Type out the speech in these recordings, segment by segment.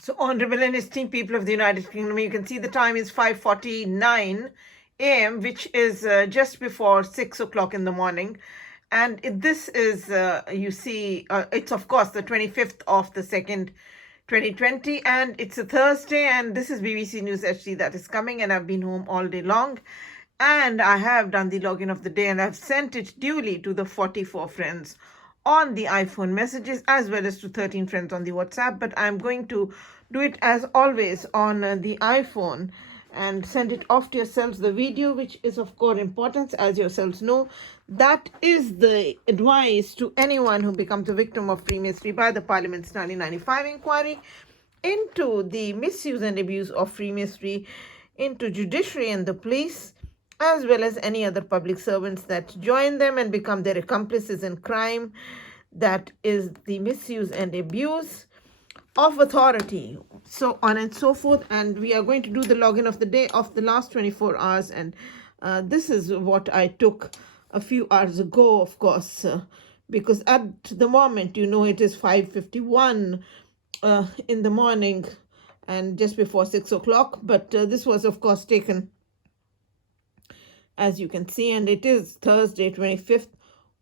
So, honorable and esteemed people of the United Kingdom, you can see the time is 5:49 a.m., which is just before 6 o'clock in the morning. And this is, you see, it's of course the 25th of the 2nd, 2020, and it's a Thursday, and this is BBC News HD that is coming, and I've been home all day long. And I have done the login of the day, and I've sent it duly to the 44 friends on the iPhone messages as well as to 13 friends on the WhatsApp. But I'm going to do it as always on the iPhone and send it off to yourselves. The video, which is of core importance, as yourselves know, that is the advice to anyone who becomes a victim of Freemasonry by the Parliament's 1995 inquiry into the misuse and abuse of Freemasonry, into judiciary and the police, as well as any other public servants that join them and become their accomplices in crime. That is the misuse and abuse of authority, so on and so forth. And we are going to do the login of the day of the last 24 hours. And this is what I took a few hours ago, of course, because at the moment, you know, it is 5:51 in the morning and just before 6 o'clock. But this was, of course, taken, as you can see, and it is Thursday, 25th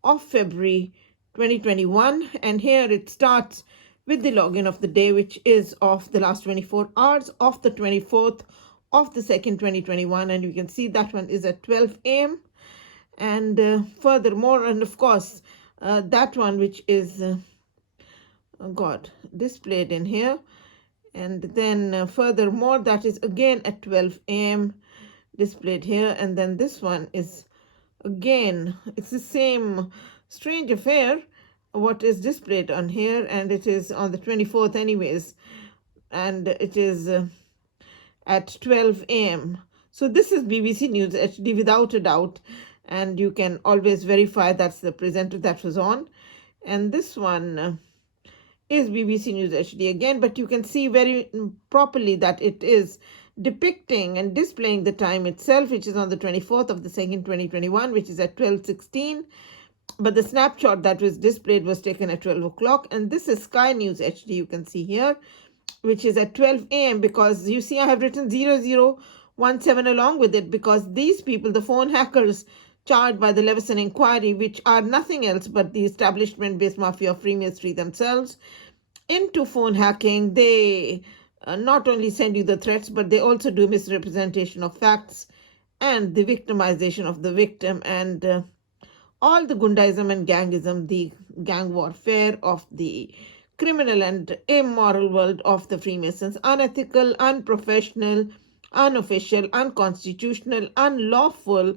of February, 2021. And here it starts with the login of the day, which is of the last 24 hours of the 24th of the 2nd, 2021. And you can see that one is at 12 a.m. And furthermore, and of course, that one which is, displayed in here. And then furthermore, that is again at 12 a.m. displayed here. And then this one is again, it's the same strange affair, what is displayed on here, and it is on the 24th anyways, and it is at 12 a.m. So this is BBC News HD without a doubt, and you can always verify that's the presenter that was on. And this one is BBC News HD again, but you can see very properly that it is depicting and displaying the time itself, which is on the 24th of the 2nd, 2021, which is at 12:16. But the snapshot that was displayed was taken at 12 o'clock. And this is Sky News HD, you can see here, which is at 12 a.m. because you see I have written 0017 along with it, because these people, the phone hackers charged by the Leveson inquiry, which are nothing else but the establishment-based mafia of Freemasonry themselves, into phone hacking, they not only send you the threats, but they also do misrepresentation of facts and the victimization of the victim, and all the gundaism and gangism, the gang warfare of the criminal and immoral world of the Freemasons, unethical, unprofessional, unofficial, unconstitutional, unlawful,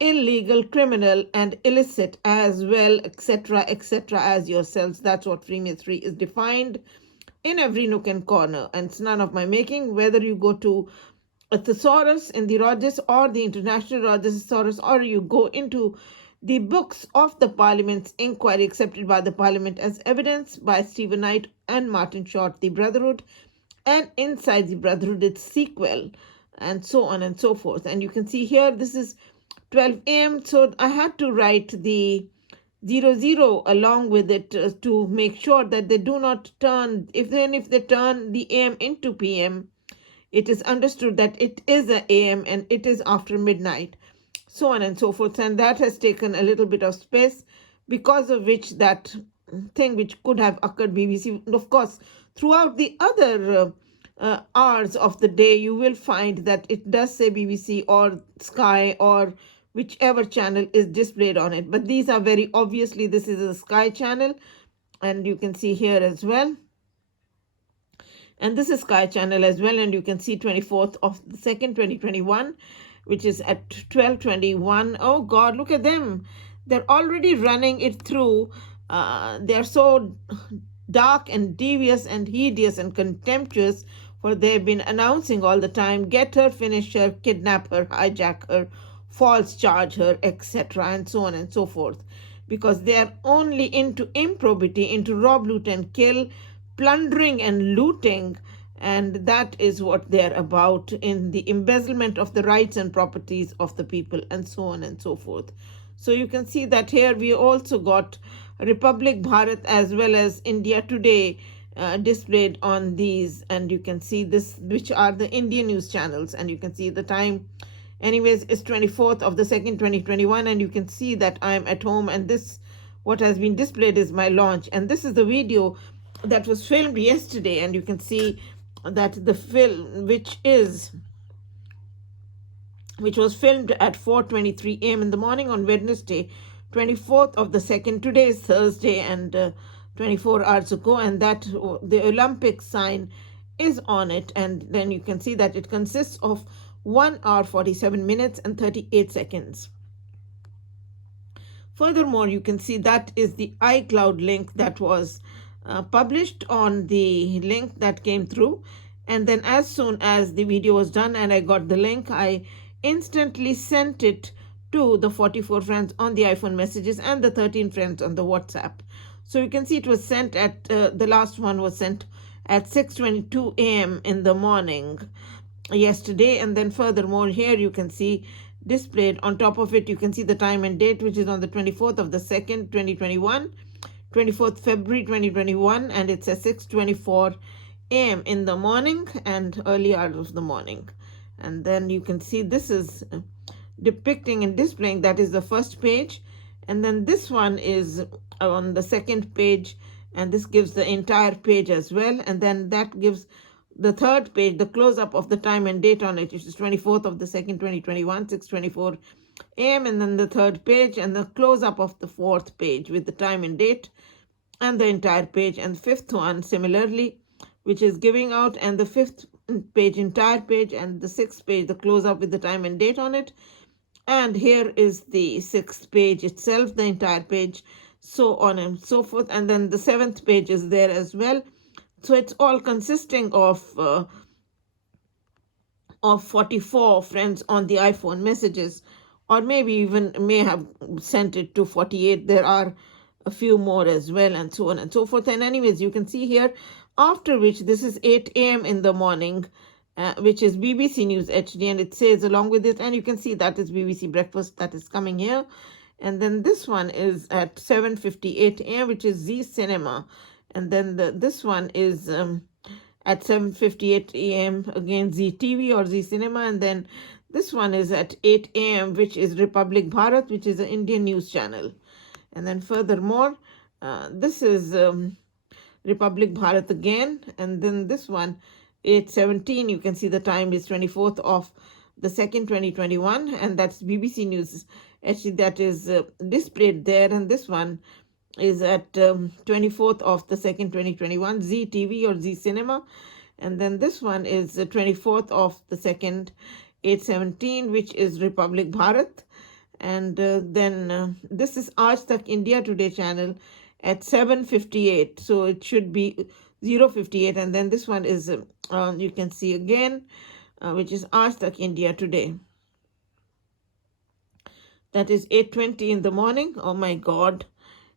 illegal, criminal, and illicit as well, etc., as yourselves. That's what Freemasonry is defined in every nook and corner, and it's none of my making. Whether you go to a thesaurus in the Rogers or the International Rogers Thesaurus, or you go into the books of the Parliament's inquiry accepted by the Parliament as evidence by Stephen Knight and Martin Short, the Brotherhood, and inside the Brotherhood, its sequel, and so on and so forth. And you can see here, this is 12 a.m. So I had to write the 00 along with it to make sure that they do not turn, if they turn the AM into PM, it is understood that it is a AM and it is after midnight, so on and so forth. And that has taken a little bit of space, because of which that thing which could have occurred BBC, of course, throughout the other hours of the day, you will find that it does say BBC or Sky or whichever channel is displayed on it. But these are very obviously, this is a Sky channel, and you can see here as well. And this is Sky channel as well, and you can see 24th of the 2nd, 2021, which is at 12:21. Oh God, look at them. They're already running it through. They're so dark and devious and hideous and contemptuous, for they've been announcing all the time, get her, finish her, kidnap her, hijack her, false charge her, etc., and so on and so forth, because they are only into improbity, into rob, loot, and kill, plundering and looting, and that is what they're about, in the embezzlement of the rights and properties of the people, and so on and so forth. So you can see that here we also got Republic Bharat as well as India Today displayed on these, and you can see this, which are the Indian news channels, and you can see the time anyways is 24th of the 2nd 2021, and you can see that I'm at home, and this what has been displayed is my launch, and this is the video that was filmed yesterday, and you can see that the film which was filmed at 4:23 a.m. in the morning on Wednesday, 24th of the 2nd. Today is Thursday, and 24 hours ago, and that the Olympic sign is on it, and then you can see that it consists of 1 hour 47 minutes and 38 seconds. Furthermore, you can see that is the iCloud link that was published on the link that came through, and then as soon as the video was done and I got the link, I instantly sent it to the 44 friends on the iPhone messages and the 13 friends on the WhatsApp. So you can see it was sent at, the last one was sent at 6:22 a.m. in the morning yesterday. And then furthermore, here you can see displayed on top of it, you can see the time and date, which is on the 24th of the 2nd, 2021, 24th February 2021, and it's at 6:24 a.m. in the morning and early hours of the morning. And then you can see this is depicting and displaying, that is the first page, and then this one is on the second page, and this gives the entire page as well, and then that gives the third page, the close-up of the time and date on it, which is 24th of the 2nd, 2021, 6:24 a.m., and then the third page, and the close-up of the fourth page with the time and date and the entire page, and the fifth one similarly, which is giving out, and the fifth page, entire page, and the sixth page, the close-up with the time and date on it. And here is the sixth page itself, the entire page, so on and so forth. And then the seventh page is there as well. So it's all consisting of 44 friends on the iPhone messages, or maybe even may have sent it to 48. There are a few more as well, and so on and so forth. And anyways, you can see here, after which this is 8 a.m. in the morning, which is BBC News HD, and it says along with it, and you can see that is BBC Breakfast that is coming here. And then this one is at 7:58 a.m., which is Z Cinema. And then this one is at 7:58 a.m. again, Z TV or Z Cinema. And then this one is at 8 a.m., which is Republic Bharat, which is an Indian news channel. And then furthermore, this is Republic Bharat again. And then this one, 8:17, you can see the time is 24th of the 2nd, 2021. And that's BBC News actually that is displayed there. And this one is at 24th of the 2nd, 2021, Z TV or Z Cinema. And then this one is 24th of the 2nd, 8:17, which is Republic Bharat. And then this is Aaj Tak India Today channel at 7:58. So it should be 0:58. And then this one is, you can see again, which is Aaj Tak India Today. That is 8:20 in the morning. Oh my God.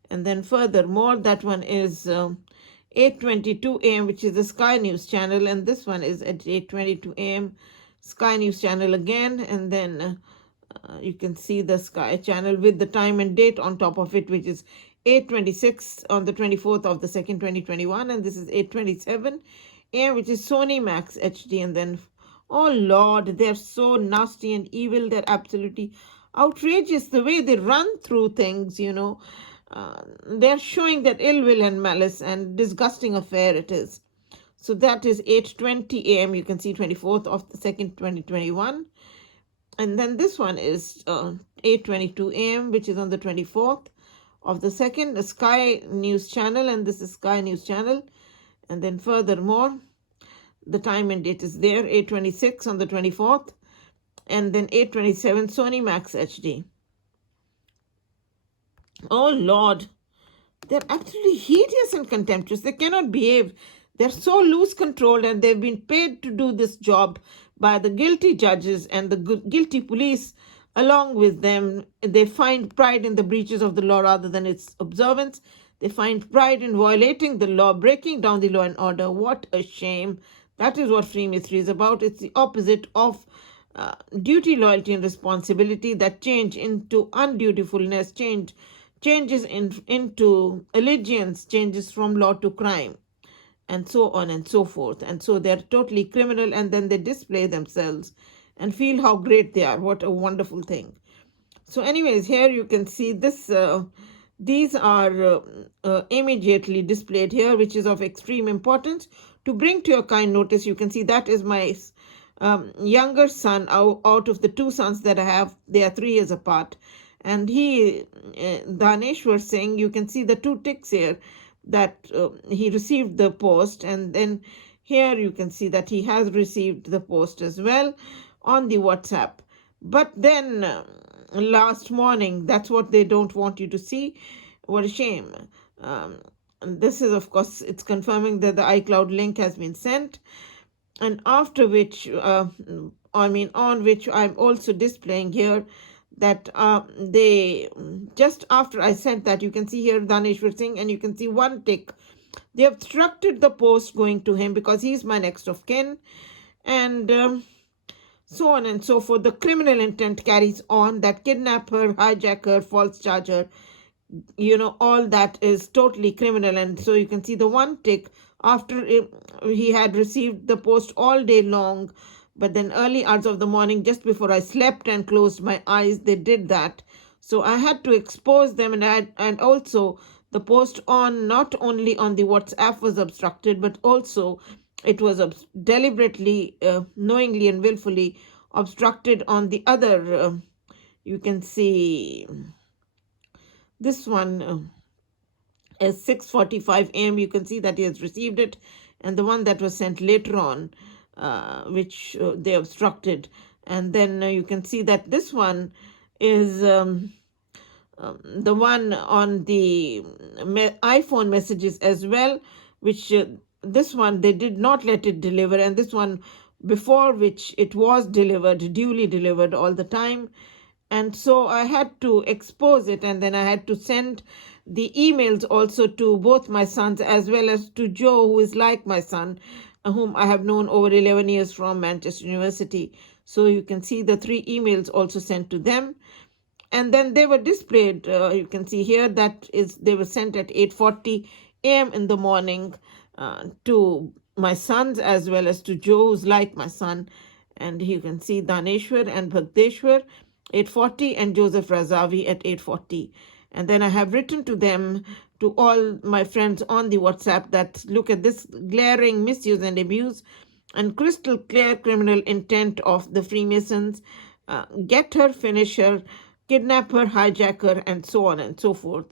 And then furthermore, that one is 8:22 a.m., which is the Sky News channel. And this one is at 8:22 a.m., Sky News channel again. And then you can see the Sky channel with the time and date on top of it, which is 8:26 on the 24th of the 2nd, 2021. And this is 8:27 a.m., which is Sony Max HD. And then, oh Lord, they're so nasty and evil. They're absolutely outrageous the way they run through things, you know. They're showing that ill will and malice, and disgusting affair it is. So that is 8:20 a.m. You can see 24th of the 2nd, 2021. And then this one is 8:22 a.m., which is on the 24th of the 2nd, the Sky News channel, and this is Sky News channel. And then furthermore, the time and date is there, 8:26 on the 24th, and then 8:27 Sony Max HD. Oh Lord, they're absolutely hideous and contemptuous. They cannot behave. They're so loose controlled, and they've been paid to do this job by the guilty judges and the guilty police along with them. They find pride in the breaches of the law rather than its observance. They find pride in violating the law, breaking down the law and order. What a shame. That is what Freemasonry is about. It's the opposite of duty, loyalty, and responsibility that change into undutifulness, changes into allegiance, changes from law to crime. and so on and so forth. And so they're totally criminal, and then they display themselves and feel how great they are. What a wonderful thing. So anyways, here you can see this. These are immediately displayed here, which is of extreme importance. To bring to your kind notice, you can see that is my younger son. Out of the two sons that I have, they are 3 years apart. And he, Dhaneshwar Singh, you can see the 2 ticks here that he received the post. And then here you can see that he has received the post as well on the WhatsApp. But then last morning, that's what they don't want you to see. What a shame. And this is, of course, it's confirming that the iCloud link has been sent. And after which, on which I'm also displaying here that they, just after I sent that, you can see here Dhaneshwar Singh, and you can see 1 tick. They obstructed the post going to him because he's my next of kin. And so on and so forth. The criminal intent carries on. That kidnapper, hijacker, false charger, all that is totally criminal. And so you can see the 1 tick after he had received the post all day long. But then early hours of the morning, just before I slept and closed my eyes, they did that. So I had to expose them, and also the post on, not only on the WhatsApp was obstructed, but also it was deliberately, knowingly and willfully obstructed on the other. You can see this one is 6:45 a.m. You can see that he has received it, and the one that was sent later on, which they obstructed. And then you can see that this one is the one on the iPhone messages as well, which this one they did not let it deliver, and this one before which it was delivered, duly delivered all the time. And so I had to expose it, and then I had to send the emails also to both my sons as well as to Joe, who is like my son, whom I have known over 11 years from Manchester University. So you can see the 3 emails also sent to them. And then they were displayed. You can see here that they were sent at 8:40 a.m. in the morning to my sons as well as to Joe, who's like my son. And you can see Dhaneshwar and Bhagdeshwar 8:40 and Joseph Razavi at 8:40. And then I have written to them, to all my friends on the WhatsApp, that look at this glaring misuse and abuse and crystal clear criminal intent of the Freemasons. Get her, finish her, kidnap her, hijack her, and so on and so forth.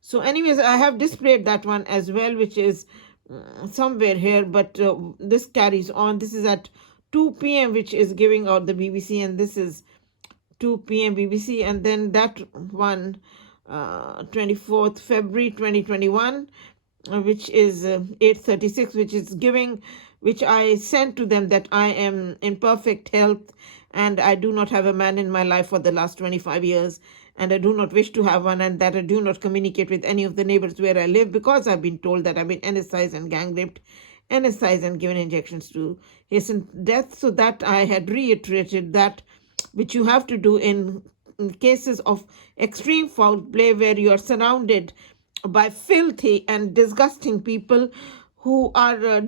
So anyways, I have displayed that one as well, which is somewhere here, but this carries on. This is at 2 p.m., which is giving out the BBC, and this is 2 p.m. BBC. And then that one, 24th February 2021, which is 8:36, which is giving, which I sent to them that I am in perfect health and I do not have a man in my life for the last 25 years, and I do not wish to have one, and that I do not communicate with any of the neighbors where I live because I've been told that I've been anesthetized and gang raped, anesthetized and given injections to hasten death. So that I had reiterated that which you have to do in cases of extreme foul play, where you are surrounded by filthy and disgusting people who are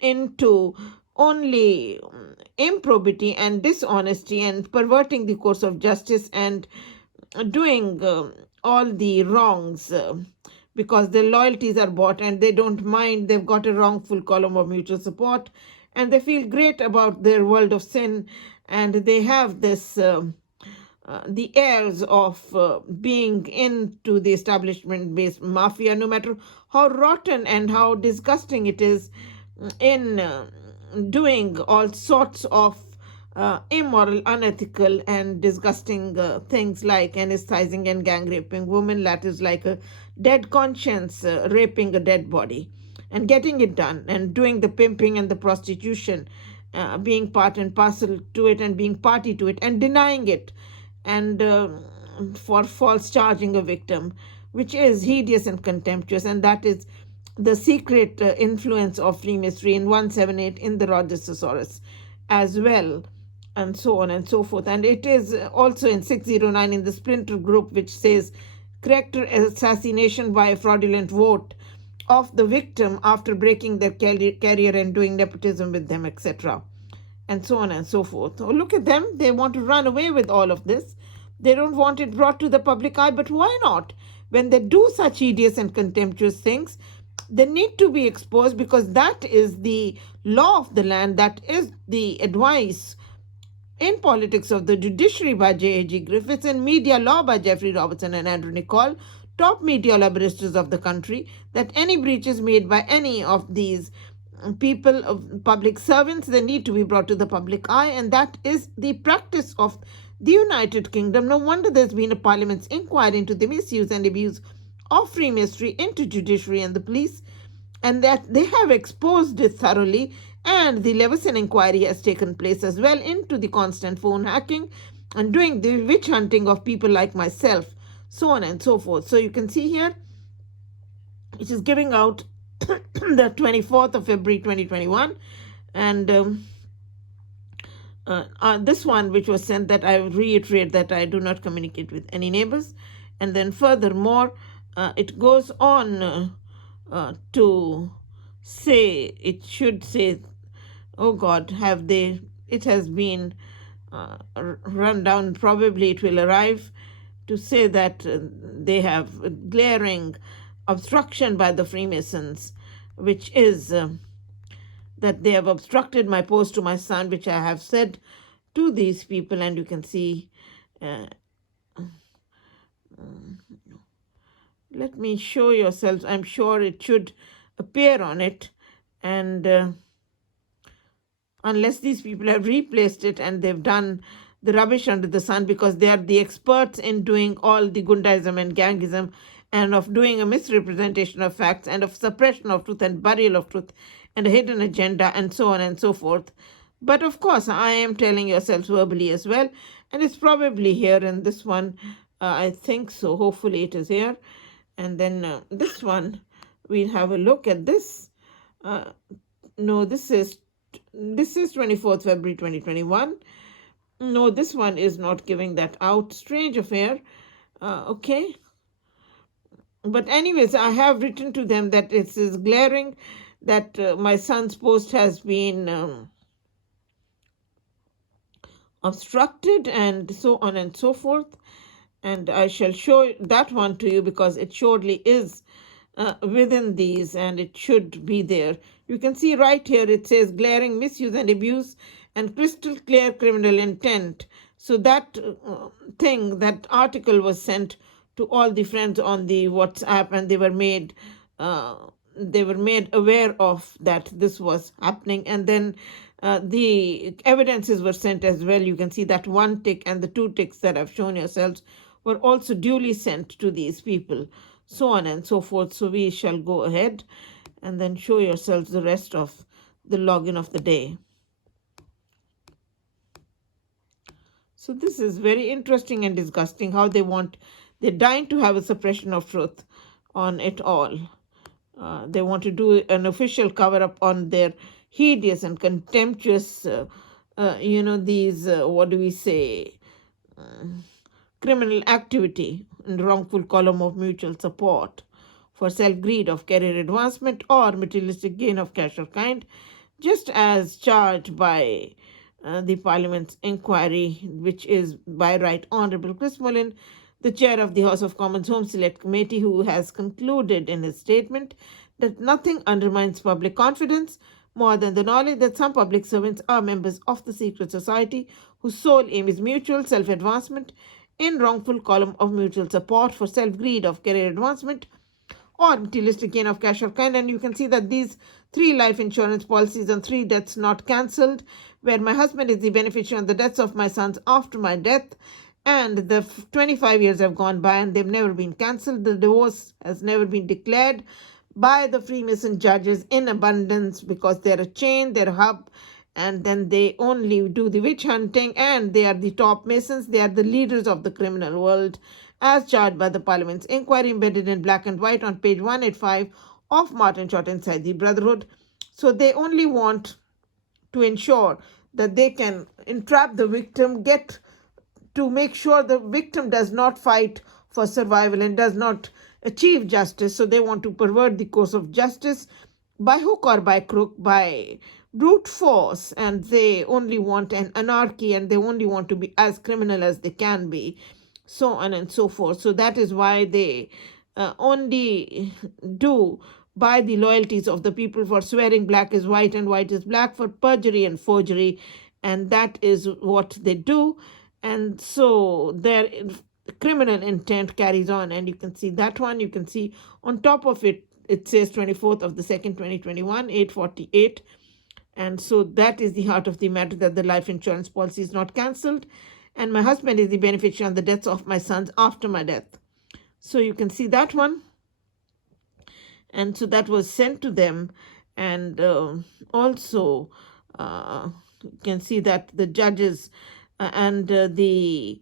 into only improbity and dishonesty and perverting the course of justice and doing all the wrongs because their loyalties are bought, and they don't mind. They've got a wrongful column of mutual support, and they feel great about their world of sin, and they have this the airs of being into the establishment-based mafia, no matter how rotten and how disgusting it is, in doing all sorts of immoral, unethical, and disgusting things like anesthetizing and gang raping women. That is like a dead conscience raping a dead body and getting it done, and doing the pimping and the prostitution, being part and parcel to it, and being party to it, and denying it, and for false charging a victim, which is hideous and contemptuous. And that is the secret influence of Freemasonry in 178 in the Rogersosaurus as well, and so on and so forth. And it is also in 609 in the splinter group, which says character assassination by a fraudulent vote, of the victim after breaking their career and doing nepotism with them, etc., and so on and so forth. Oh, look at them. They want to run away with all of this. They don't want it brought to the public eye, but why not? When they do such hideous and contemptuous things, they need to be exposed, because that is the law of the land. That is the advice in Politics of the Judiciary by J.A.G. Griffiths, and Media Law by Jeffrey Robertson and Andrew Nicol, top media law barristers of the country, that any breaches made by any of these people, of public servants, they need to be brought to the public eye, and that is the practice of the United Kingdom. No wonder there's been a Parliament's inquiry into the misuse and abuse of Freemasonry into judiciary and the police, and that they have exposed it thoroughly. And the Leveson inquiry has taken place as well into the constant phone hacking and doing the witch hunting of people like myself, so on and so forth. So you can see here, which is giving out the 24th of February 2021, and this one which was sent, that I reiterate that I do not communicate with any neighbors. And then furthermore, it goes on to say, it should say, oh God, have they, it has been run down, probably it will arrive, to say that they have glaring obstruction by the Freemasons, which is that they have obstructed my post to my son, which I have said to these people. And you can see, let me show yourselves. I'm sure it should appear on it, and unless these people have replaced it and they've done the rubbish under the sun, because they are the experts in doing all the Gundaism and Gangism, and of doing a misrepresentation of facts, and of suppression of truth and burial of truth, and a hidden agenda, and so on and so forth. But of course, I am telling yourselves verbally as well, and it's probably here in this one. I think so. Hopefully it is here. And then this one, we'll have a look at this. No, this is 24th February 2021. No, this one is not giving that out. Strange affair. Okay. But anyways, I have written to them that it is glaring that my son's post has been obstructed, and so on and so forth. And I shall show that one to you, because it surely is within these, and it should be there. You can see right here, it says glaring misuse and abuse and crystal clear criminal intent. So that thing, that article was sent to all the friends on the WhatsApp, and they were made aware of that this was happening. And then the evidences were sent as well. You can see that one tick and the two ticks that I've shown yourselves were also duly sent to these people, so on and so forth. So we shall go ahead and then show yourselves the rest of the login of the day. So this is very interesting and disgusting how they're dying to have a suppression of truth on it all. They want to do an official cover-up on their hideous and contemptuous, these, what do we say, criminal activity in wrongful column of mutual support for self-greed of career advancement or materialistic gain of cash or kind, just as charged by the Parliament's inquiry, which is by Right Honourable Chris Mullin, the chair of the House of Commons Home Select Committee, who has concluded in his statement that nothing undermines public confidence more than the knowledge that some public servants are members of the secret society whose sole aim is mutual self-advancement in wrongful column of mutual support for self-greed of career advancement or materialistic gain of cash or kind. And you can see that these 3 life insurance policies and 3 deaths not cancelled, where my husband is the beneficiary on the deaths of my sons after my death, and the 25 years have gone by and they've never been cancelled. The divorce has never been declared by the Freemason judges in abundance, because they're a chain, they're a hub, and then they only do the witch hunting, and they are the top Masons. They are the leaders of the criminal world, as charged by the Parliament's inquiry, embedded in black and white on page 185 of Martin Short Inside the Brotherhood. So they only want to ensure that they can entrap the victim, get to make sure the victim does not fight for survival and does not achieve justice. So they want to pervert the course of justice by hook or by crook, by brute force, and they only want an anarchy, and they only want to be as criminal as they can be, so on and so forth. So that is why they only do buy the loyalties of the people for swearing black is white and white is black, for perjury and forgery, and that is what they do. And so their criminal intent carries on, and you can see that one. You can see on top of it, it says 24th of the 2nd, 2021, 8:48. And so that is the heart of the matter, that the life insurance policy is not cancelled, and my husband is the beneficiary on the deaths of my sons after my death. So you can see that one. And so that was sent to them. And also you can see that the judges and the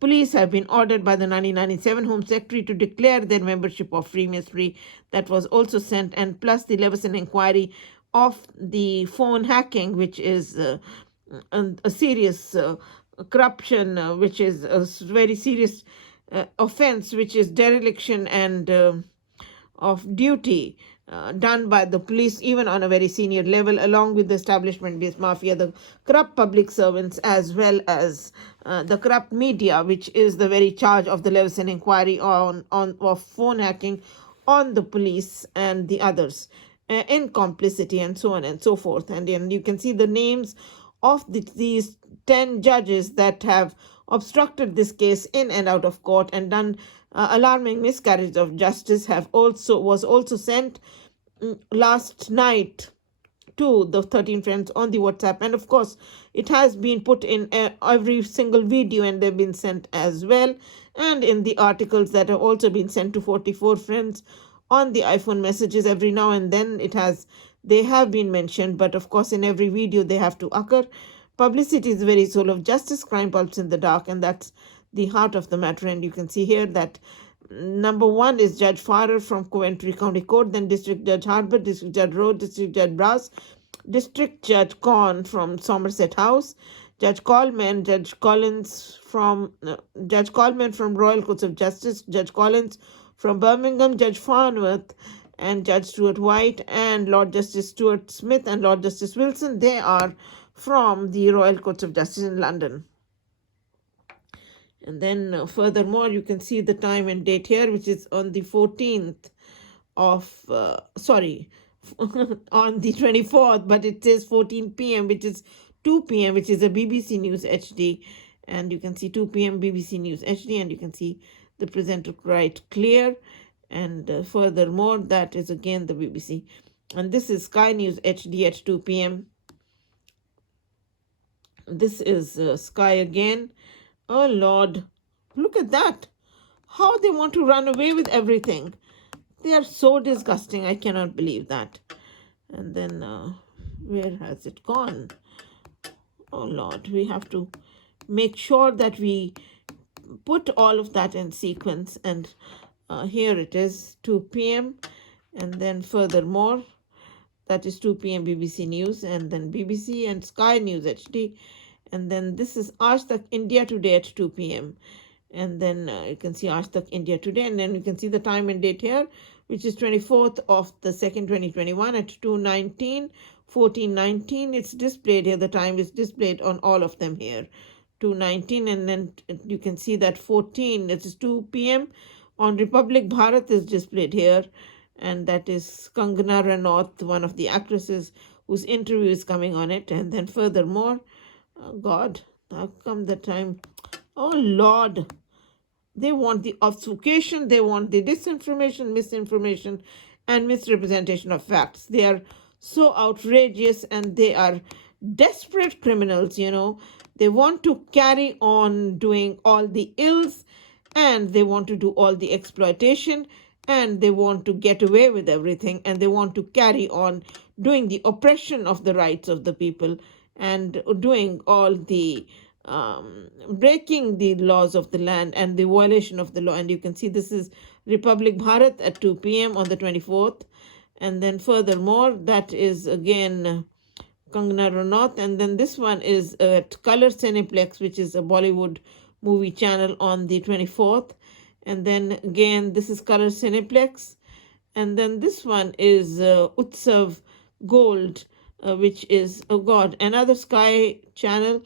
police have been ordered by the 1997 Home Secretary to declare their membership of Freemasonry. That was also sent, and plus the Leveson inquiry of the phone hacking, which is a serious corruption, which is a very serious offense, which is dereliction and of duty done by the police, even on a very senior level, along with the establishment-based mafia, the corrupt public servants, as well as the corrupt media, which is the very charge of the Leveson inquiry of phone hacking on the police and the others in complicity, and so on and so forth. And then you can see the names of these 10 judges that have obstructed this case in and out of court and done alarming miscarriage of justice was also sent last night to the 13 friends on the WhatsApp. And of course, it has been put in every single video, and they've been sent as well. And in the articles that have also been sent to 44 friends on the iPhone messages, every now and then they have been mentioned. But of course, in every video, they have to occur. Publicity is the very soul of justice. Crime pulps in the dark, and that's the heart of the matter. And you can see here that number 1 is Judge Farrer from Coventry County Court, then District Judge Harbour, District Judge Road, District Judge Brass, District Judge Corn from Somerset House, Judge Coleman, Judge Collins from Royal Courts of Justice, Judge Collins from Birmingham, Judge Farnworth, and Judge Stuart White, and Lord Justice Stuart Smith and Lord Justice Wilson. They are from the Royal Courts of Justice in London. And then furthermore, you can see the time and date here, which is on the 14th of, on the 24th, but it says 14 p.m., which is 2 p.m., which is a BBC News HD. And you can see 2 p.m. BBC News HD, and you can see the presenter quite clear. And furthermore, that is again the BBC. And this is Sky News HD at 2 p.m. This is Sky again. Oh, Lord, look at that. How they want to run away with everything. They are so disgusting. I cannot believe that. And then where has it gone? Oh, Lord, we have to make sure that we put all of that in sequence. And here it is, 2 p.m. And then furthermore, that is 2 p.m. BBC News, and then BBC and Sky News HD. And then this is Aaj Tak India Today at 2 p.m. And then you can see Aaj Tak India Today. And then you can see the time and date here, which is 24th of the 2nd, 2021 at 2:19, 14:19. It's displayed here. The time is displayed on all of them here. 2:19. And then you can see that 14, it is 2 p.m. on Republic Bharat is displayed here. And that is Kangana Ranaut, one of the actresses whose interview is coming on it. And then furthermore, oh God, how come the time? Oh Lord, they want the obfuscation, they want the disinformation, misinformation, and misrepresentation of facts. They are so outrageous, and they are desperate criminals, you know. They want to carry on doing all the ills, and they want to do all the exploitation, and they want to get away with everything, and they want to carry on doing the oppression of the rights of the people, and doing all the breaking the laws of the land and the violation of the law. And you can see this is Republic Bharat at 2 p.m. on the 24th. And then furthermore, that is again Kangana Ranaut. And then this one is at Color Cineplex, which is a Bollywood movie channel, on the 24th. And then again, this is color Cineplex. And then this one is Utsav Gold, which is, oh God, another Sky channel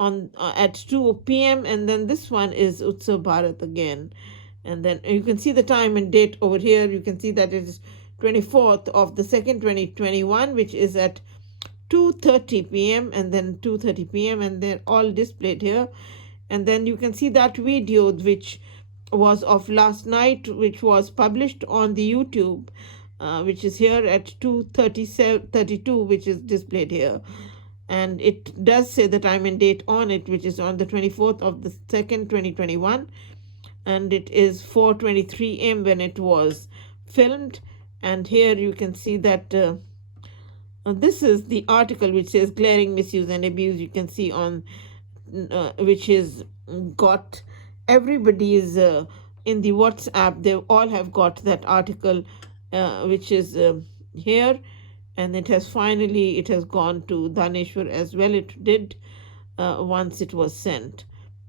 on at 2 p.m. And then this one is Utsav Bharat again. And then you can see the time and date over here. You can see that it is 24th of the 2nd, 2021, which is at 2:30 p.m. and then 2:30 p.m. and they're all displayed here. And then you can see that video which was of last night, which was published on the YouTube, which is here at 2:32, which is displayed here. And it does say the time and date on it, which is on the 24th of the 2nd, 2021. And it is 4:23 a.m. when it was filmed. And here you can see that this is the article which says glaring misuse and abuse. You can see on which is got everybody's in the WhatsApp. They all have got that article which is here, and it has gone to Dhaneshwar as well. It did once it was sent,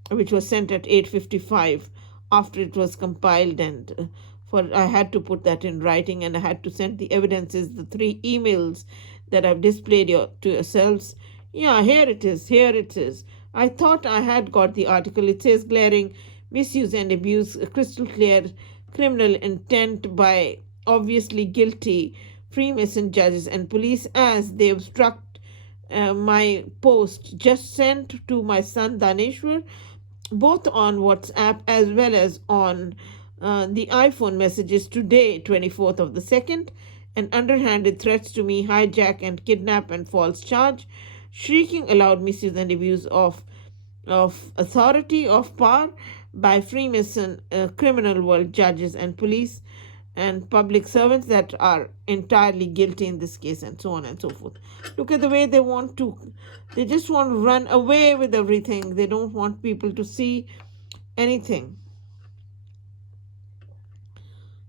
which was sent at 8:55 after it was compiled, and for I had to put that in writing, and I had to send the evidences, the 3 emails that I've displayed to yourselves. Yeah, here it is. Here it is. I thought I had got the article. It says glaring misuse and abuse, crystal clear criminal intent by obviously guilty Freemason judges and police as they obstruct my post just sent to my son Dhaneshwar, both on WhatsApp as well as on the iPhone messages today, 24th of the 2nd, and underhanded threats to me, hijack and kidnap and false charge, shrieking aloud misuse and abuse of authority of power by Freemason criminal world judges and police and public servants that are entirely guilty in this case, and so on and so forth. Look at the way they just want to run away with everything. They don't want people to see anything.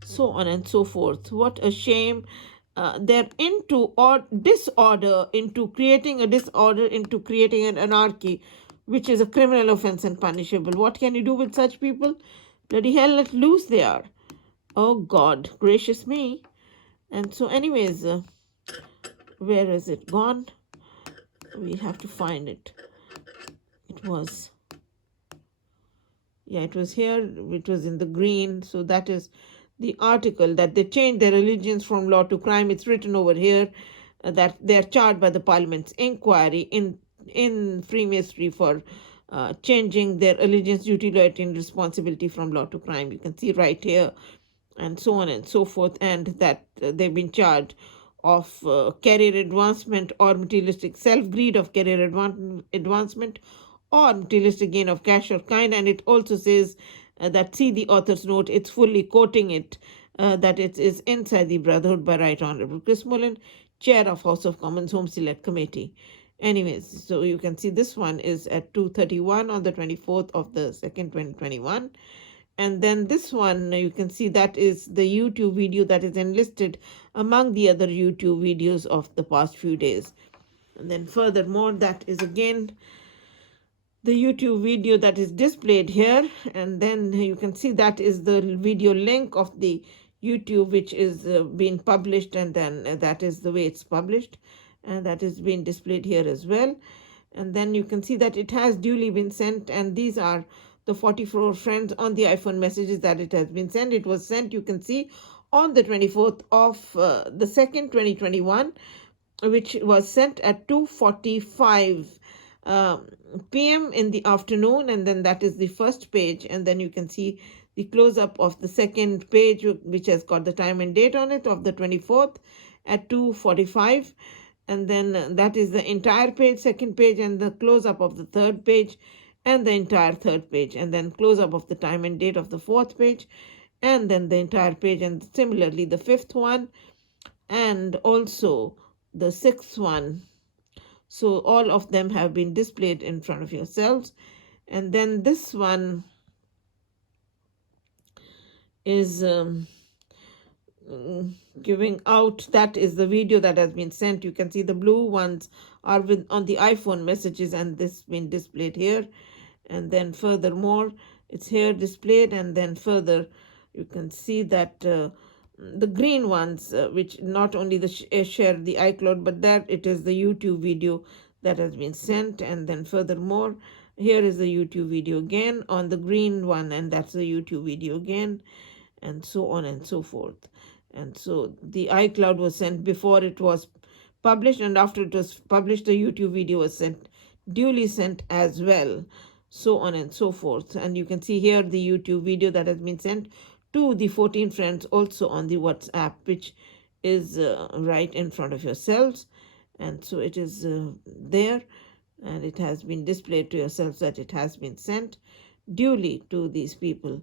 So on and so forth. What a shame. They're into disorder, into creating a disorder, into creating an anarchy, which is a criminal offense and punishable. What can you do with such people? Bloody hell, let loose they are. Oh God, gracious me. And so anyways, where is it gone? We have to find it. It was here. It was in the green. So that is the article that they changed their allegiance from law to crime. It's written over here that they are charged by the Parliament's inquiry in Freemasonry for changing their allegiance, duty, loyalty, and responsibility from law to crime. You can see right here, and so on and so forth, and that they've been charged of career advancement or materialistic self-greed of career advancement or materialistic gain of cash or kind. And it also says that, see the author's note, it's fully quoting it, that it is inside the Brotherhood by Right Honorable Chris Mullen, Chair of House of Commons Home Select Committee. Anyways, so you can see this one is at 2:31 on the 24th of the 2nd, 2021. And then this one, you can see that is the YouTube video that is enlisted among the other YouTube videos of the past few days. And then furthermore, that is again the YouTube video that is displayed here. And then you can see that is the video link of the YouTube, which is being published, and then that is the way it's published, and that is being displayed here as well. And then you can see that it has duly been sent, and these are the 44 friends on the iPhone messages that it has been sent. It was sent, you can see, on the 24th of the 2nd, 2021, which was sent at 2:45 p.m. in the afternoon. And then that is the first page, and then you can see the close-up of the second page, which has got the time and date on it, of the 24th at 2:45. And then that is the entire page, second page, and the close-up of the third page, and the entire third page, and then close-up of the time and date of the fourth page, and then the entire page, and similarly the fifth one, and also the sixth one. So all of them have been displayed in front of yourselves. And then this one is giving out, that is the video that has been sent. You can see the blue ones are on the iPhone messages, and this been displayed here. And then furthermore, it's here displayed. And then further you can see that the green ones, which not only the share the iCloud, but that it is the YouTube video that has been sent. And then furthermore, here is the YouTube video again on the green one, and that's the YouTube video again, and so on and so forth. And so the iCloud was sent before it was published, and after it was published, the YouTube video was sent, duly sent as well, so on and so forth. And you can see here the YouTube video that has been sent to the 14 friends also on the WhatsApp, which is right in front of yourselves. And so it is there, and it has been displayed to yourselves that it has been sent duly to these people,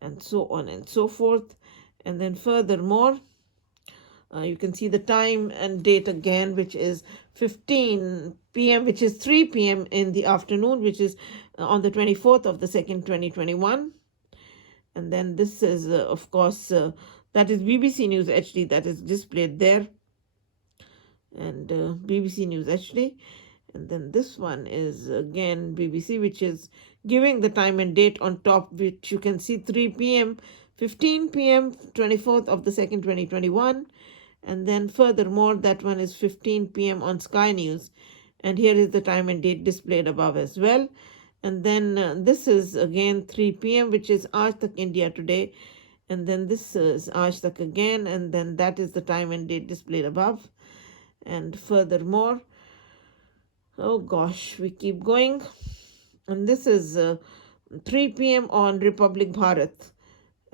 and so on and so forth. And then furthermore, you can see the time and date again, which is 15 p.m., which is 3 p.m. in the afternoon, which is on the 24th of the 2nd, 2021. And then this is, of course, that is BBC News HD that is displayed there, and BBC News HD. And then this one is again BBC, which is giving the time and date on top, which you can see 3 p.m., 15 p.m., 24th of the 2nd, 2021. And then furthermore, that one is 15 p.m. on Sky News. And here is the time and date displayed above as well. And then this is again 3 p.m., which is Aaj Tak India Today. And then this is Aaj Tak again. And then that is the time and date displayed above. And furthermore, oh gosh, we keep going. And this is 3 p.m. on Republic Bharat.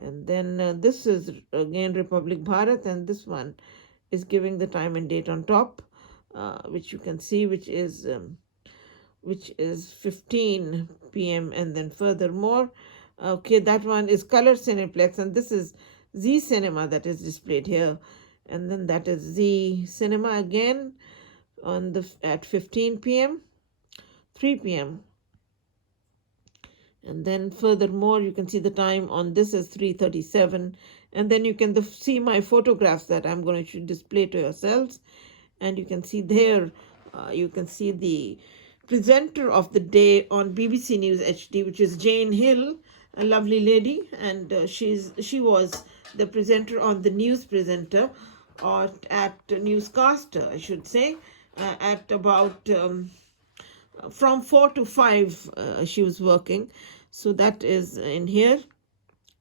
And then this is again Republic Bharat, and this one is giving the time and date on top, which you can see, which is 15 p.m. And then furthermore, okay, that one is Color Cineplex, and this is Z Cinema that is displayed here. And then that is Z Cinema again on at 15 p.m., 3 p.m. And then furthermore, you can see the time on this is 3:37. And then you can see my photographs that I'm going to display to yourselves. And you can see there, you can see the presenter of the day on BBC News HD, which is Jane Hill, a lovely lady. And she was the presenter on the news presenter, or at newscaster, I should say, at about from 4 to 5 she was working. So that is in here,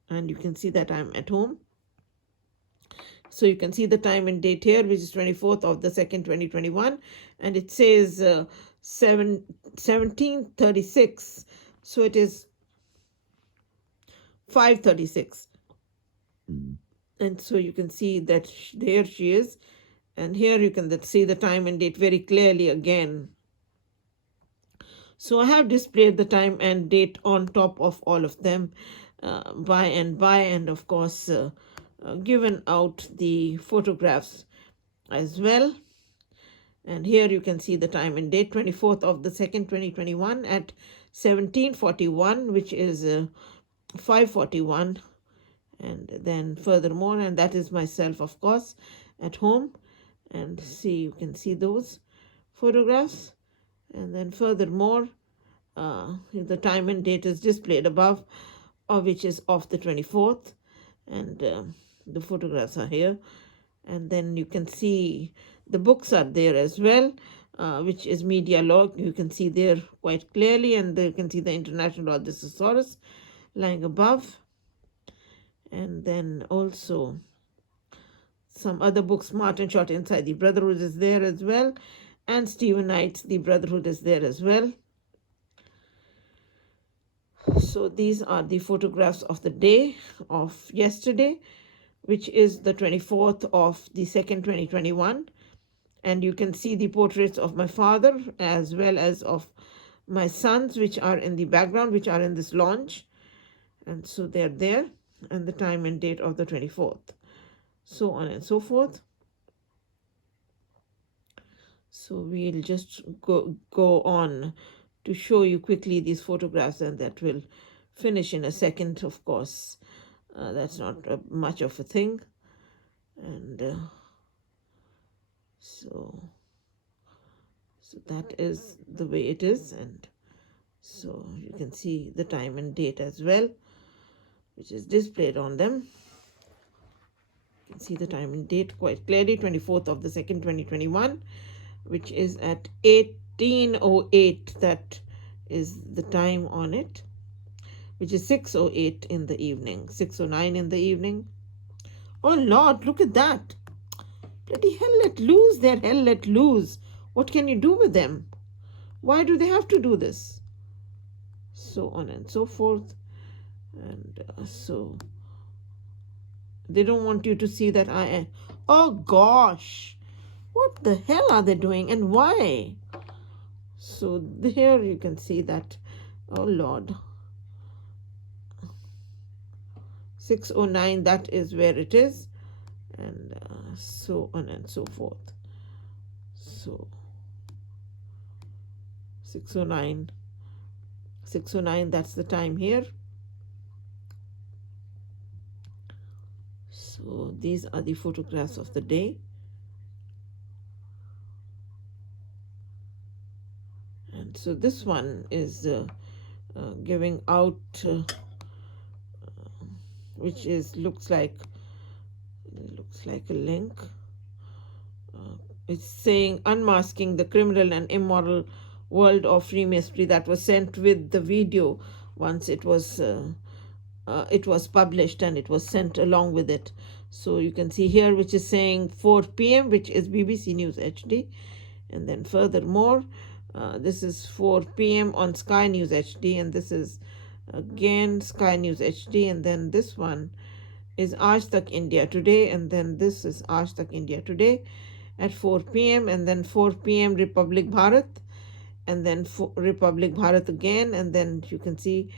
and you can see that I'm at home. So you can see the time and date here, which is 24th of the 2nd, 2021, and it says 17:36. So it is 5:36. And so you can see that there she is, and here you can see the time and date very clearly again. So I have displayed the time and date on top of all of them by, and of course given out the photographs as well. And here you can see the time and date, 24th of the 2nd, 2021 at 17:41, which is 5:41. And then furthermore, and that is myself, of course, at home. And see, you can see those photographs. And then furthermore, the time and date is displayed above, which is of the 24th. And the photographs are here. And then you can see the books are there as well, which is Media Log. You can see there quite clearly. And you can see the International Law Thesaurus lying above. And then also some other books, Martin Short Inside the Brotherhood is there as well. And Stephen Knight's The Brotherhood is there as well. So these are the photographs of the day of yesterday, which is the 24th of the 2nd, 2021. And you can see the portraits of my father as well as of my sons, which are in the background, which are in this launch. And so they're there, and the time and date of the 24th, so on and so forth. So we'll just go on to show you quickly these photographs, and that will finish in a second, of course. That's not much of a thing. And so that is the way it is. And So you can see the time and date as well, which is displayed on them. You can see the time and date quite clearly, 24th of the 2nd, 2021, which is at 18:08. That is the time on it, which is 6:08 in the evening, 6:09 in the evening. Oh Lord, look at that. Bloody hell let loose, they're hell let loose. What can you do with them? Why do they have to do this? So on and so forth. And so they don't want you to see that I am. Oh gosh, what the hell are they doing and why? So here you can see that, oh Lord, 6:09, that is where it is, and so on and so forth. So 6:09, 6:09, that's the time here. So these are the photographs of the day. And so this one is giving out, which is looks like a link. It's saying unmasking the criminal and immoral world of Freemasonry, that was sent with the video once it was published, and it was sent along with it. So you can see here, which is saying 4 p.m., which is BBC News HD. And then furthermore, this is 4 p.m. on Sky News HD, and this is again Sky News HD. And then this one is Aaj Tak India Today, and then this is Aaj Tak India Today at 4 p.m. And then 4 p.m. Republic Bharat, and then Republic Bharat again, and then you can see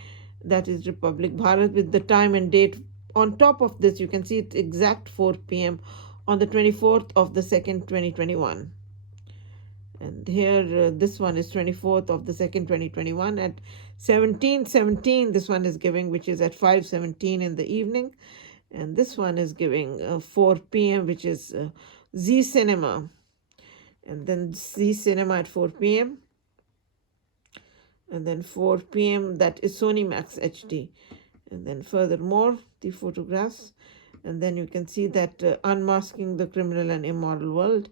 that is Republic Bharat with the time and date. On top of this, you can see it's exact 4 p.m. on the 24th of the 2nd, 2021. And here, this one is 24th of the 2nd, 2021 at 17:17. This one is giving, which is at 5:17 in the evening. And this one is giving 4 p.m., which is Z Cinema. And then Z Cinema at 4 p.m. And then 4 p.m., that is Sony Max HD. And then furthermore, the photographs. And then you can see that Unmasking the Criminal and Immoral World,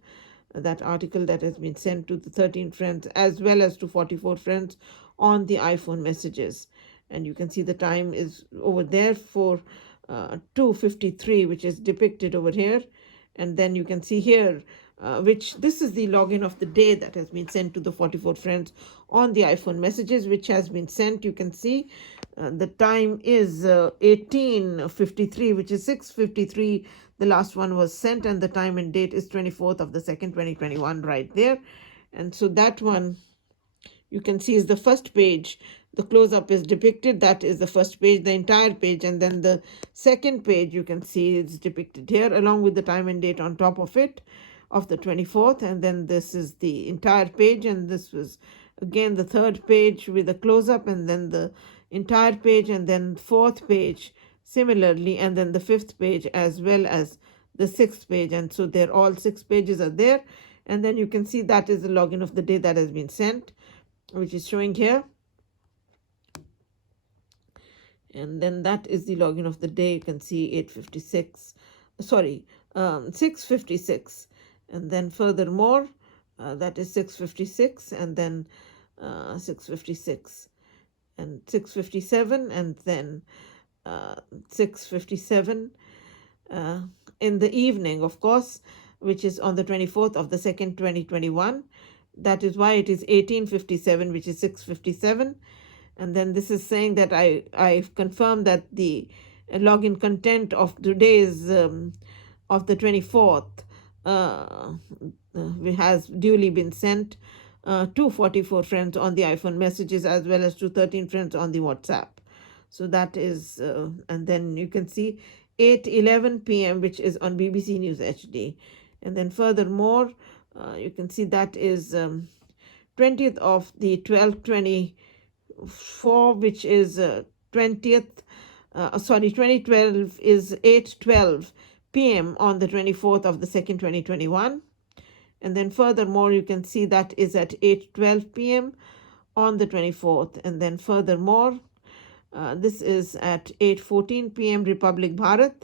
that article that has been sent to the 13 friends as well as to 44 friends on the iPhone messages. And you can see the time is over there for 2:53, which is depicted over here. And then you can see here, which this is the login of the day that has been sent to the 44 friends on the iPhone messages, which has been sent. You can see the time is 18:53, which is 6:53. The last one was sent, and the time and date is 24th of the 2nd, 2021 right there. And so that one you can see is the first page. The close-up is depicted. That is the first page, the entire page. And then the second page, you can see it's depicted here along with the time and date on top of it, of the 24th. And then this is the entire page. And this was, again, the third page with a close-up, and then the entire page, and then fourth page similarly, and then the fifth page as well as the sixth page. And so they're all 6 pages are there. And then you can see that is the login of the day that has been sent, which is showing here. And then that is the login of the day. You can see 6:56. And then furthermore, that is 6:56, and then 6:56 and 6:57, and then 6:57 in the evening, of course, which is on the 24th of the 2nd, 2021. That is why it is 18:57, which is 6:57. And then this is saying that I've confirmed that the login content of today's of the 24th has duly been sent to 44 friends on the iPhone messages as well as to 13 friends on the WhatsApp. So that is, and then you can see 8:11 p.m., which is on BBC News HD. And then furthermore, you can see that is 20th of the 12th, 2024, which is 2012 is 8:12 p.m. on the 24th of the 2nd, 2021. And then furthermore, you can see that is at 8:12 p.m. on the 24th. And then furthermore, this is at 8:14 p.m. Republic Bharat,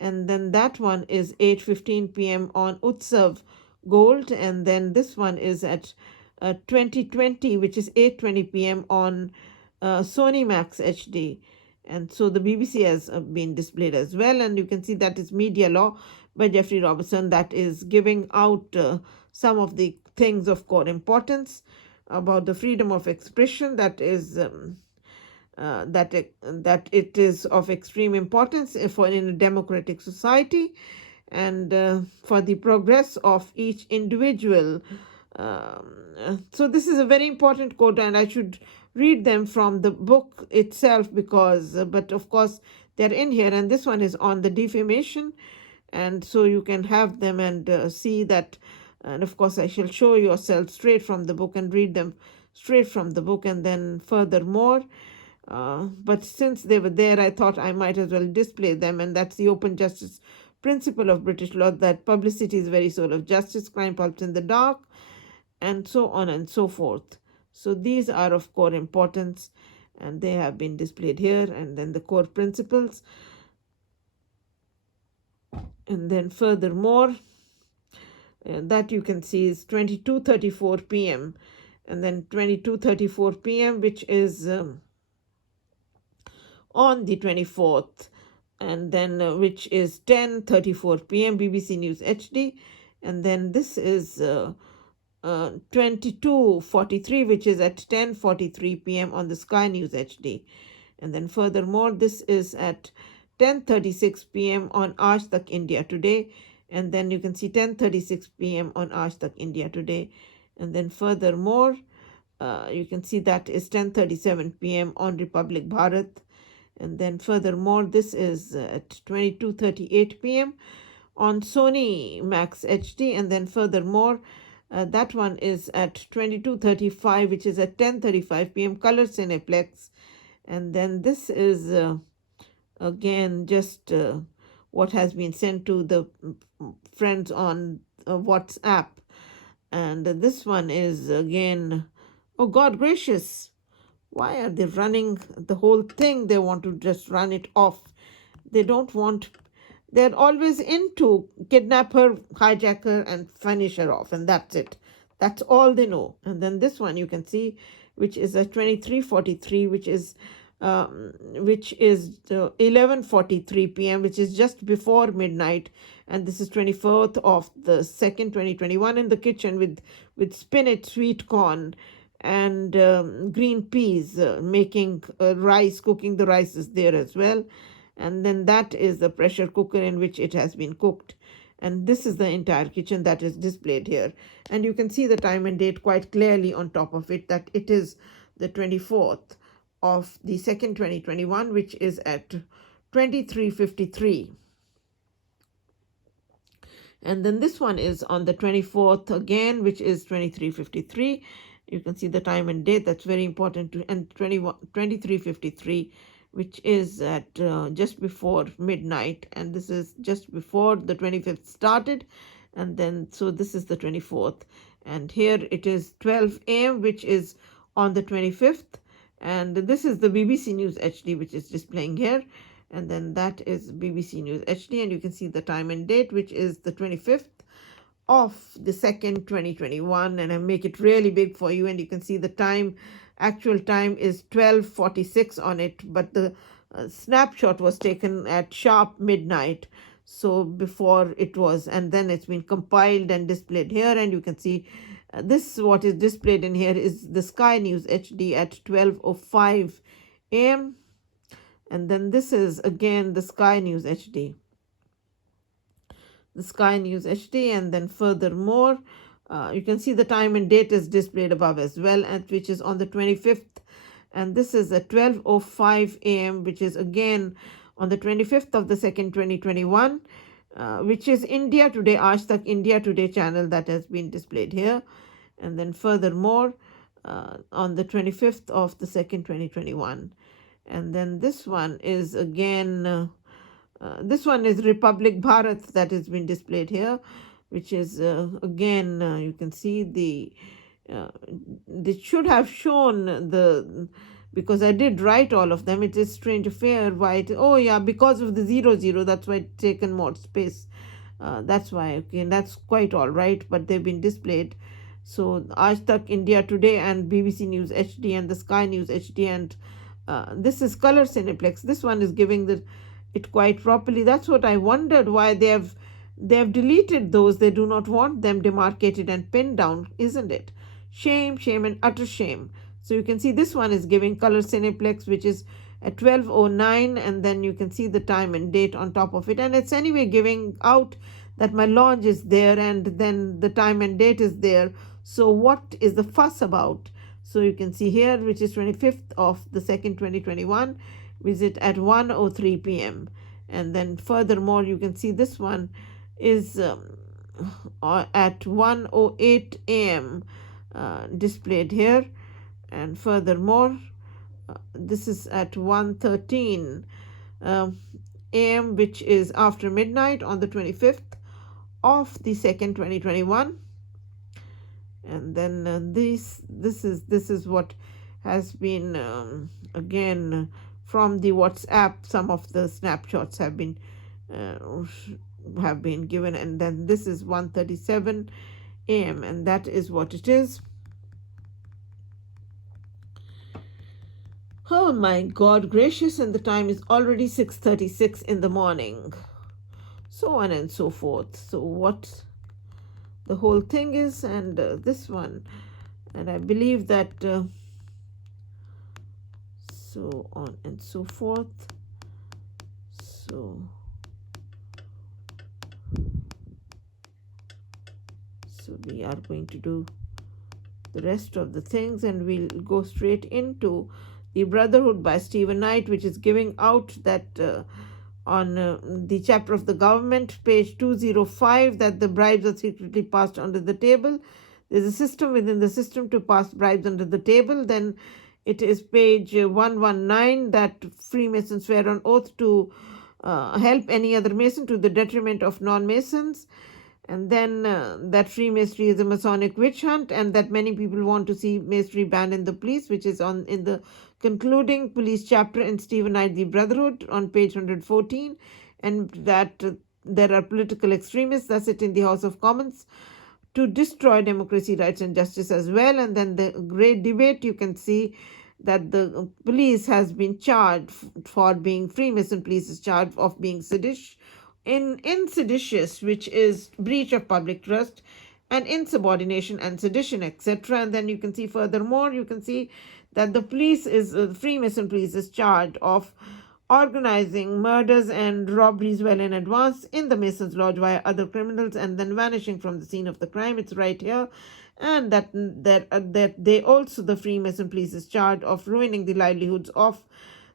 and then that one is 8:15 p.m. on Utsav Gold, and then this one is at 2020, which is 8:20 p.m. on Sony Max HD. And so the BBC has been displayed as well, and you can see that is Media Law by Jeffrey Robertson, that is giving out some of the things of core importance about the freedom of expression, that is that it is of extreme importance for in a democratic society, and for the progress of each individual. So this is a very important quote, and I should read them from the book itself because, but of course they're in here, and this one is on the defamation, and so you can have them and see that. And of course I shall show yourself straight from the book and read them straight from the book, and then furthermore, but since they were there, I thought I might as well display them, and that's the open justice principle of British law, that publicity is the very soul of justice, crime pulps in the dark, and so on and so forth. So these are of core importance, and they have been displayed here, and then the core principles. And then furthermore, that you can see is 22:34 p.m. and then 22:34 p.m., which is on the 24th, and then which is 10:34 p.m. BBC News HD, and then this is 22:43, which is at 10:43 p.m. on the Sky News HD, and then furthermore this is at 10:36 p.m. on Aaj Tak India Today, and then you can see 10:36 p.m. on Aaj Tak India Today, and then furthermore you can see that is 10:37 p.m. on Republic Bharat. And then furthermore, this is at 22:38 p.m. on Sony Max HD. And then furthermore, that one is at 22:35, which is at 10:35 p.m. Color Cineplex. And then this is again just what has been sent to the friends on WhatsApp. And this one is again, oh God gracious, why are they running the whole thing? They want to just run it off. They don't want, they're always into kidnap her, hijack her, and finish her off, and that's it. That's all they know. And then this one you can see, which is at 23:43, which is 11:43 p.m., which is just before midnight, and this is 24th of the 2nd, 2021, in the kitchen with spinach, sweet corn, and green peas, making rice, cooking the rice is there as well. And then that is the pressure cooker in which it has been cooked. And this is the entire kitchen that is displayed here. And you can see the time and date quite clearly on top of it, that it is the 24th of the 2nd, 2021, which is at 23:53. And then this one is on the 24th again, which is 23:53. You can see the time and date. That's very important to, and 23:53, which is at just before midnight, and this is just before the 25th started, and then so this is the 24th, and here it is 12 a.m., which is on the 25th, and this is the BBC News HD, which is displaying here, and then that is BBC News HD, and you can see the time and date, which is the 25th of the 2nd, 2021, and I make it really big for you, and you can see the time, actual time is 12:46 on it, but the snapshot was taken at sharp midnight, so before it was, and then it's been compiled and displayed here, and you can see this, what is displayed in here is the Sky News HD at 12:05 a.m., and then this is again the Sky News HD. The Sky News HD, and then furthermore, you can see the time and date is displayed above as well, and which is on the 25th, and this is at 12:05 a.m., which is again on the 25th of the 2nd, 2021, which is India Today, Aaj Tak India Today channel that has been displayed here, and then furthermore on the 25th of the 2nd, 2021, and then this one is again. This one is Republic Bharat that has been displayed here, which is again, you can see the uh, they should have shown because I did write all of them. It is strange affair why oh yeah, because of the 00, that's why it's taken more space. That's why, okay, and that's quite all right, but they've been displayed. So Aaj Tak, India Today, and BBC News HD, and the Sky News HD, and this is Color Cineplex. This one is giving it quite properly. That's what I wondered, why they have deleted those. They do not want them demarcated and pinned down, isn't it? Shame, shame, and utter shame. So you can see this one is giving Color Cineplex, which is at 12:09, and then you can see the time and date on top of it, and it's anyway giving out that my launch is there, and then the time and date is there. So what is the fuss about? So you can see here, which is 25th of the 2nd 2021, visit at 1:03 p.m. And then furthermore, you can see this one is at 1:08 a.m. Displayed here. And furthermore, this is at 1:13 a.m., which is after midnight on the 25th of the 2nd 2021. And then this is what has been again from the WhatsApp. Some of the snapshots have been given, and then this is 1:37 a.m. and that is what it is. Oh my God gracious, and the time is already 6:36 in the morning. So on and so forth. So what the whole thing is, and this one, and I believe that so on and so forth. So we are going to do the rest of the things, and we'll go straight into the Brotherhood by Stephen Knight, which is giving out that on the chapter of the government, page 205, that the bribes are secretly passed under the table. There's a system within the system to pass bribes under the table. Then it is page 119, that Freemasons swear on oath to help any other Mason to the detriment of non-Masons. And then that Freemasonry is a Masonic witch hunt, and that many people want to see Masonry banned in the police, which is in the concluding police chapter in Stephen Knight, the Brotherhood, on page 114, and that there are political extremists, that's it, in the House of Commons to destroy democracy, rights, and justice as well. And then the great debate, you can see that the police has been charged for being, Freemason police is charged of being seditious, seditious, which is breach of public trust, and insubordination and sedition, etc. And then you can see furthermore, you can see that the Freemason police is charged of organizing murders and robberies well in advance in the Masons Lodge via other criminals, and then vanishing from the scene of the crime. It's right here. And that they also, the Freemason police is charged of ruining the livelihoods of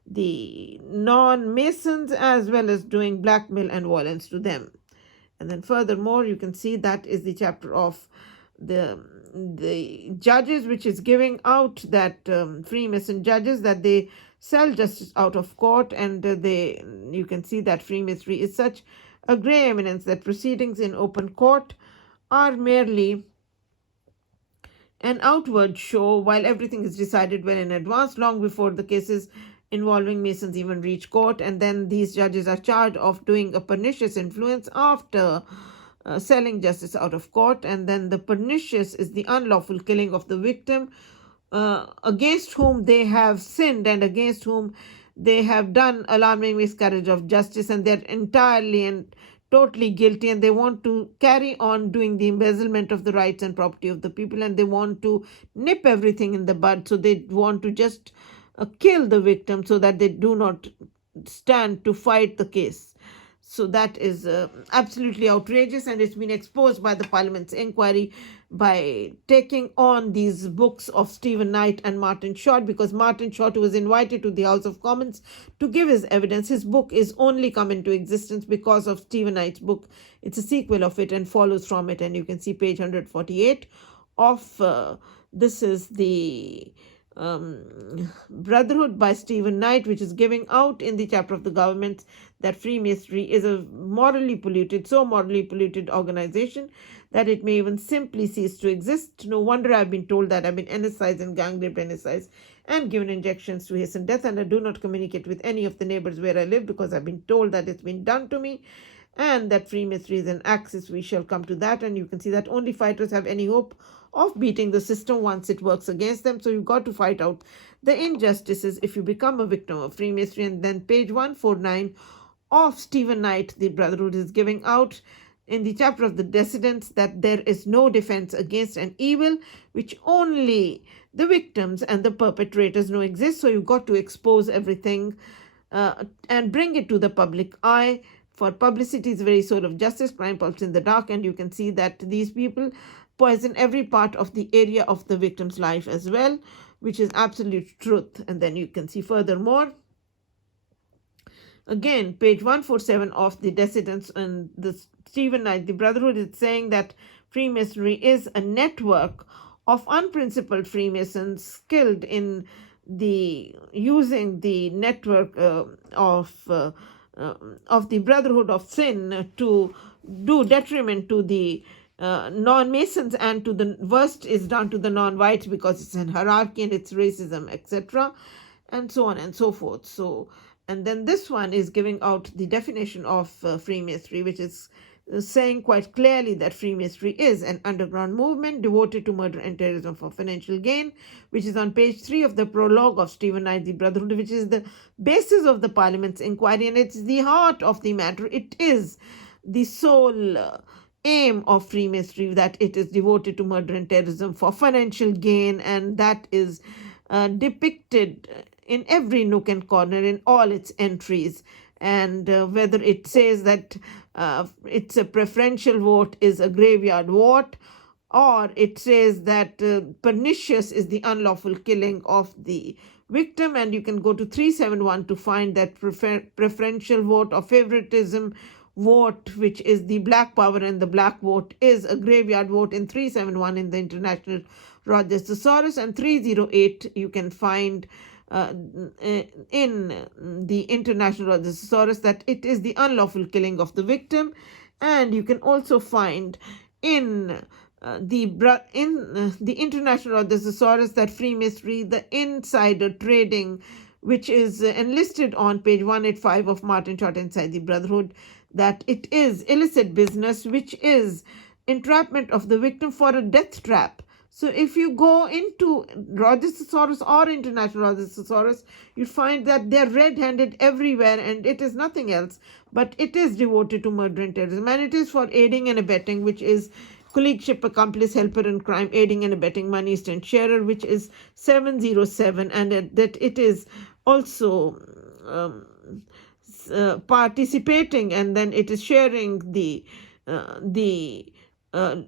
the non-Masons, as well as doing blackmail and violence to them. And then furthermore, you can see that is the chapter of the judges, which is giving out that Freemason judges, that they sell justice out of court, and you can see that Freemasonry is such a grey eminence that proceedings in open court are merely an outward show, while everything is decided well in advance, long before the cases involving Masons even reach court. And then these judges are charged of doing a pernicious influence after selling justice out of court. And then the pernicious is the unlawful killing of the victim against whom they have sinned and against whom they have done alarming miscarriage of justice, and they're entirely and totally guilty, and they want to carry on doing the embezzlement of the rights and property of the people, and they want to nip everything in the bud. So they want to just kill the victim so that they do not stand to fight the case. So that is absolutely outrageous, and it's been exposed by the Parliament's inquiry by taking on these books of Stephen Knight and Martin Short, because Martin Short, who was invited to the House of Commons to give his evidence, his book is only come into existence because of Stephen Knight's book. It's a sequel of it and follows from it, and you can see page 148 of this is the Brotherhood by Stephen Knight, which is giving out in the chapter of the government that Freemasonry is a morally polluted organization, that it may even simply cease to exist. No wonder I've been told that I've been anesthetized and gang raped, anesthetized, and given injections to hasten death, and I do not communicate with any of the neighbors where I live because I've been told that it's been done to me, and that Freemasonry is an axis. We shall come to that, and you can see that only fighters have any hope of beating the system once it works against them. So you've got to fight out the injustices if you become a victim of Freemasonry. And then page 149 of Stephen Knight, The Brotherhood, is giving out in the chapter of the Dissidents that there is no defense against an evil which only the victims and the perpetrators know exists. So you've got to expose everything and bring it to the public eye. For publicity is very soul of justice, crime pulps in the dark, and you can see that these people poison every part of the area of the victim's life as well, which is absolute truth. And then you can see furthermore, again, page 147 of the Dissidents and the Stephen Knight, The Brotherhood, is saying that Freemasonry is a network of unprincipled Freemasons skilled in the using the network of the Brotherhood of Sin to do detriment to the non-Masons, and to the worst is done to the non-whites because it's an hierarchy and it's racism, etc., and so on and so forth. So, and then this one is giving out the definition of Freemasonry, which is saying quite clearly that Freemasonry is an underground movement devoted to murder and terrorism for financial gain, which is on page 3 of the prologue of Stephen Knight, The Brotherhood, which is the basis of the Parliament's inquiry, and it's the heart of the matter. It is the sole aim of Freemasonry, that it is devoted to murder and terrorism for financial gain, and that is depicted in every nook and corner in all its entries. And whether it says that it's a preferential vote is a graveyard vote, or it says that pernicious is the unlawful killing of the victim, and you can go to 371 to find that preferential vote or favoritism vote, which is the black power and the black vote, is a graveyard vote in 371 in the International Rogers Thesaurus, and 308 you can find in the International Rogers Thesaurus that it is the unlawful killing of the victim. And you can also find in the International Rogers Thesaurus that Freemasonry, the insider trading, which is enlisted on page 185 of Martin Short Inside the Brotherhood, that it is illicit business, which is entrapment of the victim for a death trap. So if you go into Rogers Thesaurus or International Rogers Thesaurus, you find that they're red-handed everywhere, and it is nothing else, but it is devoted to murder and terrorism, and it is for aiding and abetting, which is colleagueship, accomplice, helper in crime, aiding and abetting, moneyless and sharer, which is 707, and that it is also participating, and then it is sharing the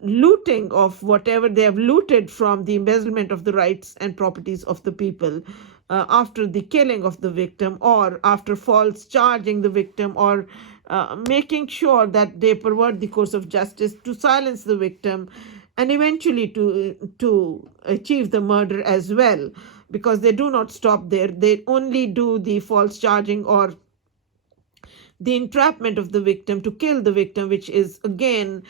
looting of whatever they have looted from the embezzlement of the rights and properties of the people after the killing of the victim, or after false charging the victim, or making sure that they pervert the course of justice to silence the victim, and eventually to achieve the murder as well, because they do not stop there. They only do the false charging or the entrapment of the victim to kill the victim, which is again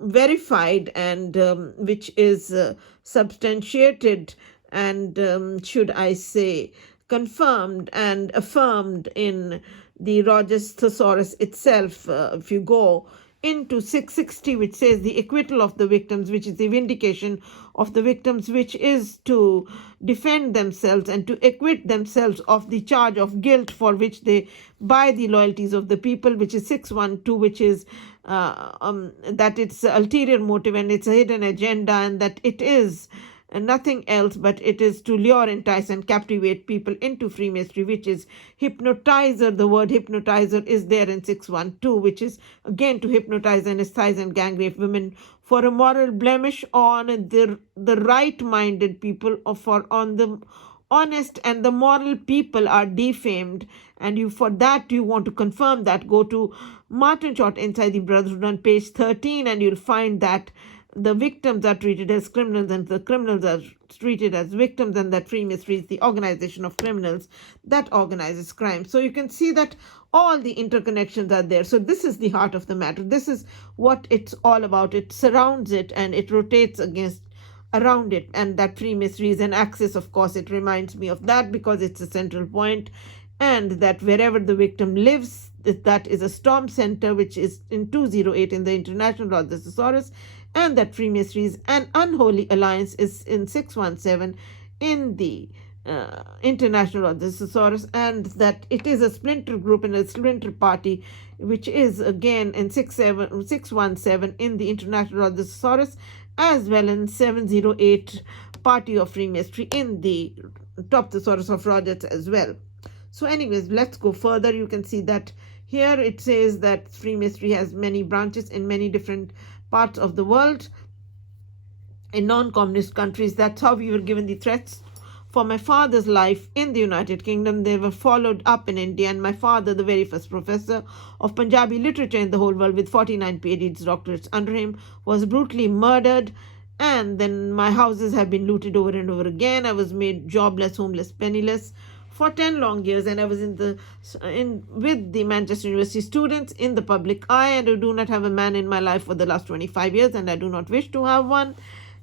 verified and which is substantiated and should I say confirmed and affirmed in the Rogers Thesaurus itself. If you go into 660, which says the acquittal of the victims, which is the vindication of the victims, which is to defend themselves and to acquit themselves of the charge of guilt for which they buy the loyalties of the people, which is 612, which is that it's ulterior motive and it's a hidden agenda, and that it is nothing else but it is to lure, entice, and captivate people into Freemasonry, which is hypnotizer. The word hypnotizer is there in 612, which is again to hypnotize, anesthetize, and gang rape women for a moral blemish on the right-minded people, or for on the honest and the moral people are defamed. And you, for that you want to confirm that, go to Martin Short Inside the Brotherhood on page 13, and you'll find that the victims are treated as criminals and the criminals are treated as victims, and that Freemasonry is the organization of criminals that organizes crime. So you can see that all the interconnections are there. So this is the heart of the matter. This is what it's all about. It surrounds it and it rotates around it, and that Freemasonry is an axis. Of course, it reminds me of that because it's a central point, and that wherever the victim lives, that is a storm center, which is in 208 in the International Law of the Thesaurus, and that Freemasonry is an unholy alliance is in 617 in the International Law of the Thesaurus, and that it is a splinter group and a splinter party, which is again in 617 in the International Law of the Thesaurus, as well in 708 Party of Freemasonry in the Top Thesaurus of Rogers as well. So anyways, let's go further. You can see that here it says that Freemasonry has many branches in many different parts of the world, in non-communist countries. That's how we were given the threats for my father's life in the United Kingdom. They were followed up in India, and my father, the very first professor of Punjabi literature in the whole world with 49 PhDs, doctorates under him, was brutally murdered. And then my houses have been looted over and over again. I was made jobless, homeless, penniless for 10 long years, and I was with the Manchester University students in the public eye, and I do not have a man in my life for the last 25 years, and I do not wish to have one.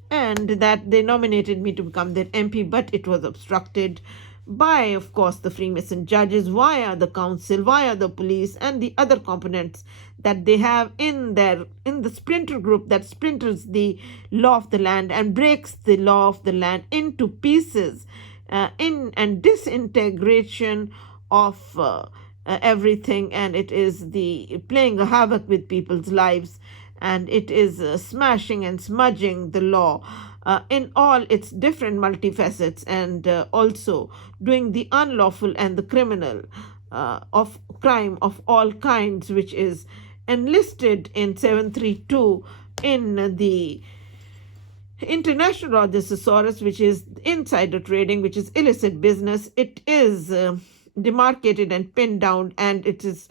And that they nominated me to become their MP, but it was obstructed by, of course, the Freemason judges, via the council, via the police, and the other components that they have in the splinter group that splinters the law of the land and breaks the law of the land into pieces, and disintegration of everything, and it is the playing a havoc with people's lives, and it is smashing and smudging the law in all its different multifacets, and also doing the unlawful and the criminal of crime of all kinds, which is enlisted in 732 in the International Law of the Thesaurus, which is insider trading, which is illicit business. It is demarcated and pinned down, and it is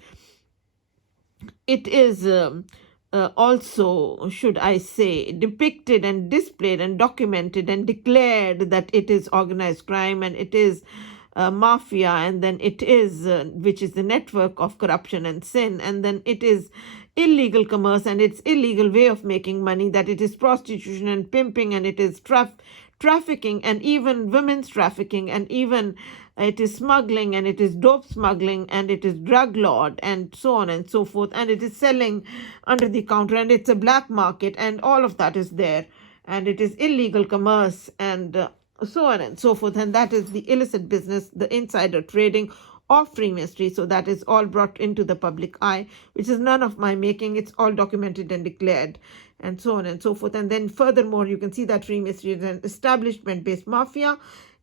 also, should I say, depicted and displayed and documented and declared that it is organized crime, and it is mafia, and then it is, which is the network of corruption and sin, and then it is illegal commerce and its illegal way of making money, that it is prostitution and pimping, and it is trafficking, and even women's trafficking, and even it is smuggling, and it is dope smuggling, and it is drug lord, and so on and so forth, and it is selling under the counter, and it's a black market, and all of that is there, and it is illegal commerce, and so on and so forth, and that is the illicit business, the insider trading of Freemasonry. So that is all brought into the public eye, which is none of my making. It's all documented and declared, and so on and so forth. And then furthermore, you can see that Freemasonry is an establishment-based mafia,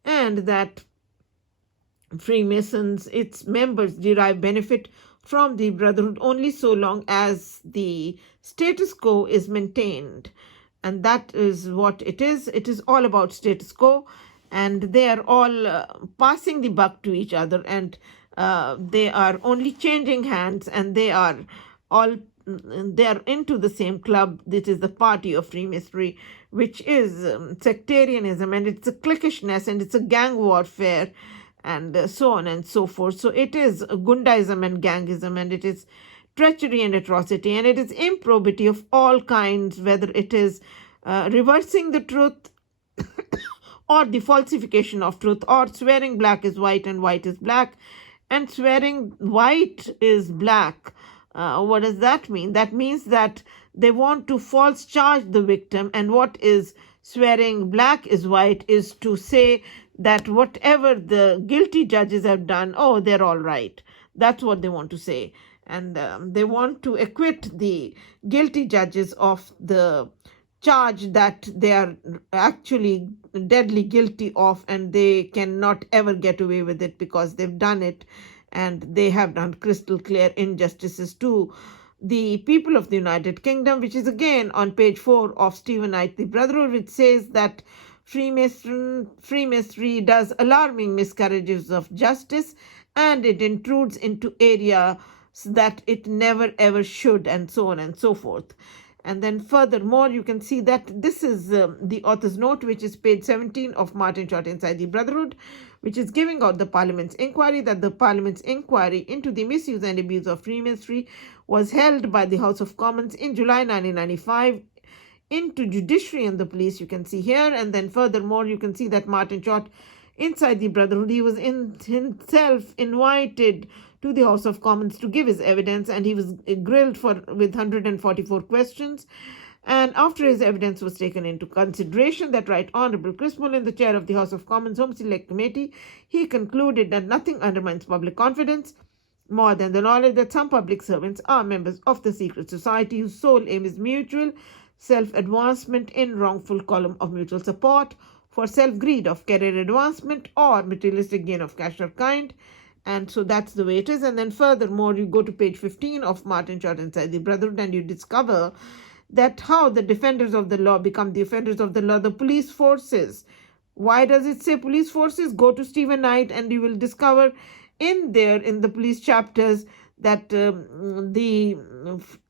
and that Freemasons, its members, derive benefit from the brotherhood only so long as the status quo is maintained. And that is what it is. It is all about status quo, and they are all passing the buck to each other, and they are only changing hands, and they are into the same club. This is the party of Freemasonry, which is sectarianism, and it's a cliquishness, and it's a gang warfare, and so on and so forth. So it is Gundaism and gangism, and it is treachery and atrocity, and it is improbity of all kinds, whether it is reversing the truth or the falsification of truth, or swearing black is white and white is black, and swearing white is black. What does that mean? That means that they want to false charge the victim, and what is swearing black is white is to say that whatever the guilty judges have done, oh, they're all right. That's what they want to say. And they want to acquit the guilty judges of the charge that they are actually deadly guilty of, and they cannot ever get away with it because they've done it, and they have done crystal clear injustices to the people of the United Kingdom, which is again on page 4 of Stephen Knight, The Brotherhood, which says that Freemasonry does alarming miscarriages of justice, and it intrudes into areas that it never ever should, and so on and so forth. And then furthermore, you can see that this is the author's note, which is page 17 of Martin Short Inside the Brotherhood, which is giving out the Parliament's inquiry, that the Parliament's inquiry into the misuse and abuse of Freemasonry was held by the House of Commons in July 1995 into judiciary and the police, you can see here. And then furthermore, you can see that Martin Short Inside the Brotherhood, he was himself invited to the House of Commons to give his evidence, and he was grilled with 144 questions. And after his evidence was taken into consideration, that Right Honourable Chris Mullin, the chair of the House of Commons Home Select Committee, he concluded that nothing undermines public confidence more than the knowledge that some public servants are members of the secret society whose sole aim is mutual self-advancement in wrongful column of mutual support for self-greed of career advancement or materialistic gain of cash or kind. And so that's the way it is. And then furthermore, you go to page 15 of Martin Short Inside the Brotherhood, and you discover that how the defenders of the law become the offenders of the law, the police forces. Why does it say police forces? Go to Stephen Knight and you will discover in there, in the police chapters, that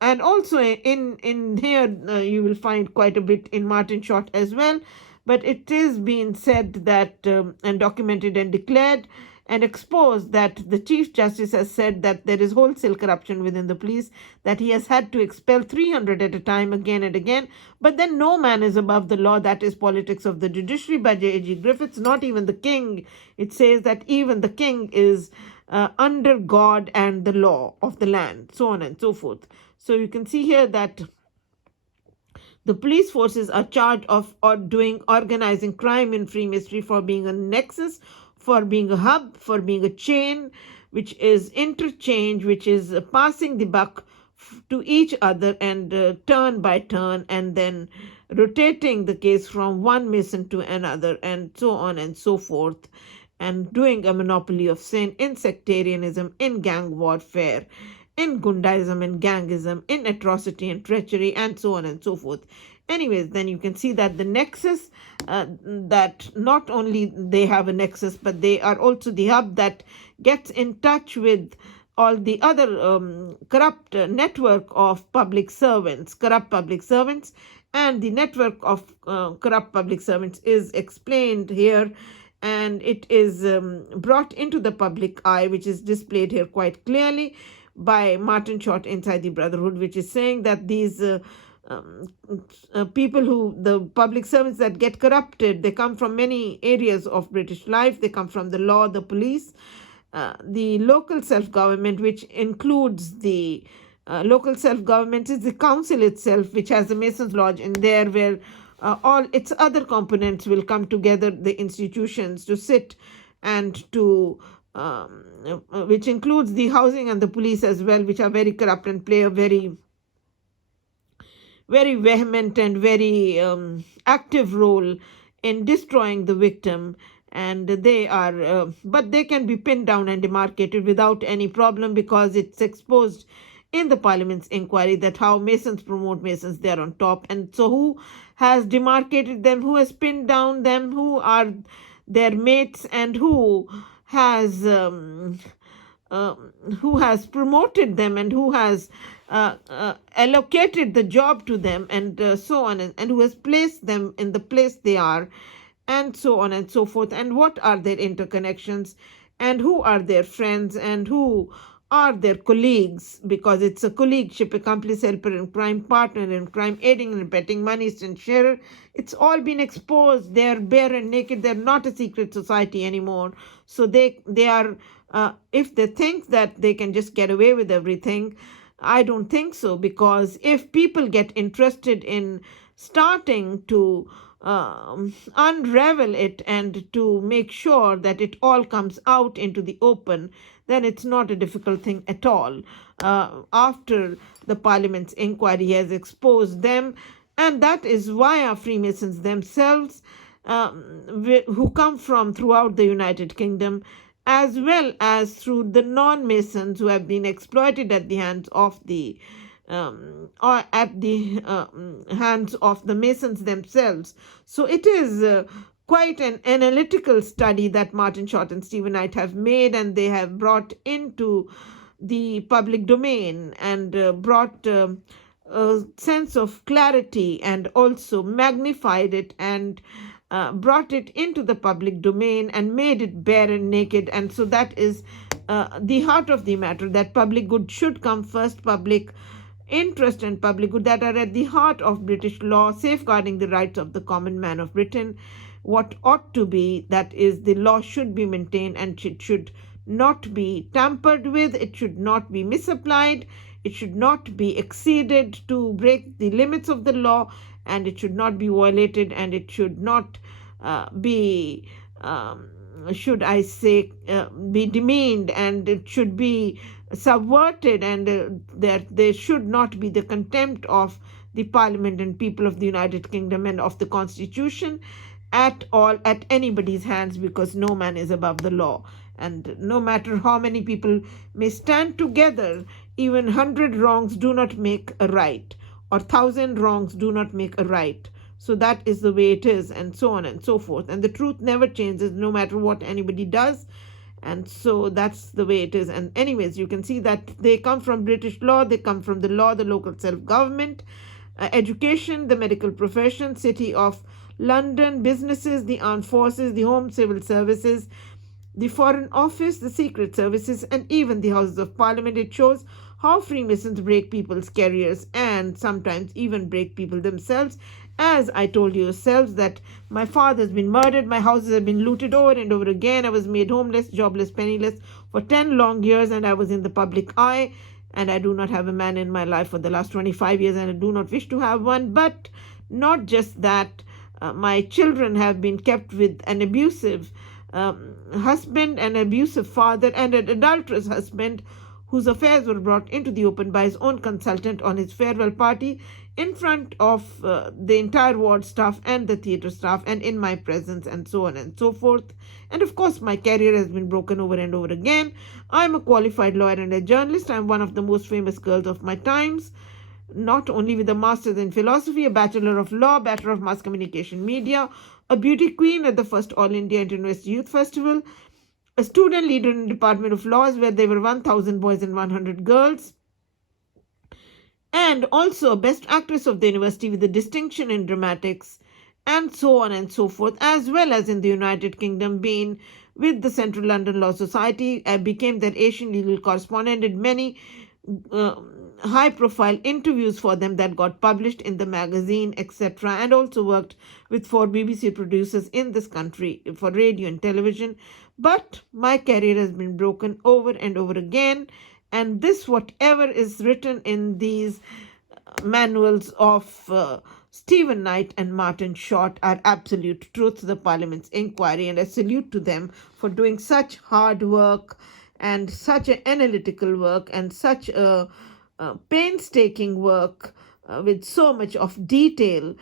and also in here you will find quite a bit in Martin Short as well, but it is being said that and documented and declared and exposed that the Chief Justice has said that there is wholesale corruption within the police, that he has had to expel 300 at a time again and again. But then no man is above the law. That is Politics of the Judiciary by J.A.G. Griffiths, not even the king. It says that even the king is under God and the law of the land, so on and so forth. So you can see here that the police forces are charged of organizing crime in Freemasonry for being a nexus, for being a hub, for being a chain, which is interchange, which is passing the buck to each other and turn by turn, and then rotating the case from one Mason to another, and so on and so forth, and doing a monopoly of sin in sectarianism, in gang warfare, in Gundaism and gangism, in atrocity and treachery, and so on and so forth. Anyways, then you can see that the nexus, that not only they have a nexus, but they are also the hub that gets in touch with all the other corrupt network of public servants, and the network of corrupt public servants is explained here, and it is brought into the public eye, which is displayed here quite clearly by Martin Short Inside the Brotherhood, which is saying that these people the public servants that get corrupted, they come from many areas of British life. They come from the law, the police, the local self-government, which includes the local self-government is the council itself, which has the Masons Lodge in there, where all its other components will come together, the institutions, to sit and to which includes the housing and the police as well, which are very corrupt and play a very vehement and very active role in destroying the victim. And they are, but they can be pinned down and demarcated without any problem, because it's exposed in the Parliament's inquiry that how Masons promote Masons, they're on top. And so who has demarcated them, who has pinned down them, who are their mates, and who has promoted them, and who has allocated the job to them, and so on, and who has placed them in the place they are, and so on and so forth, and what are their interconnections, and who are their friends, and who are their colleagues, because it's a colleagueship, accomplice, helper in crime, partner in crime, aiding and abetting, money and sharer. It's all been exposed. They're bare and naked. They're not a secret society anymore. So they are, if they think that they can just get away with everything, I don't think so, because if people get interested in starting to unravel it and to make sure that it all comes out into the open, then it's not a difficult thing at all. After the Parliament's inquiry has exposed them, and that is why our Freemasons themselves, who come from throughout the United Kingdom, as well as through the non-Masons who have been exploited at the hands of the hands of the Masons themselves. So it is quite an analytical study that Martin Short and Stephen Knight have made, and they have brought into the public domain, and brought sense of clarity and also magnified it and brought it into the public domain and made it bare and naked. And so that is the heart of the matter, that public good should come first, public interest and public good that are at the heart of British law, safeguarding the rights of the common man of Britain. What ought to be, that is, the law should be maintained and it should not be tampered with, it should not be misapplied, it should not be exceeded to break the limits of the law, and it should not be violated, and it should not be, should I say, be demeaned, and it should be subverted, and that there should not be the contempt of the Parliament and people of the United Kingdom and of the Constitution at all at anybody's hands, because no man is above the law. And no matter how many people may stand together, even 100 wrongs do not make a right, or 1,000 wrongs do not make a right. So that is the way it is, and so on and so forth. And the truth never changes, no matter what anybody does. And so that's the way it is. And anyways, you can see that they come from British law, they come from the law, the local self-government, education, the medical profession, City of London, businesses, the armed forces, the home civil services, the Foreign Office, the Secret Services, and even the Houses of Parliament. It shows how Freemasons break people's careers and sometimes even break people themselves. As I told yourselves that my father has been murdered, my houses have been looted over and over again, I was made homeless, jobless, penniless for 10 long years, and I was in the public eye, and I do not have a man in my life for the last 25 years, and I do not wish to have one. But not just that, my children have been kept with an abusive husband, an abusive father, and an adulterous husband whose affairs were brought into the open by his own consultant on his farewell party in front of the entire ward staff and the theatre staff and in my presence, and so on and so forth. And of course, my career has been broken over and over again. I'm a qualified lawyer and a journalist. I'm one of the most famous girls of my times, not only with a master's in philosophy, a bachelor of law, bachelor of mass communication media, a beauty queen at the first All India Inter-University Youth Festival, a student leader in the Department of Laws where there were 1,000 boys and 100 girls, and also a best actress of the university with a distinction in dramatics, and so on and so forth, as well as in the United Kingdom, being with the Central London Law Society. I became their Asian legal correspondent, did many high-profile interviews for them that got published in the magazine, etc., and also worked with 4 BBC producers in this country for radio and television. But my career has been broken over and over again, and this, whatever is written in these manuals of Stephen Knight and Martin Short, are absolute truth, the Parliament's inquiry, and I salute to them for doing such hard work and such an analytical work and such a painstaking work with so much of detail.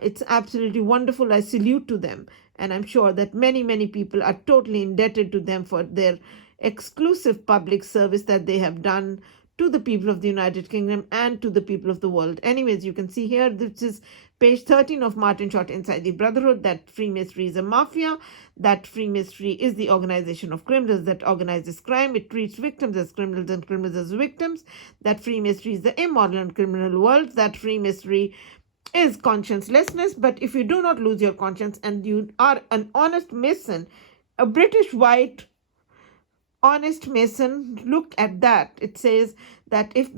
It's absolutely wonderful. I salute to them, and I'm sure that many, many people are totally indebted to them for their exclusive public service that they have done to the people of the United Kingdom and to the people of the world. Anyways, you can see here, this is page 13 of Martin Short Inside the Brotherhood, that Freemasonry is a mafia, that Freemasonry is the organization of criminals that organizes crime. It treats victims as criminals and criminals as victims, that Freemasonry is the immoral and criminal world, that Freemasonry is consciencelessness. But if you do not lose your conscience and you are an honest Mason, a British white honest Mason, look at that. It says that if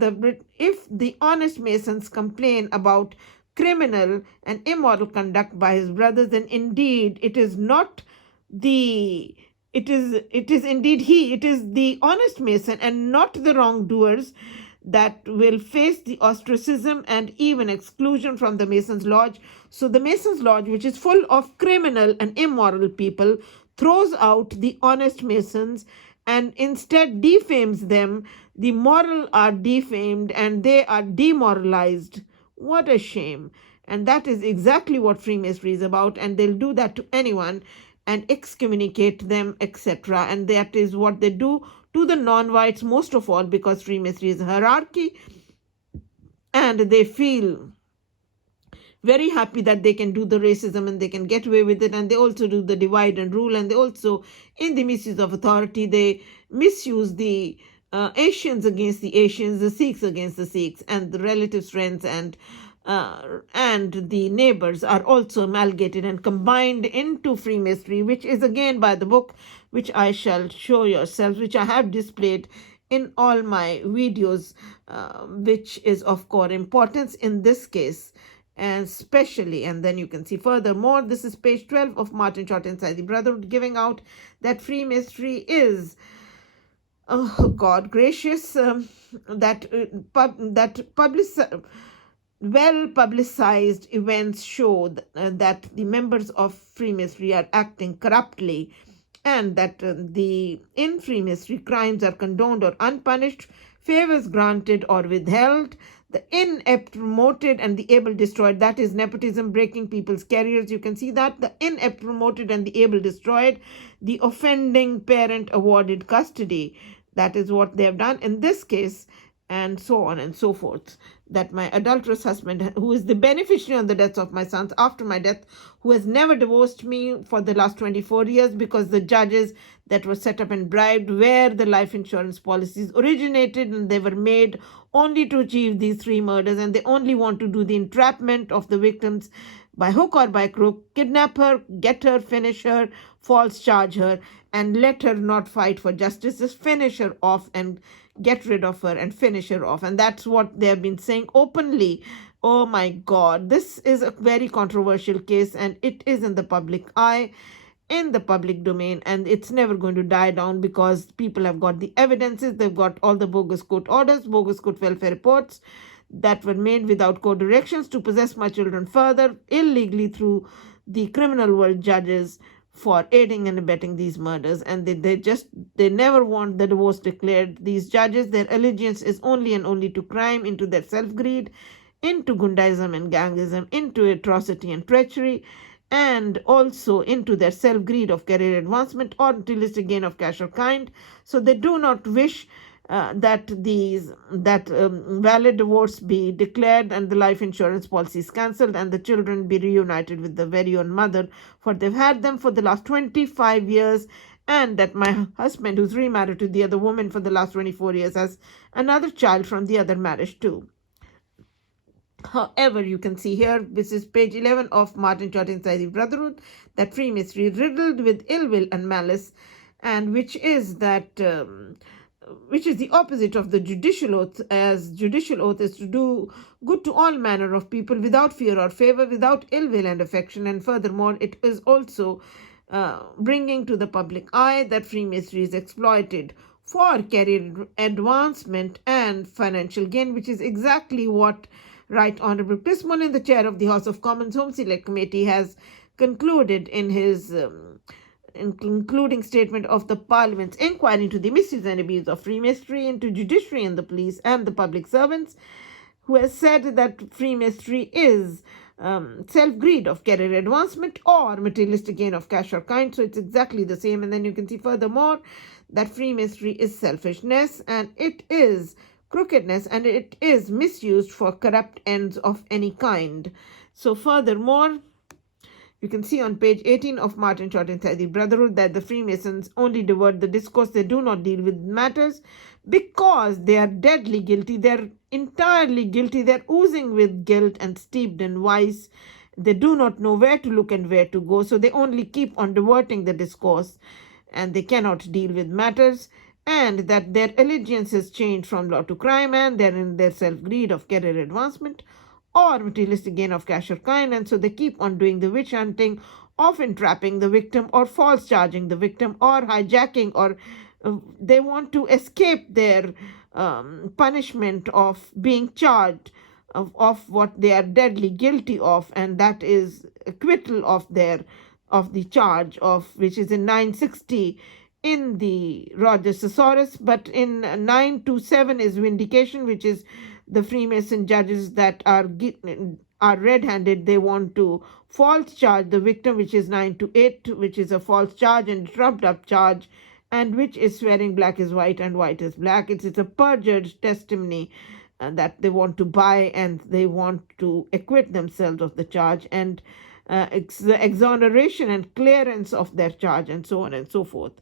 the honest Masons complain about criminal and immoral conduct by his brothers, then indeed it is not the it is indeed it is the honest Mason and not the wrongdoers that will face the ostracism and even exclusion from the Masons' Lodge. So the Masons' Lodge, which is full of criminal and immoral people, throws out the honest Masons and instead defames them. The moral are defamed and they are demoralized. What a shame. And that is exactly what Freemasonry is about, and they'll do that to anyone and excommunicate them, etc. And that is what they do to the non-whites most of all, because Freemasonry is a hierarchy and they feel very happy that they can do the racism and they can get away with it, and they also do the divide and rule, and they also, in the misuse of authority, they misuse the Asians against the Asians, the Sikhs against the Sikhs, and the relatives, friends, and the neighbors are also amalgamated and combined into Freemasonry, which is again by the book, which I shall show yourselves, which I have displayed in all my videos, which is of core importance in this case, and especially, and then you can see furthermore, this is page 12 of Martin Short Inside the Brotherhood, giving out that Freemasonry is, oh God gracious, well publicized events show that the members of Freemasonry are acting corruptly, and that in Freemasonry crimes are condoned or unpunished, favors granted or withheld, the inept promoted and the able destroyed. That is nepotism, breaking people's careers. You can see that the inept promoted and the able destroyed, the offending parent awarded custody. That is what they have done in this case, and so on and so forth. That my adulterous husband, who is the beneficiary on the deaths of my sons after my death, who has never divorced me for the last 24 years, because the judges that were set up and bribed where the life insurance policies originated, and they were made only to achieve these 3 murders, and they only want to do the entrapment of the victims by hook or by crook, kidnap her, get her, finish her, false charge her, and let her not fight for justice, just finish her off and get rid of her and finish her off. And that's what they have been saying openly. Oh my God, this is a very controversial case, and it is in the public eye, in the public domain, and it's never going to die down, because people have got the evidences. They've got all the bogus court orders, bogus court welfare reports that were made without court directions to possess my children further illegally through the criminal world judges for aiding and abetting these murders. And they never want the divorce declared. These judges, their allegiance is only and only to crime, into their self-greed, into Gundaism and gangism, into atrocity and treachery, and also into their self-greed of career advancement or materialistic gain of cash or kind. So they do not wish that valid divorce be declared and the life insurance policies cancelled and the children be reunited with the very own mother, for they've had them for the last 25 years, and that my husband, who's remarried to the other woman for the last 24 years, has another child from the other marriage too. However, you can see here, this is page 11 of Martin Short Inside the Brotherhood, that Freemasonry riddled with ill will and malice, and which is the opposite of the judicial oath, as judicial oath is to do good to all manner of people without fear or favor, without ill will and affection. And furthermore, it is also bringing to the public eye that Freemasonry is exploited for career advancement and financial gain, which is exactly what Right Honorable Chris Mullin, the chair of the House of Commons Home Select Committee, has concluded in his concluding statement of the Parliament's inquiry into the misuse and abuse of Freemasonry, into judiciary and the police and the public servants, who has said that Freemasonry is self-greed of career advancement or materialistic gain of cash or kind. So it's exactly the same. And then you can see furthermore that Freemasonry is selfishness, and it is crookedness, and it is misused for corrupt ends of any kind. So furthermore, you can see on page 18 of Martin Short Inside the Brotherhood that the Freemasons only divert the discourse. They do not deal with matters because they are deadly guilty. They're entirely guilty. They're oozing with guilt and steeped in vice. They do not know where to look and where to go. So they only keep on diverting the discourse, and they cannot deal with matters. And that their allegiance has changed from law to crime, and they're in their self-greed of career advancement or materialistic gain of cash or kind. And so they keep on doing the witch hunting, of entrapping the victim or false charging the victim or hijacking, or they want to escape their punishment of being charged of what they are deadly guilty of, and that is acquittal of the charge of, which is in 960 in the Rogers Thesaurus, but in 927 is vindication, which is the Freemason judges that are red-handed. They want to false charge the victim, which is 928, which is a false charge and trumped up charge, and which is swearing black is white and white is black. It's a perjured testimony that they want to buy, and they want to acquit themselves of the charge, and the exoneration and clearance of their charge, and so on and so forth.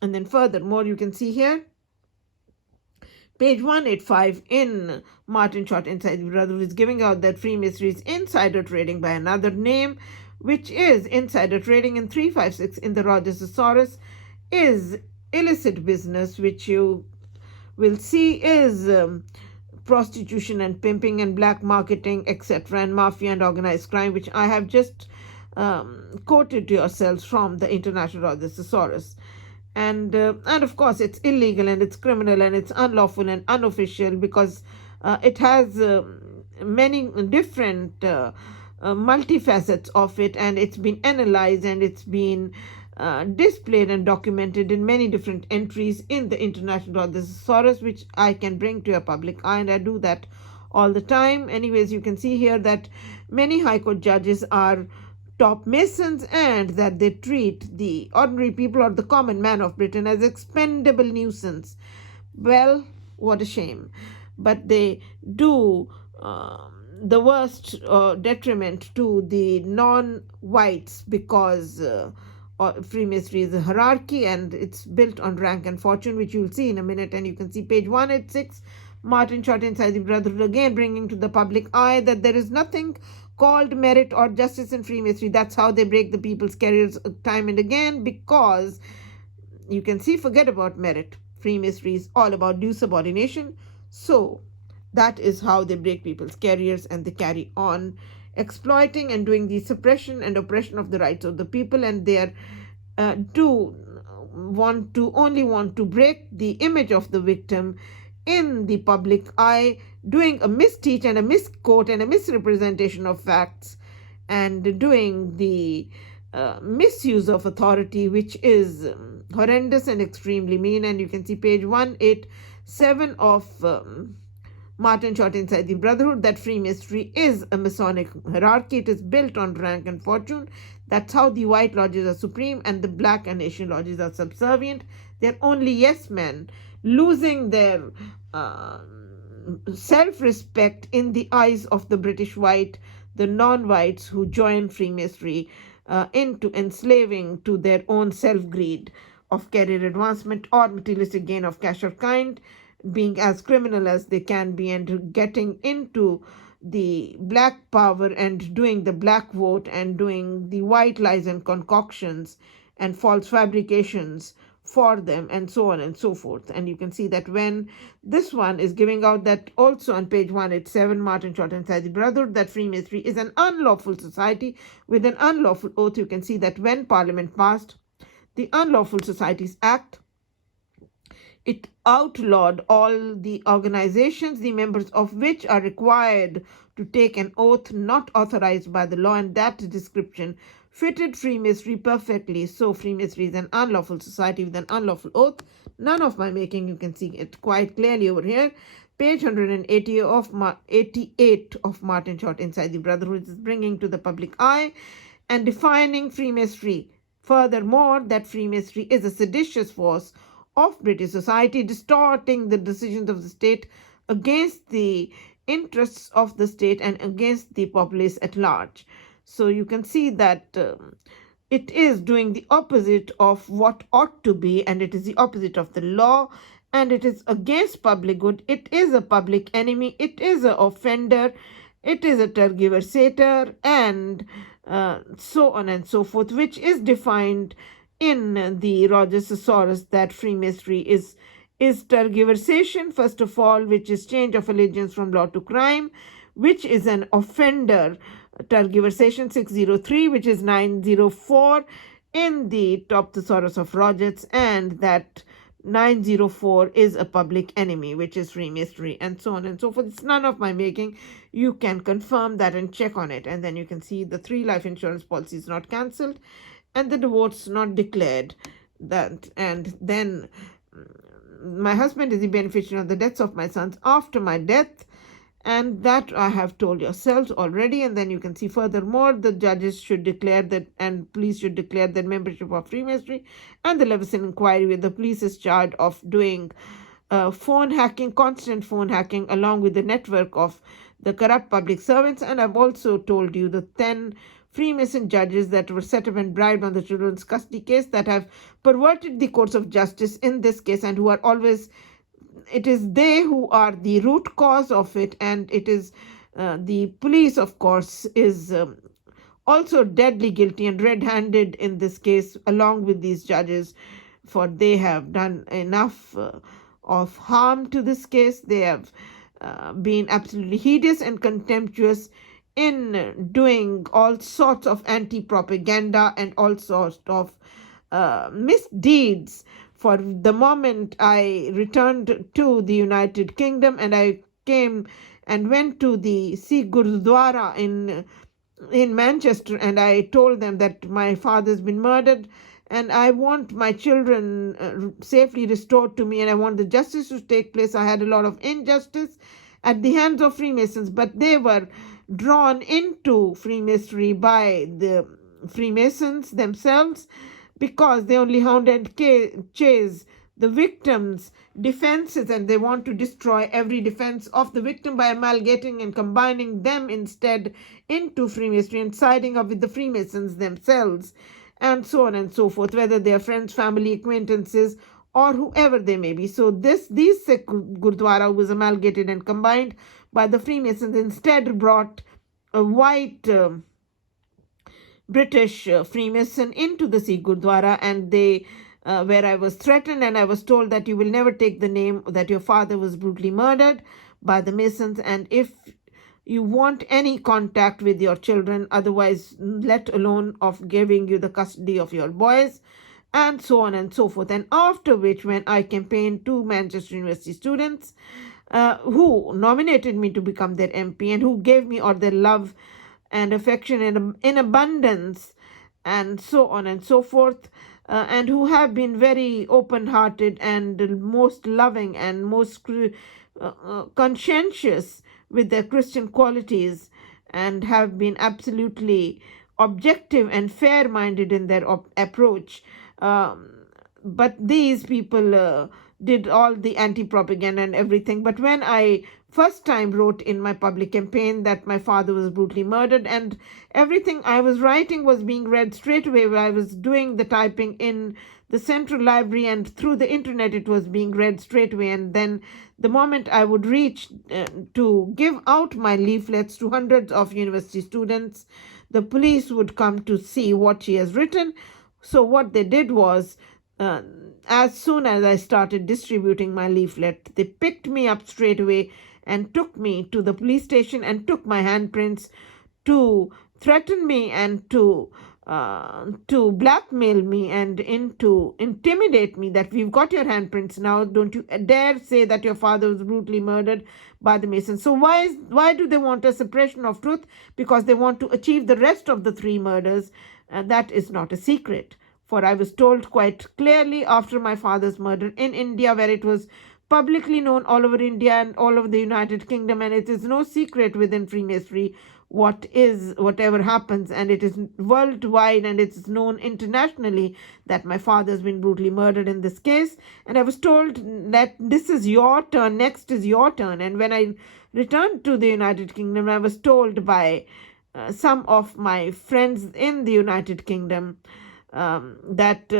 And then furthermore, you can see here Page 185 in Martin Short Inside the Brotherhood is giving out that Freemasonry is insider trading by another name, which is insider trading, in 356 in the Rogers Thesaurus is illicit business, which you will see is prostitution and pimping and black marketing, etc., and mafia and organized crime, which I have just quoted to yourselves from the International Rogers Thesaurus. And of course, it's illegal and it's criminal and it's unlawful and unofficial because it has many different multifacets of it, and it's been analyzed and it's been displayed and documented in many different entries in the International Rogers Thesaurus, which I can bring to your public eye, and I do that all the time. Anyways, you can see here that many High Court judges are top Masons and that they treat the ordinary people or the common man of Britain as expendable nuisance. Well, what a shame. But they do the worst detriment to the non-whites because Freemasonry is a hierarchy and it's built on rank and fortune, which you'll see in a minute. And you can see page 186, Martin Short Inside the Brotherhood, again bringing to the public eye that there is nothing called merit or justice in Freemasonry. That's how they break the people's careers time and again, because you can see, forget about merit. Freemasonry is all about due subordination. So that is how they break people's careers, and they carry on exploiting and doing the suppression and oppression of the rights of the people, and they are only want to break the image of the victim in the public eye, doing a misteach and a misquote and a misrepresentation of facts, and doing the misuse of authority, which is horrendous and extremely mean. And you can see page 187 of Martin Short Inside the Brotherhood that Freemasonry is a Masonic hierarchy. It is built on rank and fortune. That's how the white lodges are supreme and the black and Asian lodges are subservient. They're only yes men, losing their self-respect in the eyes of the British white, the non-whites who join Freemasonry into enslaving to their own self-greed of career advancement or materialistic gain of cash or kind, being as criminal as they can be, and getting into the black power and doing the black vote and doing the white lies and concoctions and false fabrications for them, and so on and so forth. And you can see that when this one is giving out that also on page 187, Martin Short Inside the Brotherhood, that Freemasonry is an unlawful society with an unlawful oath. You can see that when Parliament passed the Unlawful Societies Act, it outlawed all the organizations, the members of which are required to take an oath not authorized by the law, and that description fitted Freemasonry perfectly. So Freemasonry is an unlawful society with an unlawful oath, none of my making. You can see it quite clearly over here. Page 188 of Martin Short Inside the Brotherhood is bringing to the public eye and defining Freemasonry. Furthermore, that Freemasonry is a seditious force of British society, distorting the decisions of the state against the interests of the state and against the populace at large. So you can see that it is doing the opposite of what ought to be, and it is the opposite of the law, and it is against public good. It is a public enemy. It is an offender. It is a tergiversator, and so on and so forth, which is defined in the Rogers Thesaurus that Freemasonry is tergiversation, first of all, which is change of allegiance from law to crime, which is an offender, tergiversation 603, which is 904 in the top thesaurus of Rogers, and that 904 is a public enemy, which is Freemasonry, and so on and so forth. It's none of my making. You can confirm that and check on it. And then you can see the 3 life insurance policies not cancelled and the divorce not declared. That, and then my husband is the beneficiary of the deaths of my sons after my death, and that I have told yourselves already. And then you can see furthermore, the judges should declare that, and police should declare their membership of Freemasonry, and the Leveson inquiry, where the police is charged of doing phone hacking, constant phone hacking, along with the network of the corrupt public servants. And I've also told you the 10 Freemason judges that were set up and bribed on the children's custody case, that have perverted the courts of justice in this case, and who are always it is they who are the root cause of it, and it is the police, of course, is also deadly guilty and red-handed in this case, along with these judges, for they have done enough of harm to this case. They have been absolutely hideous and contemptuous in doing all sorts of anti-propaganda and all sorts of misdeeds. For the moment I returned to the United Kingdom, and I came and went to the Sikh Gurudwara in Manchester, and I told them that my father's been murdered and I want my children safely restored to me, and I want the justice to take place. I had a lot of injustice at the hands of Freemasons, but they were drawn into Freemasonry by the Freemasons themselves, because they only hound and chase the victims' defenses, and they want to destroy every defense of the victim by amalgamating and combining them instead into Freemasonry and siding up with the Freemasons themselves, and so on and so forth, whether they are friends, family, acquaintances, or whoever they may be. So these Sikh Gurdwara was amalgamated and combined by the Freemasons, instead brought a white British Freemason into the Sikh Gurdwara, and they where I was threatened, and I was told that you will never take the name, that your father was brutally murdered by the Masons, and if you want any contact with your children, otherwise let alone of giving you the custody of your boys, and so on and so forth. And after which, when I campaigned to Manchester University students who nominated me to become their MP and who gave me all their love and affection in abundance, and so on and so forth, and who have been very open-hearted and most loving and most conscientious with their Christian qualities, and have been absolutely objective and fair-minded in their approach. But these people did all the anti-propaganda and everything. But when I first time wrote in my public campaign that my father was brutally murdered, and everything I was writing was being read straight away while I was doing the typing in the central library, and through the internet it was being read straight away. And then the moment I would reach to give out my leaflets to hundreds of university students, the police would come to see what she has written. So what they did was, as soon as I started distributing my leaflet, they picked me up straight away and took me to the police station and took my handprints to threaten me and to blackmail me and to intimidate me that we've got your handprints now. Don't you dare say that your father was brutally murdered by the Masons. So why do they want a suppression of truth? Because they want to achieve the rest of the 3 murders. That is not a secret. For I was told quite clearly after my father's murder in India, where it was publicly known all over India and all over the United Kingdom, and it is no secret within Freemasonry whatever happens, and it is worldwide and it's known internationally that my father has been brutally murdered in this case. And I was told that this is your turn, next is your turn. And when I returned to the United Kingdom, I was told by some of my friends in the United Kingdom that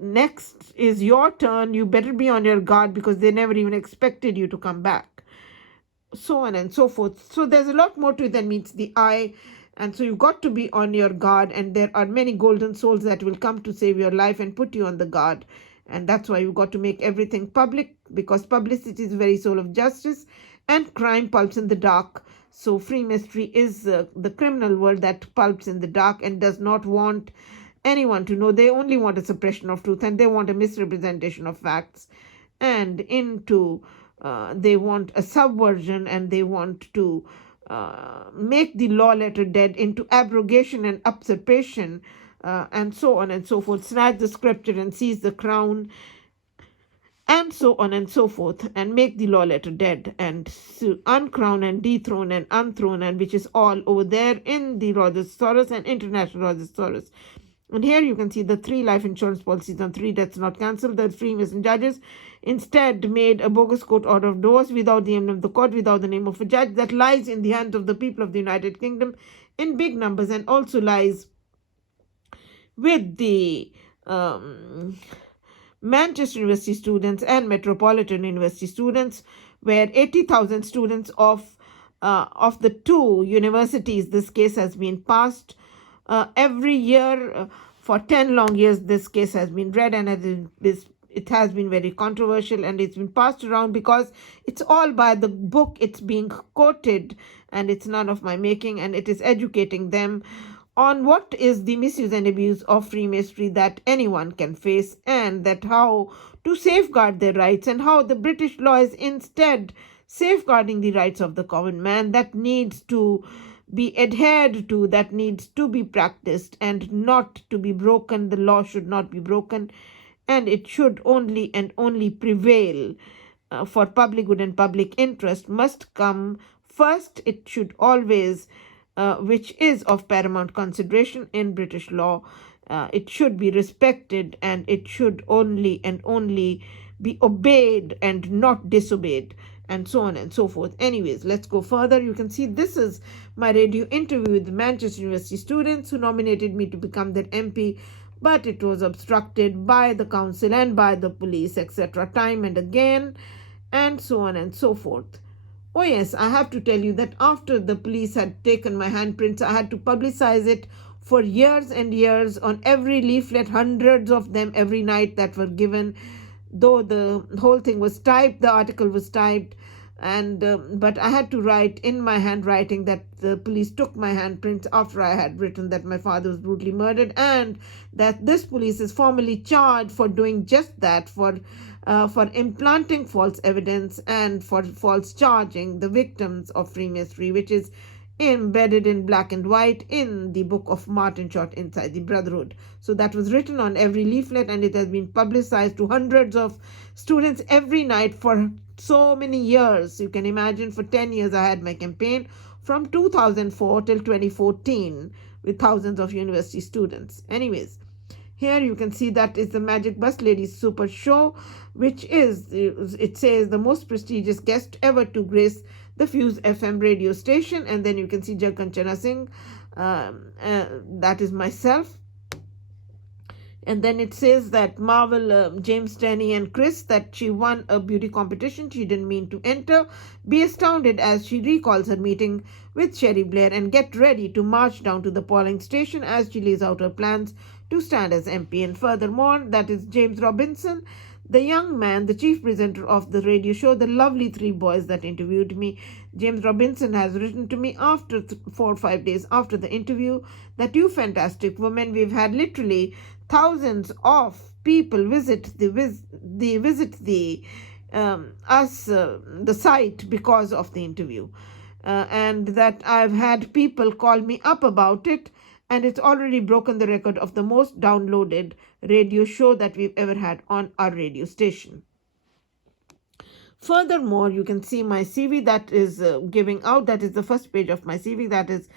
next is your turn, you better be on your guard, because they never even expected you to come back, so on and so forth. So there's a lot more to it than meets the eye, and so you've got to be on your guard, and there are many golden souls that will come to save your life and put you on the guard. And that's why you've got to make everything public, because publicity is the very soul of justice, and crime pulps in the dark. So Freemasonry is the criminal world that pulps in the dark and does not want anyone to know. They only want a suppression of truth, and they want a misrepresentation of facts, and they want a subversion, and they want to make the law letter dead into abrogation and usurpation, and so on and so forth, snatch the scripture and seize the crown, and so on and so forth, and make the law letter dead, and uncrown and dethrone and unthrone, and which is all over there in the Rhodes-Soros and International Rhodes-Soros. And here you can see the 3 life insurance policies on 3 deaths not cancelled. The Freemason judges instead made a bogus court order of divorce without the name of the court, without the name of a judge, that lies in the hands of the people of the United Kingdom in big numbers, and also lies with the Manchester University students and Metropolitan University students, where 80,000 students of the two universities, this case has been passed every year for 10 long years. This case has been read, and it has been very controversial, and it's been passed around because it's all by the book. It's being quoted, and it's none of my making, and it is educating them on what is the misuse and abuse of Freemasonry that anyone can face, and that how to safeguard their rights, and how the British law is instead safeguarding the rights of the common man that needs to be adhered to, that needs to be practiced and not to be broken. The law should not be broken, and it should only and only prevail for public good and public interest must come first. It should always, which is of paramount consideration in British law, it should be respected, and it should only and only be obeyed and not disobeyed, and so on and so forth. Anyways, let's go further. You can see this is my radio interview with the Manchester University students who nominated me to become their MP, but it was obstructed by the council and by the police, etc., time and again, and so on and so forth. Oh yes, I have to tell you that after the police had taken my handprints, I had to publicize it for years and years on every leaflet, hundreds of them every night that were given. Though the whole thing was typed, the article was typed, and but I had to write in my handwriting that the police took my handprints after I had written that my father was brutally murdered, and that this police is formally charged for doing just that, for implanting false evidence and for false charging the victims of Freemasonry, which is embedded in black and white in the book of Martin Short Inside the Brotherhood. So that was written on every leaflet, and it has been publicized to hundreds of students every night for so many years. You can imagine, for 10 years I had my campaign from 2004 till 2014 with thousands of university students. Anyways, here you can see that is the Magic Bus Ladies Super Show, which is, it says, the most prestigious guest ever to grace the Fuse FM radio station. And then you can see Jagkanchana Singh, that is myself. And then it says that Marvel, James, Danny, and Chris, that she won a beauty competition she didn't mean to enter. Be astounded as she recalls her meeting with Sherry Blair, and get ready to march down to the polling station as she lays out her plans to stand as MP. And furthermore, that is James Robinson, the young man, the chief presenter of the radio show, the lovely three boys that interviewed me. James Robinson has written to me after 4 or 5 days after the interview that, you fantastic woman, we've had literally thousands of people visit the site because of the interview, and that I've had people call me up about it, and it's already broken the record of the most downloaded radio show that we've ever had on our radio station. Furthermore, you can see my CV that is giving out. That is the first page of my CV, that is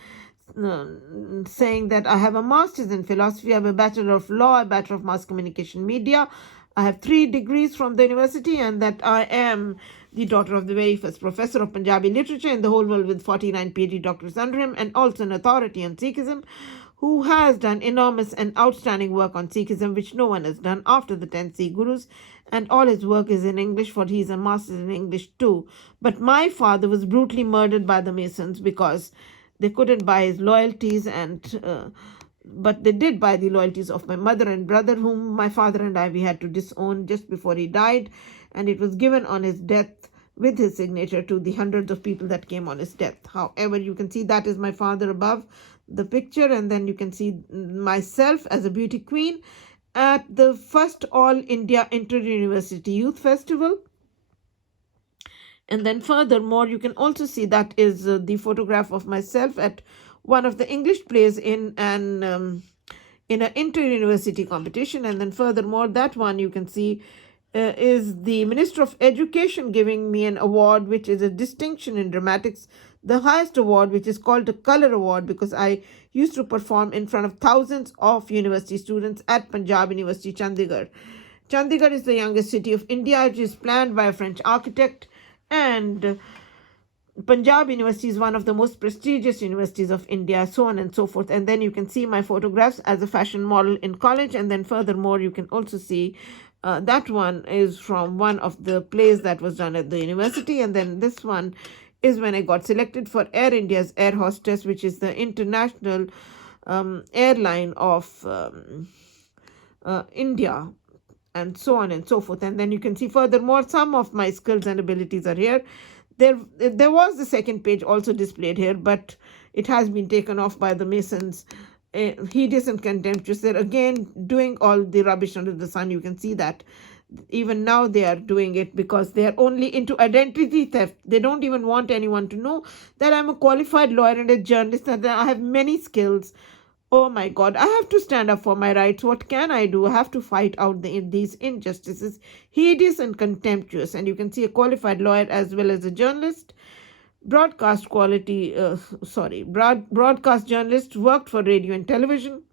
saying that I have a master's in philosophy, I have a bachelor of law, a bachelor of mass communication media, I have 3 degrees from the university, and that I am the daughter of the very first professor of Punjabi literature in the whole world with 49 PhD doctors under him, and also an authority on Sikhism, who has done enormous and outstanding work on Sikhism, which no one has done after the 10 Sikh Gurus, and all his work is in English, for he is a master in English too. But my father was brutally murdered by the Masons because they couldn't buy his loyalties, and but they did buy the loyalties of my mother and brother, whom my father and we had to disown just before he died, and it was given on his death with his signature to the hundreds of people that came on his death. However, you can see that is my father above the picture, and then you can see myself as a beauty queen at the first All India Inter-University Youth Festival. And then furthermore, you can also see that is the photograph of myself at one of the English plays in an inter-university competition. And then furthermore, that one you can see is the Minister of Education giving me an award, which is a distinction in dramatics, the highest award, which is called the Colour Award, because I used to perform in front of thousands of university students at Punjab University, Chandigarh. Chandigarh is the youngest city of India. It is planned by a French architect, and Punjab University is one of the most prestigious universities of India, so on and so forth. And then you can see my photographs as a fashion model in college. And then furthermore, you can also see That one is from one of the plays that was done at the university. And then this one is when I got selected for Air India's air hostess, which is the international airline of India, and so on and so forth. And then you can see furthermore, some of my skills and abilities are here. There was the second page also displayed here, but it has been taken off by the Masons. Hideous and contemptuous. They're again doing all the rubbish under the sun. You can see that even now they are doing it because they are only into identity theft. They don't even want anyone to know that I'm a qualified lawyer and a journalist, and that I have many skills. Oh my God, I have to stand up for my rights. What can I do? I have to fight out these injustices. Hideous and contemptuous. And you can see a qualified lawyer as well as a journalist. Broadcast journalist, worked for radio and television.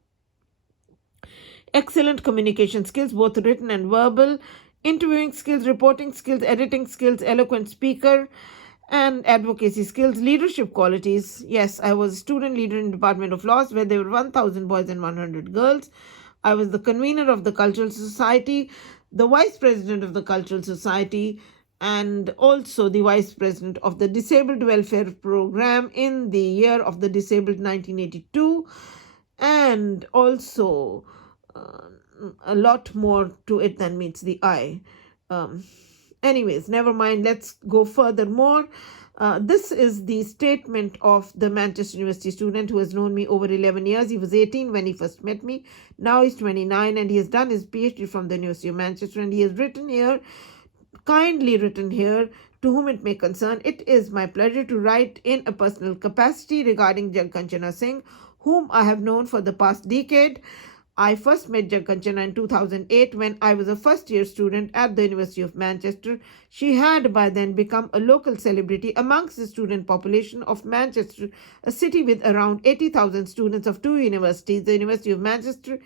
Excellent communication skills, both written and verbal. Interviewing skills, reporting skills, editing skills, eloquent speaker, and advocacy skills. Leadership qualities. Yes, I was a student leader in Department of Laws where there were 1,000 boys and 100 girls. I was the convener of the Cultural Society, the vice president of the Cultural Society, and also the vice president of the Disabled Welfare Program in the year of the disabled 1982, and also a lot more to it than meets the eye. Anyways, never mind. Let's go furthermore. This is the statement of the Manchester University student who has known me over 11 years. He was 18 when he first met me. Now he's 29 and he has done his PhD from the University of Manchester. And he has written here, kindly written here, to whom it may concern, it is my pleasure to write in a personal capacity regarding Jagkanchana Singh, whom I have known for the past decade. I first met Jagkanchana in 2008 when I was a first-year student at the University of Manchester. She had by then become a local celebrity amongst the student population of Manchester, a city with around 80,000 students of two universities, the University of Manchester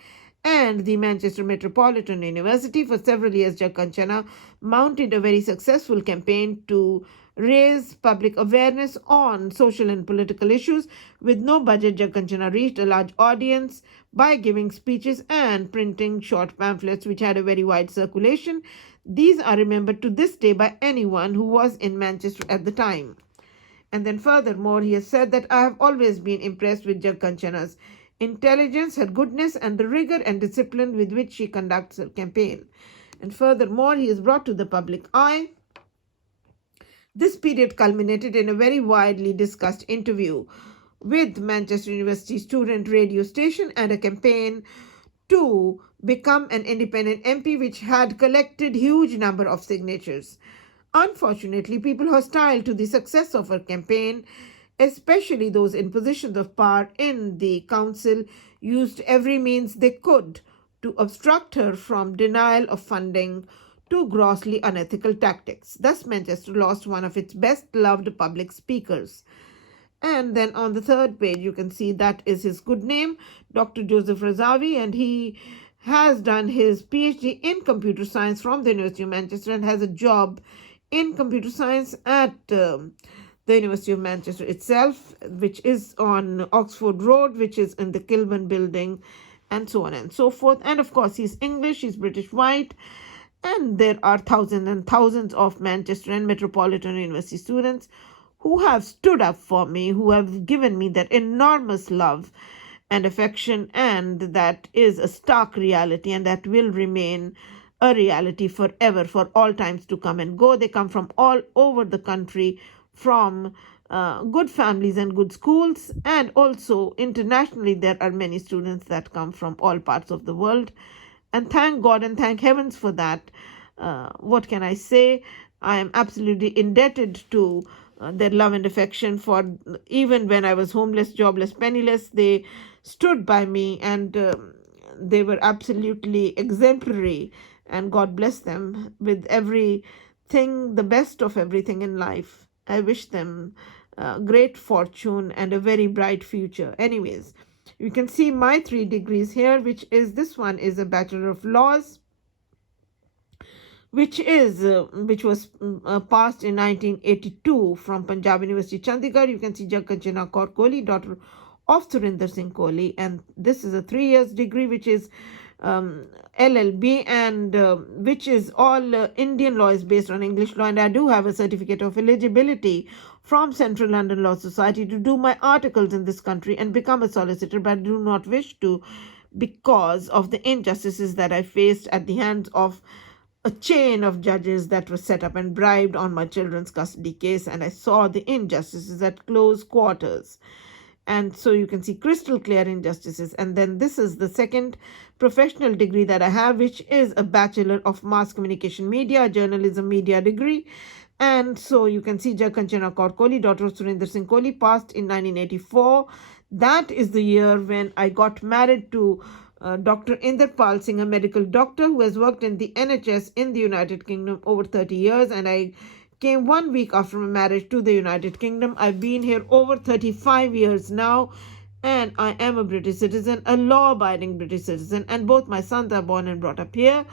and the Manchester Metropolitan University. For several years, Jagkanchana mounted a very successful campaign to raise public awareness on social and political issues. With no budget, Jagkanchana reached a large audience by giving speeches and printing short pamphlets which had a very wide circulation. These are remembered to this day by anyone who was in Manchester at the time. And then furthermore, he has said that I have always been impressed with Jagkanchana's intelligence, her goodness, and the rigor and discipline with which she conducts her campaign. And furthermore, he is brought to the public eye. This period culminated in a very widely discussed interview with Manchester University student radio station and a campaign to become an independent MP which had collected huge number of signatures. Unfortunately, people hostile to the success of her campaign, especially those in positions of power in the council, used every means they could to obstruct her, from denial of funding to grossly unethical tactics. Thus, Manchester lost one of its best-loved public speakers. And then on the third page, you can see that is his good name, Dr. Joseph Razavi, and he has done his PhD in computer science from the University of Manchester and has a job in computer science at the University of Manchester itself, which is on Oxford Road, which is in the Kilburn building, and so on and so forth. And of course, he's English, he's British white, and there are thousands and thousands of Manchester and Metropolitan University students who have stood up for me, who have given me that enormous love and affection, and that is a stark reality, and that will remain a reality forever, for all times to come and go. They come from all over the country, from good families and good schools, and also internationally there are many students that come from all parts of the world, and thank God and thank heavens for that. What can I say? I am absolutely indebted to their love and affection, for even when I was homeless, jobless, penniless, they stood by me, and they were absolutely exemplary, and God bless them with everything, the best of everything in life. I wish them great fortune and a very bright future. Anyways, you can see my 3 degrees here, which this one is a Bachelor of Laws, which was passed in 1982 from Punjab University, Chandigarh. You can see Jagkanchana Kaur Kohli, daughter of Surinder Singh Kohli, and this is a 3 years degree, which is LLB, and which is all Indian law is based on English law, and I do have a certificate of eligibility from Central London Law Society to do my articles in this country and become a solicitor, but I do not wish to because of the injustices that I faced at the hands of a chain of judges that was set up and bribed on my children's custody case, and I saw the injustices at close quarters. And so you can see crystal clear injustices. And then this is the second professional degree that I have, which is a Bachelor of Mass Communication Media, Journalism Media degree. And so you can see Jakanchana Kaur Kohli, daughter of Surinder Singh Kohli, passed in 1984. That is the year when I got married to Dr. Inderpal Singh, a medical doctor who has worked in the NHS in the United Kingdom over 30 years. And I came 1 week after my marriage to the United Kingdom. I've been here over 35 years now, and I am a British citizen, a law-abiding British citizen, and both my sons are born and brought up here.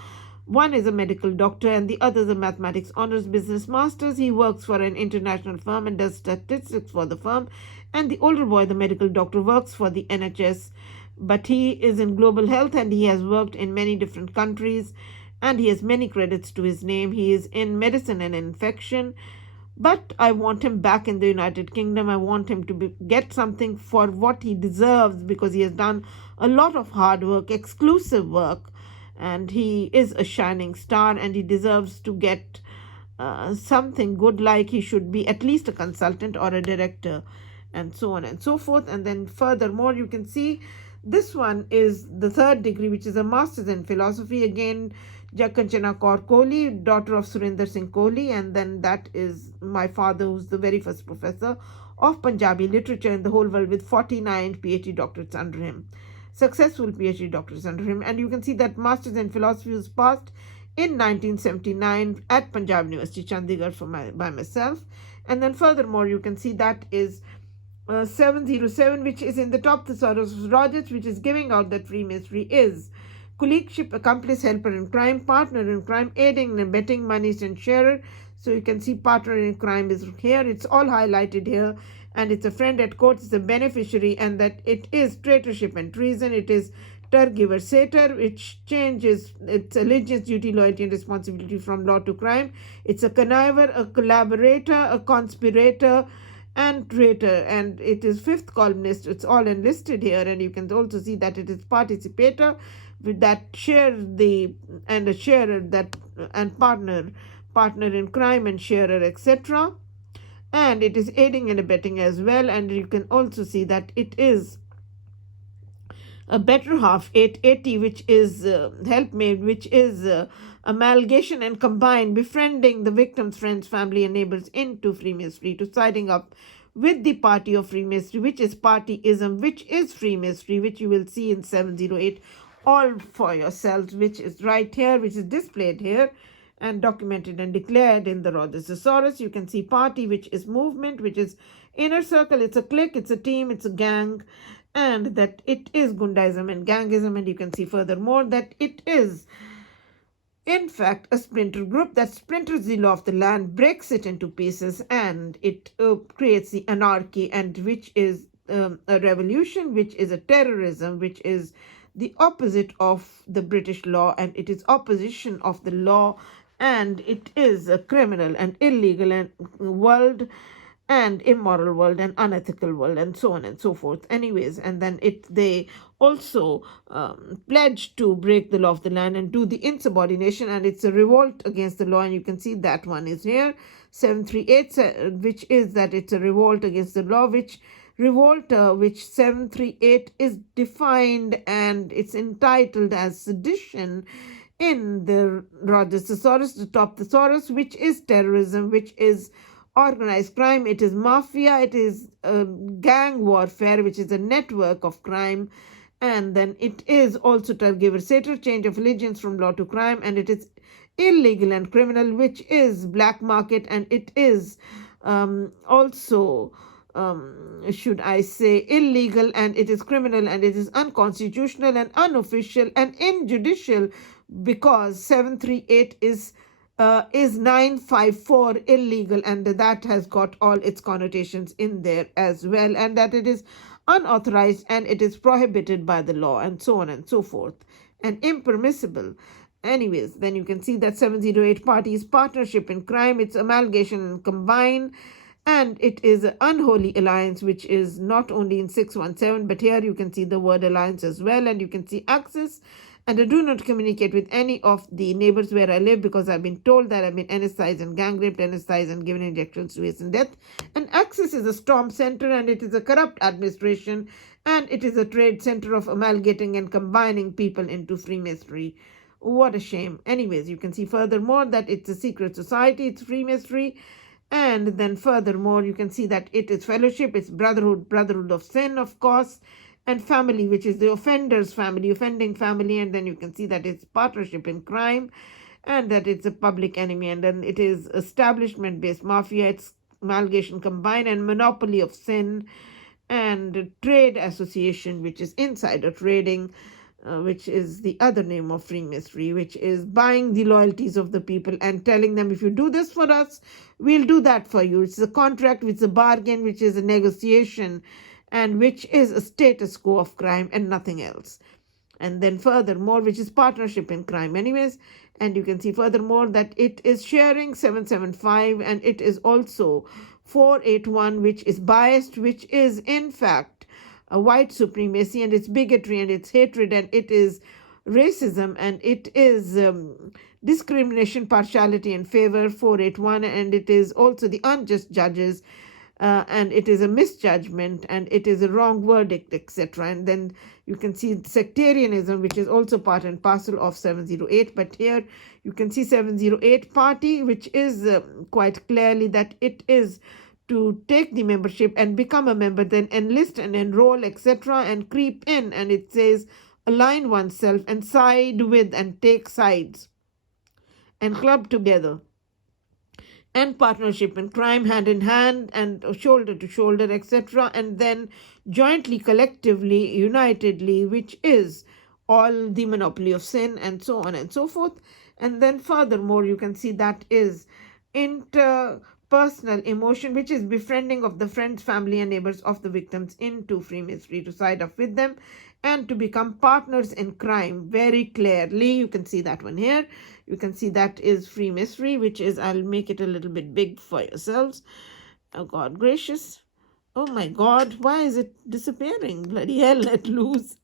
One is a medical doctor and the other is a mathematics honors business masters. He works for an international firm and does statistics for the firm. And the older boy, the medical doctor, works for the NHS, but he is in global health and he has worked in many different countries, and he has many credits to his name. He is in medicine and infection, but I want him back in the United Kingdom. I want him to get something for what he deserves, because he has done a lot of hard work, exclusive work, and he is a shining star, and he deserves to get something good, like he should be at least a consultant or a director, and so on and so forth. And then furthermore, you can see this one is the third degree, which is a master's in philosophy. Again, Jakanchana Kaur Kohli, daughter of Surinder Singh Kohli, and then that is my father, who's the very first professor of Punjabi literature in the whole world, with 49 PhD doctorates under him, successful PhD doctorates under him. And you can see that master's in philosophy was passed in 1979 at Punjab University, Chandigarh, by myself. And then furthermore, you can see that is 707, which is in the top thesaurus of Rogers, which is giving out that Freemasonry is colleagueship, accomplice, helper in crime, partner in crime, aiding and abetting, money and sharer. So you can see partner in crime is here. It's all highlighted here. And it's a friend at court, it's a beneficiary, and that it is traitorship and treason. It is tergiver sater, which changes its allegiance, duty, loyalty, and responsibility from law to crime. It's a conniver, a collaborator, a conspirator, and traitor, and it is fifth columnist. It's all enlisted here, and you can also see that it is participator, with that share the and a sharer, that and partner in crime and sharer, etc. And it is aiding and abetting as well. And you can also see that it is a better half, 880, which is helpmate, which is amalgamation and combine, befriending the victim's friends, family, and neighbors into Freemasonry, to siding up with the party of Freemasonry, which is partyism, which is Freemasonry, which you will see in 708 all for yourselves, which is right here, which is displayed here and documented and declared in the Rogers Thesaurus. You can see party, which is movement, which is inner circle, it's a clique, it's a team, it's a gang, and that it is Gundaism and Gangism. And you can see furthermore that it is in fact a splinter group that splinters the law of the land, breaks it into pieces, and it creates the anarchy, and which is a revolution, which is a terrorism, which is the opposite of the British law, and it is opposition of the law, and it is a criminal and illegal and world and immoral world and unethical world, and so on and so forth. Anyways, and then they also pledge to break the law of the land and do the insubordination, and it's a revolt against the law. And you can see that one is here, 738, which is that it's a revolt against the law, which 738 is defined, and it's entitled as sedition in the Rogers Thesaurus, the top thesaurus, which is terrorism, which is organized crime, it is mafia, it is gang warfare, which is a network of crime, and then it is also tergiver sater, change of allegiance from law to crime, and it is illegal and criminal, which is black market, and it is also should I say illegal, and it is criminal, and it is unconstitutional and unofficial and injudicial, because 738 is 954 illegal, and that has got all its connotations in there as well, and that it is unauthorized and it is prohibited by the law, and so on and so forth. and impermissible. Anyways, then you can see that 708 party is partnership in crime, it's amalgamation and combine, and it is an unholy alliance, which is not only in 617, but here you can see the word alliance as well, and you can see access. And I do not communicate with any of the neighbors where I live because I've been told that I've been anesthetized and gang raped, anesthetized and given injections to hasten death. And access is a storm center, and it is a corrupt administration, and it is a trade center of amalgamating and combining people into Freemasonry. What a shame. Anyways, you can see furthermore that it's a secret society, it's Freemasonry. And then furthermore, you can see that it is fellowship, it's brotherhood of sin, of course, and family, which is the offender's family, offending family. And then you can see that it's partnership in crime, and that it's a public enemy. And then it is establishment-based mafia, it's amalgamation combined, and monopoly of sin, and trade association, which is insider trading, which is the other name of Freemasonry, which is buying the loyalties of the people and telling them, if you do this for us, we'll do that for you. It's a contract, which is a bargain, which is a negotiation, and which is a status quo of crime and nothing else. And then furthermore, which is partnership in crime anyways. And you can see furthermore that it is sharing 775, and it is also 481, which is biased, which is in fact a white supremacy, and it's bigotry, and it's hatred, and it is racism, and it is discrimination, partiality, and favor, 481, and it is also the unjust judges, and it is a misjudgment, and it is a wrong verdict, etc. And then you can see sectarianism, which is also part and parcel of 708. But here you can see 708 party, which is quite clearly that it is to take the membership and become a member, then enlist and enroll, etc., and creep in. And it says align oneself and side with and take sides and club together, and partnership in crime, hand in hand and shoulder to shoulder, etc., and then jointly, collectively, unitedly, which is all the monopoly of sin, and so on and so forth. And then furthermore, you can see that is interpersonal emotion, which is befriending of the friends, family, and neighbors of the victims into Freemasonry, to side up with them and to become partners in crime. Very clearly, you can see that one here. You can see that is Freemasonry, which is, I'll make it a little bit big for yourselves. Oh, God gracious. Oh, my God. Why is it disappearing? Bloody hell, let loose.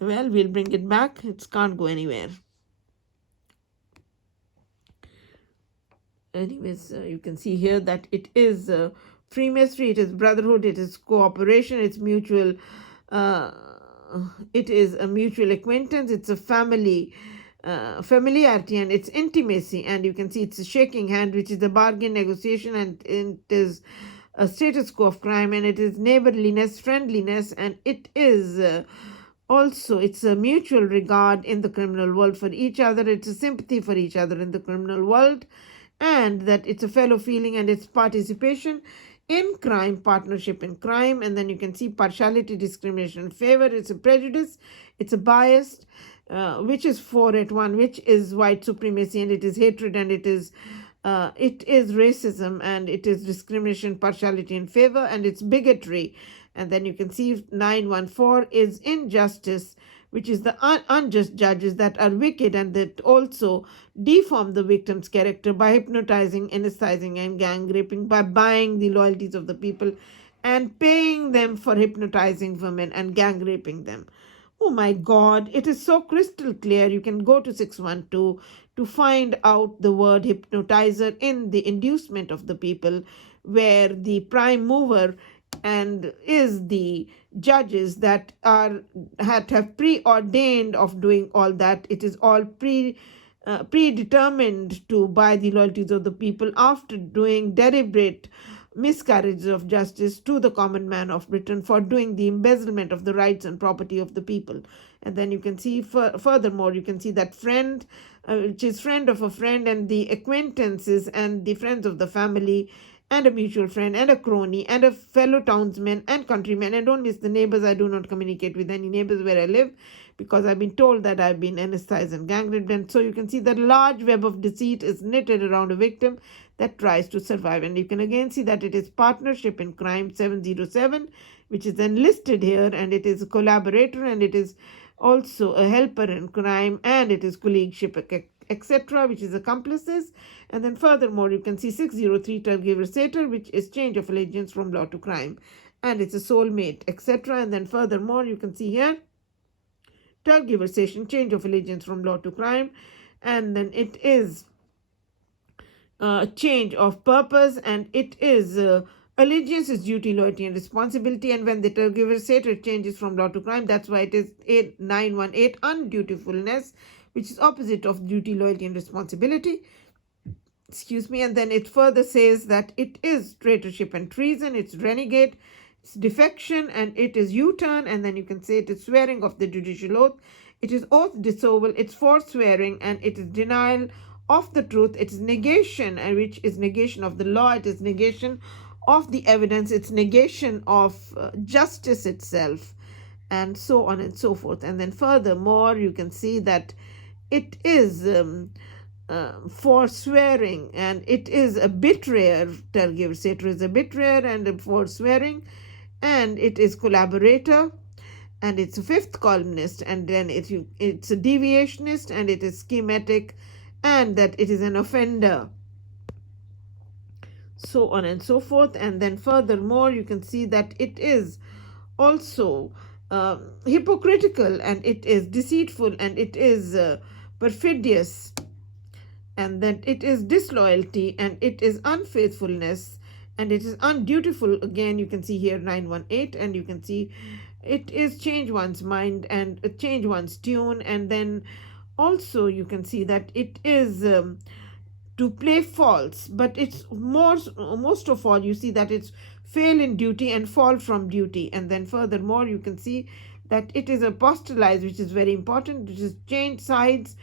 Well, we'll bring it back. It can't go anywhere. Anyways, you can see here that it is Freemasonry, it is brotherhood, it is cooperation, it's mutual, it is a mutual acquaintance, it's a family, familiarity, and it's intimacy. And you can see it's a shaking hand, which is a bargain, negotiation, and it is a status quo of crime, and it is neighborliness, friendliness, and it is also, it's a mutual regard in the criminal world for each other, it's a sympathy for each other in the criminal world, and that it's a fellow feeling, and it's participation in crime, partnership in crime. And then you can see partiality, discrimination, favor, it's a prejudice, it's a bias, which is 481, which is white supremacy, and it is hatred, and it is racism, and it is discrimination, partiality, and favor, and it's bigotry. And then you can see 914 is injustice, which is the unjust judges that are wicked and that also deform the victim's character by hypnotizing, anesthetizing, and gang raping, by buying the loyalties of the people and paying them for hypnotizing women and gang raping them. Oh my God, it is so crystal clear. You can go to 612 to find out the word hypnotizer in the inducement of the people, where the prime mover and is the judges that have preordained of doing all that. It is all predetermined to buy the loyalties of the people after doing deliberate miscarriage of justice to the common man of Britain for doing the embezzlement of the rights and property of the people. And then you can see furthermore, you can see that friend, which is friend of a friend, and the acquaintances and the friends of the family, and a mutual friend, and a crony, and a fellow townsman and countryman. And don't miss the neighbors. I do not communicate with any neighbors where I live because I've been told that I've been anesthetized and gang raped. And so you can see that large web of deceit is knitted around a victim that tries to survive. And you can again see that it is partnership in crime, 707, which is enlisted here, and it is a collaborator, and it is also a helper in crime, and it is colleagueship, etc., which is accomplices. And then furthermore, you can see 603 tergiversator, which is change of allegiance from law to crime, and it's a soulmate, etc. And then furthermore, you can see here tergiversation, change of allegiance from law to crime, and then it is change of purpose, and it is allegiance is duty, loyalty, and responsibility. And when the tergiversator changes from law to crime, that's why it is 918 undutifulness, which is opposite of duty, loyalty, and responsibility. Excuse me. And then it further says that it is traitorship and treason, it's renegade, it's defection, and it is U-turn. And then you can say it is swearing of the judicial oath, it is oath disavowal, it's forswearing, and it is denial of the truth, it is negation, and which is negation of the law, it is negation of the evidence, it's negation of justice itself, and so on and so forth. And then furthermore, you can see that it is forswearing, and it is a betrayer. Tergiversator is a betrayer and a forswearing, and it is collaborator, and it's a fifth columnist, and then it's a deviationist, and it is schematic, and that it is an offender, so on and so forth. And then furthermore, you can see that it is also hypocritical, and it is deceitful, and it is perfidious, and that it is disloyalty, and it is unfaithfulness, and it is undutiful. Again, you can see here 918, and you can see it is change one's mind and change one's tune. And then also you can see that it is to play false, but it's most of all you see that it's fail in duty and fall from duty. And then furthermore, you can see that it is apostolize, which is very important, which is change sides,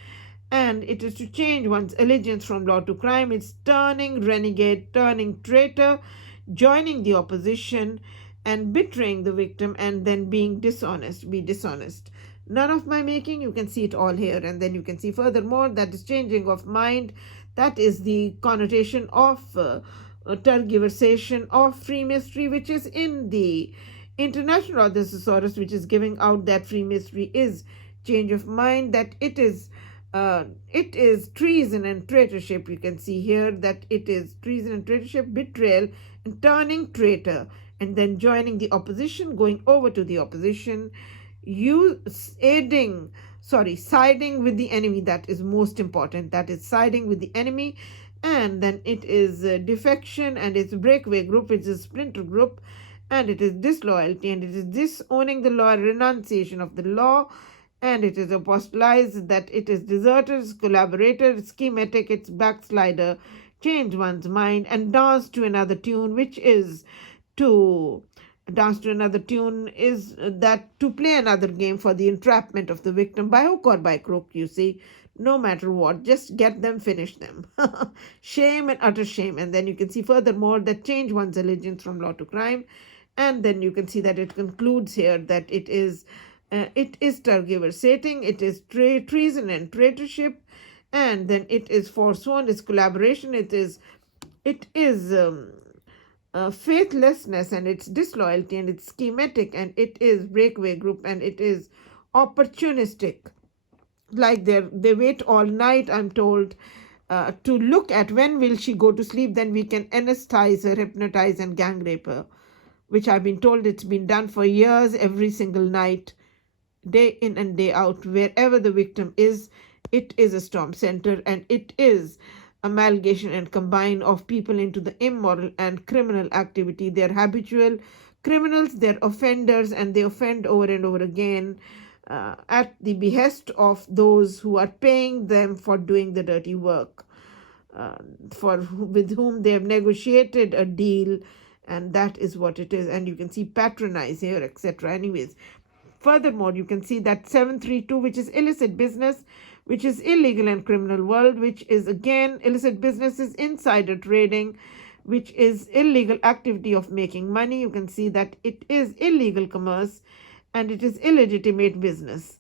and it is to change one's allegiance from law to crime. It's turning renegade, turning traitor, joining the opposition, and betraying the victim, and then being dishonest, be dishonest. None of my making, you can see it all here. And then you can see furthermore that is changing of mind, that is the connotation of tergiversation of free mystery, which is in the International Authors Thesaurus, which is giving out that free mystery is change of mind, that it is treason and traitorship. You can see here that it is treason and traitorship, betrayal, and turning traitor, and then joining the opposition, going over to the opposition, siding with the enemy. That is most important, that is siding with the enemy. And then it is defection, and it's breakaway group, it's a splinter group, and it is disloyalty, and it is disowning the law, renunciation of the law, and it is apostolized, that it is deserters, collaborator, schematic, it's backslider, change one's mind, and dance to another tune, which is to dance to another tune is that to play another game for the entrapment of the victim by hook or by crook, you see, no matter what, just get them, finish them. Shame and utter shame. And then you can see furthermore that change one's allegiance from law to crime. And then you can see that it concludes here that it is tergiversating, it is treason and traitorship, and then it is forsworn, it's collaboration, it is faithlessness, and it's disloyalty, and it's schematic, and it is breakaway group, and it is opportunistic. Like they wait all night, I'm told, to look at when will she go to sleep, then we can anesthetize her, hypnotize, and gang rape her, which I've been told it's been done for years, every single night, day in and day out. Wherever the victim is, it is a storm center, and it is amalgamation and combine of people into the immoral and criminal activity. They're habitual criminals, they're offenders, and they offend over and over again at the behest of those who are paying them for doing the dirty work, with whom they have negotiated a deal, and that is what it is. And you can see patronize here, etc. Anyways, furthermore, you can see that 732, which is illicit business, which is illegal and criminal world, which is again illicit business is insider trading, which is illegal activity of making money. You can see that it is illegal commerce, and it is illegitimate business,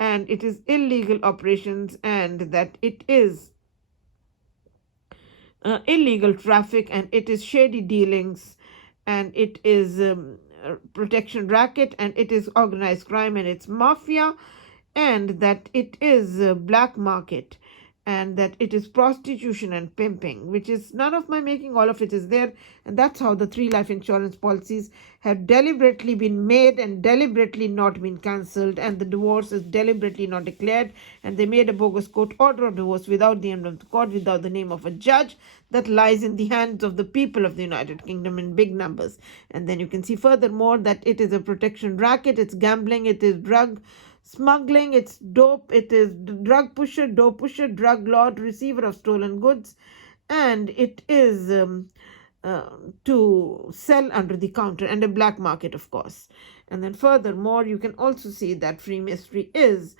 and it is illegal operations, and that it is illegal traffic, and it is shady dealings, and it is protection racket, and it is organized crime, and it's mafia, and that it is a black market, and that it is prostitution and pimping, which is none of my making, all of it is there. And that's how the 3 life insurance policies have deliberately been made and deliberately not been cancelled, and the divorce is deliberately not declared, and they made a bogus court order of divorce without the end of the court, without the name of a judge, that lies in the hands of the people of the United Kingdom in big numbers. And then you can see furthermore that it is a protection racket, it's gambling, it is drug smuggling, it's dope, it is drug pusher, dope pusher, drug lord, receiver of stolen goods, and it is to sell under the counter, and a black market, of course. And then furthermore, you can also see that Freemasonry is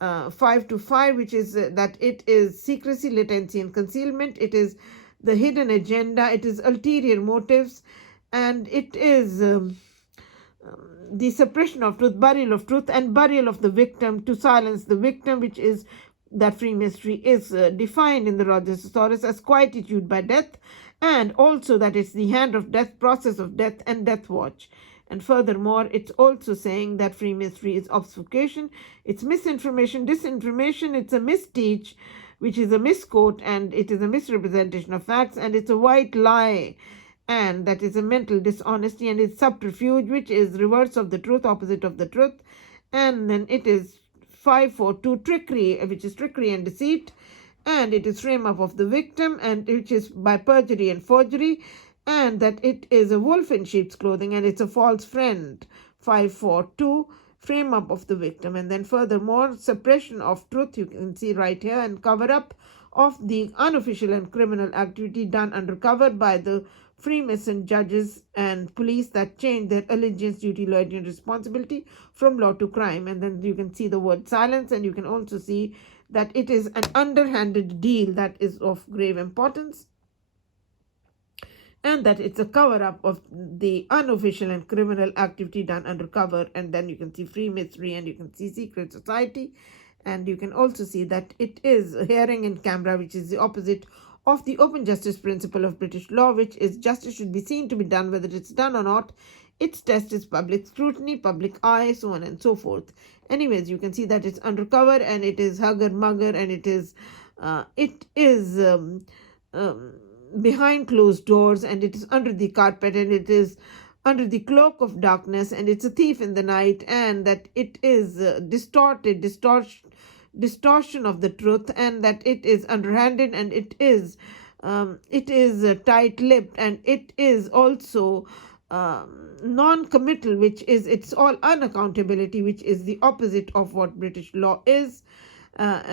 525, which is that it is secrecy, latency, and concealment. It is the hidden agenda. It is ulterior motives, and it is the suppression of truth, and burial of the victim to silence the victim, which is that Freemasonry is defined in the Rogers Thesaurus as quietude by death, and also that it's the hand of death, process of death, and death watch. And furthermore, it's also saying that Freemasonry is obfuscation, it's misinformation, disinformation, it's a misteach, which is a misquote, and it is a misrepresentation of facts, and it's a white lie, and that is a mental dishonesty, and it's subterfuge, which is reverse of the truth, opposite of the truth. And then it is 542, trickery, which is trickery and deceit, and it is frame up of the victim, and which is by perjury and forgery, and that it is a wolf in sheep's clothing, and it's a false friend. 542, frame up of the victim. And then furthermore, suppression of truth, you can see right here, and cover up of the unofficial and criminal activity done undercover by the Freemason judges and police that change their allegiance, duty, loyalty, and responsibility from law to crime. And then you can see the word silence, and you can also see that it is an underhanded deal that is of grave importance, and that it's a cover-up of the unofficial and criminal activity done undercover. And then you can see Freemasonry, and you can see secret society, and you can also see that it is a hearing in camera, which is the opposite of the open justice principle of British law, which is justice should be seen to be done, whether it's done or not. Its test is public scrutiny, public eye, so on and so forth. Anyways, you can see that it's undercover, and it is hugger mugger, and it is behind closed doors, and it is under the carpet, and it is under the cloak of darkness, and it's a thief in the night, and that it is distortion of the truth, and that it is underhanded, and it is tight-lipped, and it is also non-committal, which is it's all unaccountability, which is the opposite of what British law is,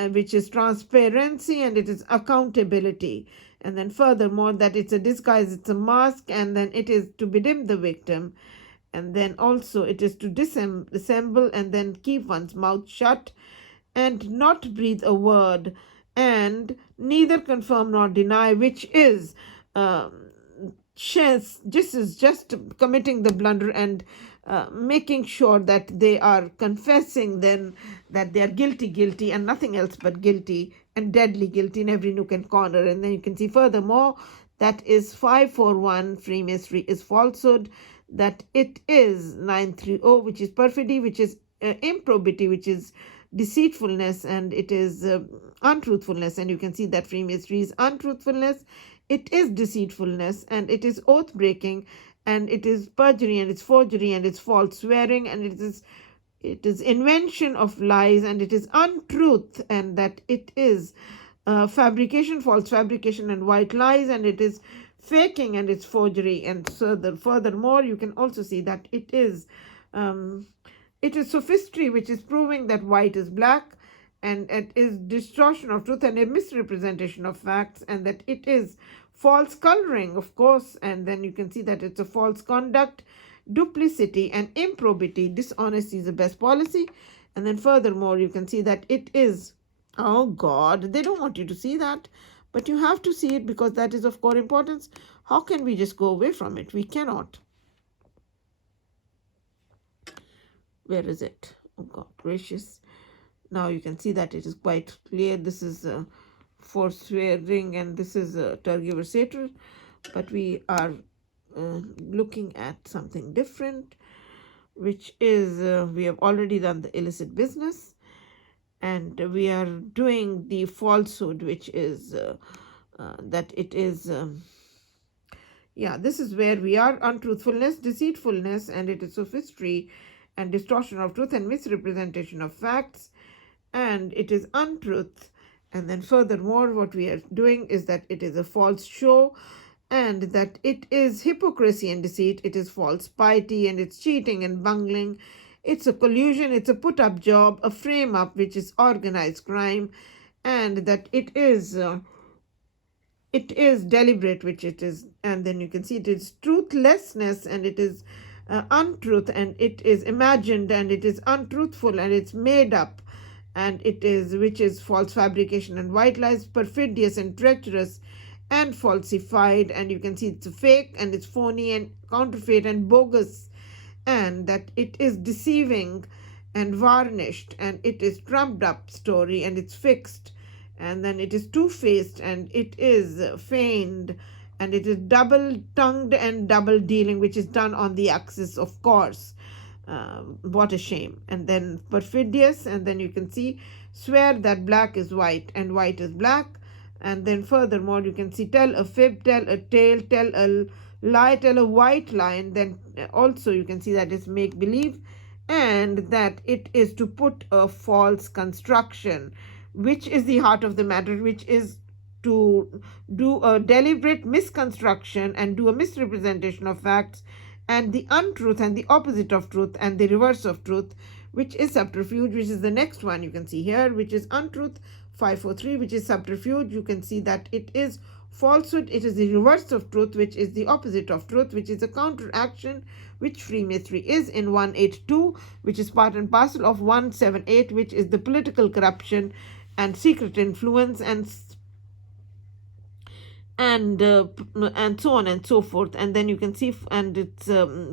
which is transparency, and it is accountability. And then furthermore, that it's a disguise, it's a mask, and then it is to bedim the victim, and then also it is to dissemble, and then keep one's mouth shut, and not breathe a word, and neither confirm nor deny, which is just committing the blunder, and making sure that they are confessing then that they are guilty, and nothing else but guilty, and deadly guilty in every nook and corner. And then you can see furthermore that is 541, Freemasonry is falsehood, that it is 930, which is perfidy, which is improbity, which is deceitfulness, and it is untruthfulness. And you can see that Freemasonry is untruthfulness, it is deceitfulness, and it is oath breaking, and it is perjury, and it's forgery, and it's false swearing, and it is invention of lies, and it is untruth, and that it is fabrication, false fabrication, and white lies, and it is faking, and it's forgery. And so furthermore, you can also see that it is sophistry, which is proving that white is black, and it is distortion of truth and a misrepresentation of facts, and that it is false coloring, of course. And then you can see that it's a false conduct, duplicity, and improbity. Dishonesty is the best policy. And then furthermore, you can see that it is, oh God, they don't want you to see that, but you have to see it because that is of core importance. How can we just go away from it? We cannot. Where is it? Oh God gracious. Now you can see that it is quite clear. This is forswearing, and this is tergiversator, but we are looking at something different. which is we have already done the illicit business, and we are doing the falsehood, which is that it is yeah, this is where we are: untruthfulness, deceitfulness, and it is sophistry and distortion of truth and misrepresentation of facts, and it is untruth. And then furthermore, what we are doing is that it is a false show, and that it is hypocrisy and deceit, it is false piety, and it's cheating and bungling, it's a collusion, it's a put-up job, a frame-up, which is organized crime, and that it is deliberate, which it is. And then you can see it is truthlessness, and it is untruth, and it is imagined, and it is untruthful, and it's made up, and it is, which is false fabrication and white lies, perfidious and treacherous and falsified, and you can see it's fake, and it's phony and counterfeit and bogus, and that it is deceiving and varnished, and it is trumped up story, and it's fixed, and then it is two-faced, and it is feigned, and it is double-tongued and double-dealing, which is done on the axis, of course. What a shame. And then perfidious, and then you can see swear that black is white and white is black, and then furthermore you can see tell a fib, tell a tale, tell a lie, tell a white lie, and then also you can see that it's make-believe, and that it is to put a false construction, which is the heart of the matter, which is to do a deliberate misconstruction and do a misrepresentation of facts, and the untruth and the opposite of truth and the reverse of truth, which is subterfuge, which is the next one you can see here, which is untruth 543, which is subterfuge. You can see that it is falsehood, it is the reverse of truth, which is the opposite of truth, which is a counteraction, which Freemasonry is in 182, which is part and parcel of 178, which is the political corruption and secret influence, and so on and so forth. And then you can see, and it's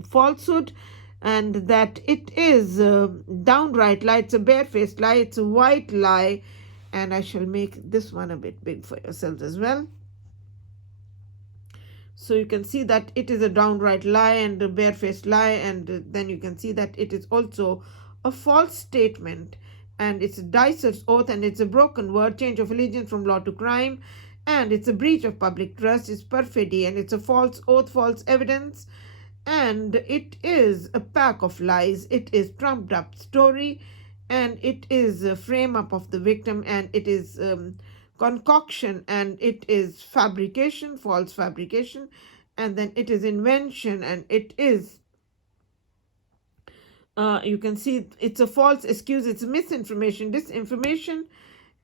falsehood, and that it is downright lie, it's a barefaced lie, it's a white lie, and I shall make this one a bit big for yourselves as well. So you can see that it is a downright lie and a barefaced lie, and then you can see that it is also a false statement, and it's a dicer's oath, and it's a broken word, change of allegiance from law to crime, and it's a breach of public trust, it's perfidy, and it's a false oath, false evidence, and it is a pack of lies, it is trumped up story, and it is a frame up of the victim, and it is concoction, and it is fabrication, false fabrication, and then it is invention, and it is you can see it's a false excuse, it's misinformation, disinformation,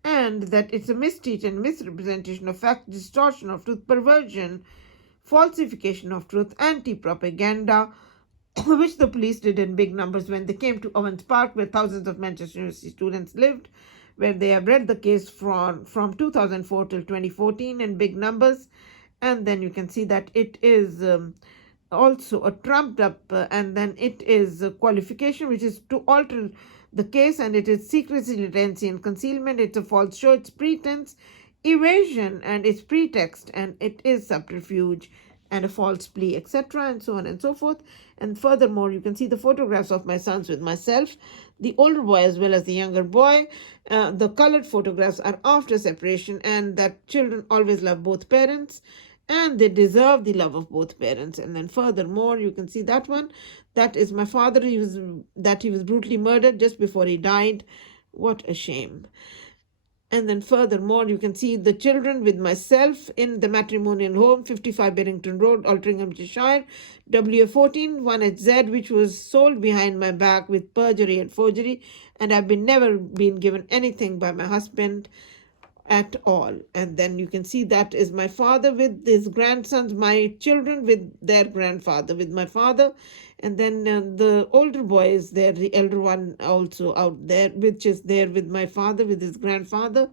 and that it's a misteach and misrepresentation of fact, distortion of truth, perversion, falsification of truth, anti-propaganda, which the police did in big numbers when they came to Owens Park, where thousands of Manchester University students lived, where they have read the case from 2004 till 2014 in big numbers. And then you can see that it is also a trumped up, and then it is a qualification, which is to alter the case, and it is secrecy, latency, and concealment. It's a false show, it's pretense, evasion, and it's pretext, and it is subterfuge and a false plea, etc., and so on and so forth. And furthermore, you can see the photographs of my sons with myself, the older boy as well as the younger boy. The colored photographs are after separation, and that children always love both parents, and they deserve the love of both parents. And then furthermore, you can see that one, that is my father. He was brutally murdered just before he died. What a shame. And then furthermore, you can see the children with myself in the matrimonial home, 55 Barrington Road, Altrincham, Cheshire, WA14 1HZ, which was sold behind my back with perjury and forgery, and I've never been given anything by my husband at all. And then you can see that is my father with his grandsons, my children with their grandfather, with my father. And then the older boy is there, the elder one also out there, which is there with my father, with his grandfather.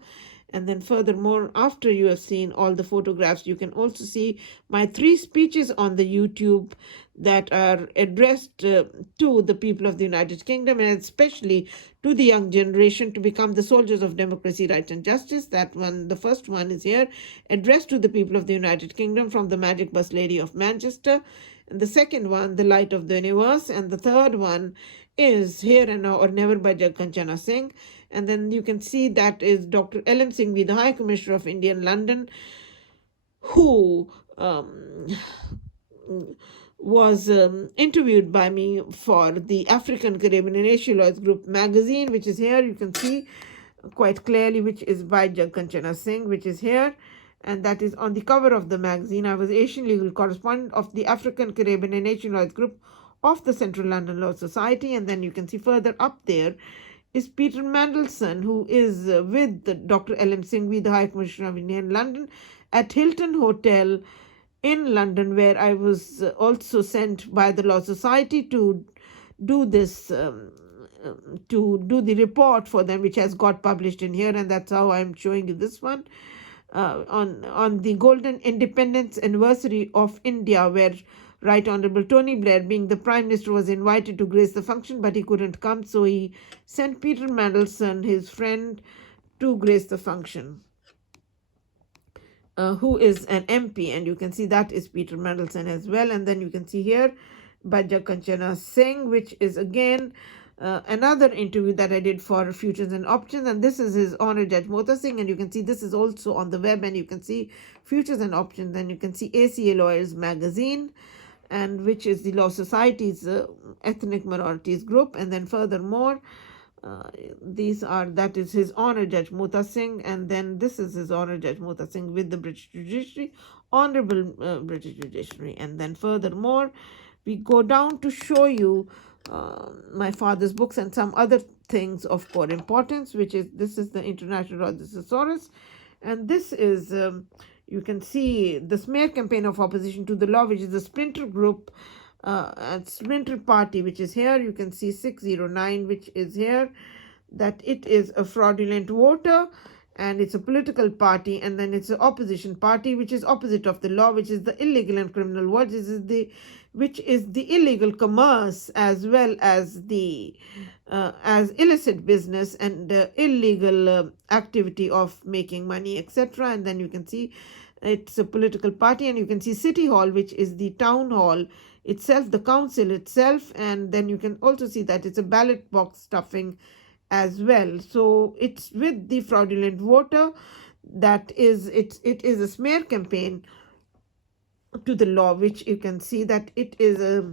And then furthermore, after you have seen all the photographs, you can also see my 3 speeches on the YouTube that are addressed to the people of the United Kingdom, and especially to the young generation, to become the soldiers of democracy, right, and justice. That one, the first one is here, addressed to the people of the United Kingdom from the Magic Bus Lady of Manchester. And the second one, The Light of the Universe. And the third one is Here and Now or Never by Jagkanchana Singh. And then you can see that is Dr. L.M. Singhvi, the High Commissioner of India in London, who was interviewed by me for the African, Caribbean and Asian Lawyers Group magazine, which is here. You can see quite clearly, which is by Jagkanchana Singh, which is here. And that is on the cover of the magazine. I was Asian legal correspondent of the African, Caribbean and Asian Lawyers Group of the Central London Law Society. And then you can see further up there is Peter Mandelson, who is with Dr. L.M. Singhvi, the High Commissioner of India in London, at Hilton Hotel in London, where I was also sent by the Law Society to do this, to do the report for them, which has got published in here, and that's how I'm showing you this one. On the Golden Independence Anniversary of India, where Right Honorable Tony Blair, being the Prime Minister, was invited to grace the function, but he couldn't come, so he sent Peter Mandelson, his friend, to grace the function, who is an MP, and you can see that is Peter Mandelson as well. And then you can see here by Jagkanchana Singh, which is again another interview that I did for Futures and Options, and this is His Honor Judge Mota Singh, and you can see this is also on the web, and you can see Futures and Options, and you can see ACA Lawyers Magazine, and which is the Law Society's ethnic minorities group. And then furthermore, that is His Honor Judge Mota Singh, and then this is His Honor Judge Mota Singh with the British Judiciary, Honorable British Judiciary. And then furthermore, we go down to show you my father's books and some other things of core importance, which is, this is the International Rhodes Thesaurus, and this is you can see the smear campaign of opposition to the law, which is the splinter group and splinter party, which is here. You can see 609, which is here, that it is a fraudulent voter and it's a political party, and then it's an opposition party, which is opposite of the law, which is the illegal and criminal work. Which is the illegal commerce, as well as the as illicit business and illegal activity of making money, etc. And then you can see it's a political party, and you can see City Hall, which is the town hall itself, the council itself, and then you can also see that it's a ballot box stuffing as well. So it's with the fraudulent voter, that is it is a smear campaign to the law, which you can see that it is a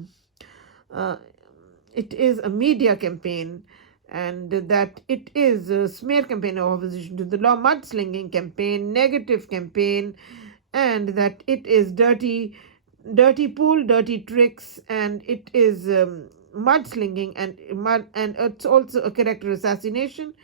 media campaign, and that it is a smear campaign of opposition to the law, mudslinging campaign, negative campaign, and that it is dirty pool, dirty tricks, and it is mudslinging, and it's also a character assassination,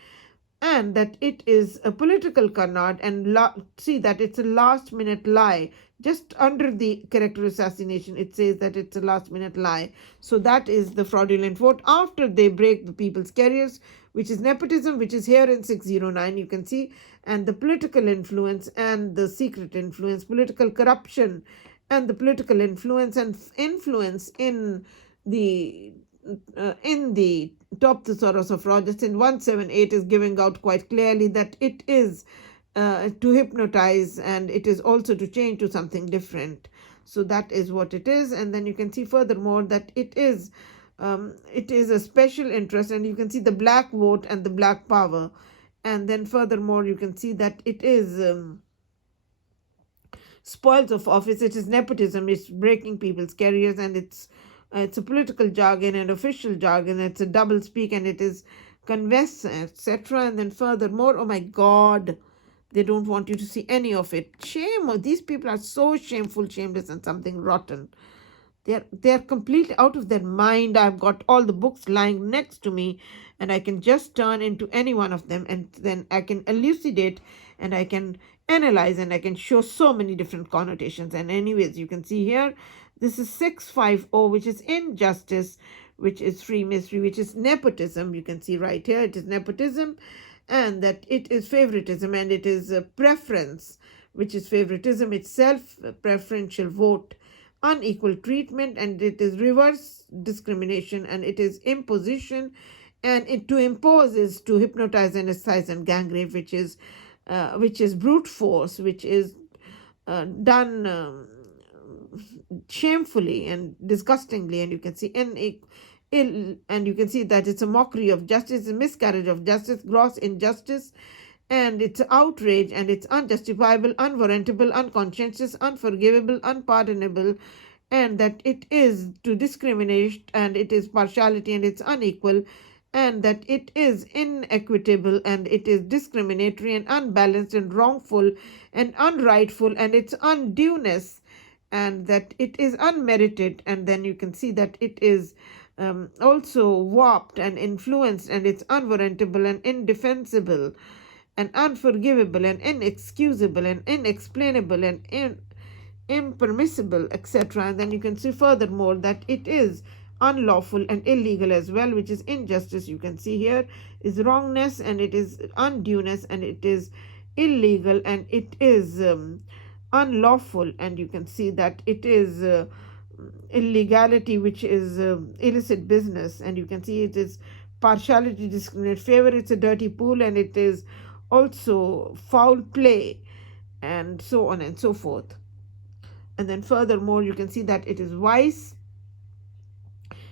and that it is a political canard, and see that it's a last minute lie. Just under the character assassination, it says that it's a last minute lie. So that is the fraudulent vote after they break the people's careers, which is nepotism, which is here in 609, you can see, and the political influence and the secret influence, political corruption and the political influence, and influence in the top thesaurus of Rogers in 178 is giving out quite clearly that it is to hypnotize, and it is also to change to something different. So that is what it is. And then you can see furthermore that it is a special interest, and you can see the black vote and the black power. And then furthermore, you can see that it is spoils of office, it is nepotism, it's breaking people's careers, and it's a political jargon and official jargon, it's a double speak, and it is converse, etc. And then furthermore, oh my God, they don't want you to see any of it. Shame. These people are so shameful, shameless, and something rotten. They're completely out of their mind. I've got all the books lying next to me, and I can just turn into any one of them, and then I can elucidate, and I can analyze, and I can show so many different connotations. And anyways, you can see here, this is 650, which is injustice, which is free mystery, which is nepotism. You can see right here, it is nepotism, and that it is favoritism, and it is a preference, which is favoritism itself, preferential vote, unequal treatment, and it is reverse discrimination, and it is imposition, and it to impose is to hypnotize, anesthetize, and gang rape, which is brute force, which is done shamefully and disgustingly, and you can see ill, and you can see that it's a mockery of justice, a miscarriage of justice, gross injustice, and it's outrage, and it's unjustifiable, unwarrantable, unconscientious, unforgivable, unpardonable, and that it is to discriminate, and it is partiality, and it's unequal, and that it is inequitable, and it is discriminatory and unbalanced and wrongful and unrightful, and it's undueness, and that it is unmerited, and then you can see that it is also warped and influenced, and it's unwarrantable and indefensible and unforgivable and inexcusable and inexplainable and impermissible, etc. And then you can see furthermore that it is unlawful and illegal as well, which is injustice. You can see here is wrongness, and it is undueness, and it is illegal, and it is unlawful, and you can see that it is illegality, which is illicit business, and you can see it is partiality, discriminate favor, it's a dirty pool, and it is also foul play, and so on and so forth. And then furthermore, you can see that it is vice,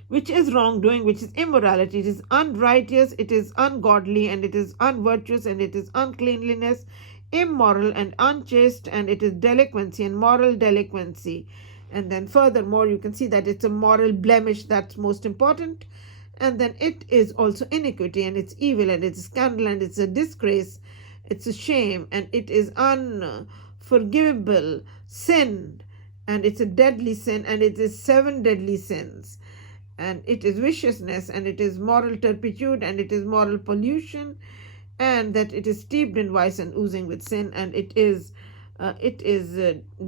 which is wrongdoing, which is immorality, it is unrighteous, it is ungodly, and it is unvirtuous, and it is uncleanliness, immoral and unchaste, and it is delinquency and moral delinquency. And then furthermore, you can see that it's a moral blemish, that's most important. And then it is also iniquity, and it's evil, and it's scandal, and it's a disgrace, it's a shame, and it is unforgivable sin, and it's a deadly sin, and it is 7 deadly sins, and it is viciousness, and it is moral turpitude, and it is moral pollution, and that it is steeped in vice and oozing with sin, and it is a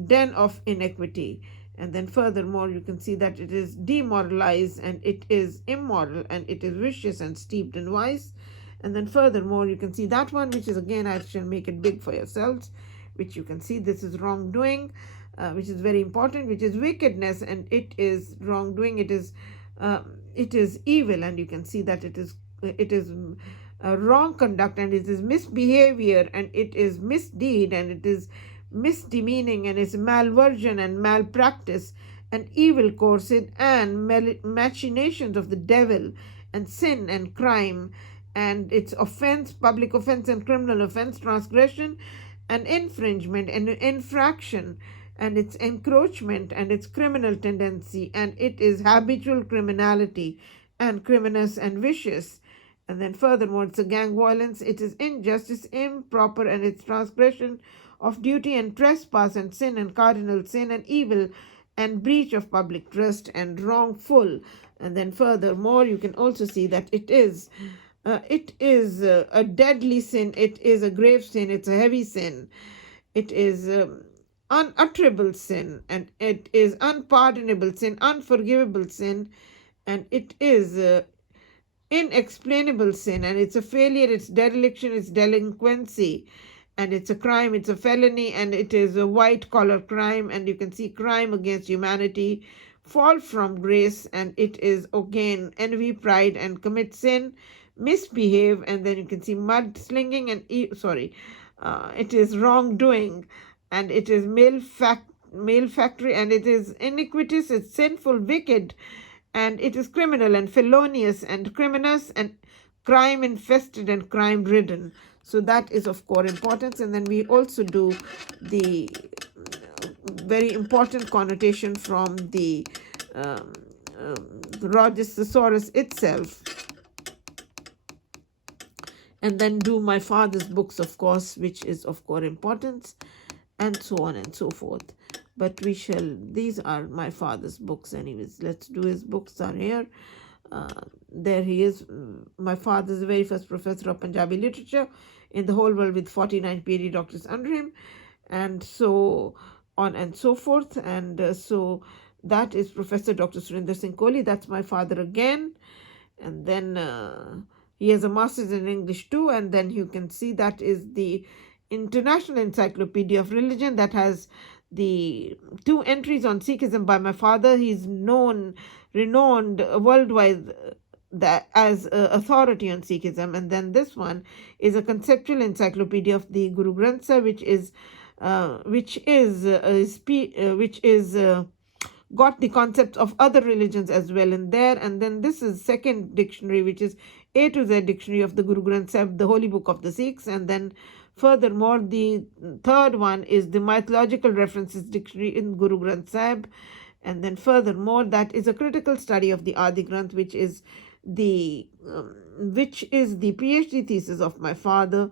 den of iniquity. And then furthermore, you can see that it is demoralized, and it is immoral, and it is vicious and steeped in vice. And then furthermore, you can see that one, which is again, I shall make it big for yourselves, which you can see this is wrongdoing, which is very important, which is wickedness, and it is wrongdoing, it is evil, and you can see that it is wrong conduct, and it is misbehavior, and it is misdeed, and it is misdemeaning, and it's malversion and malpractice and evil courses and machinations of the devil and sin and crime, and its offense, public offense and criminal offense, transgression and infringement and infraction, and its encroachment and its criminal tendency, and it is habitual criminality and criminous and vicious. And then furthermore, it's a gang violence, it is injustice, improper, and its transgression of duty and trespass and sin and cardinal sin and evil and breach of public trust and wrongful. And then furthermore, you can also see that it is a deadly sin, it is a grave sin, it's a heavy sin, it is unutterable sin, and it is unpardonable sin, unforgivable sin, and it is inexplainable sin, and it's a failure, it's dereliction, it's delinquency, and it's a crime, it's a felony, and it is a white collar crime, and you can see crime against humanity, fall from grace, and it is again envy, pride, and commit sin, misbehave, and then you can see mudslinging and it is wrongdoing, and it is malefactory, and it is iniquitous, it's sinful, wicked, and it is criminal and felonious and criminous and crime infested and crime ridden. So that is of core importance. And then we also do the very important connotation from the Rhodosaurus itself, and then do my father's books, of course, which is of core importance, and so on and so forth. But these are my father's books anyways. Let's do his books are here. There he is. My father is the very first professor of Punjabi literature in the whole world with 49 PhD doctors under him, and so on and so forth. And so that is Professor Dr. Surinder Singh Kohli. That's my father again. And then he has a master's in English too. And then you can see that is the International Encyclopedia of Religion that has the 2 entries on Sikhism by my father. He's renowned worldwide as authority on Sikhism. And then this one is a conceptual encyclopedia of the Guru Granth Sahib, which is got the concepts of other religions as well in there. And then this is second dictionary, which is A to Z dictionary of the Guru Granth Sahib, the holy book of the Sikhs. And then furthermore, the third one is the mythological references dictionary in Guru Granth Sahib. And then furthermore, that is a critical study of the Adi Granth, which is the PhD thesis of my father.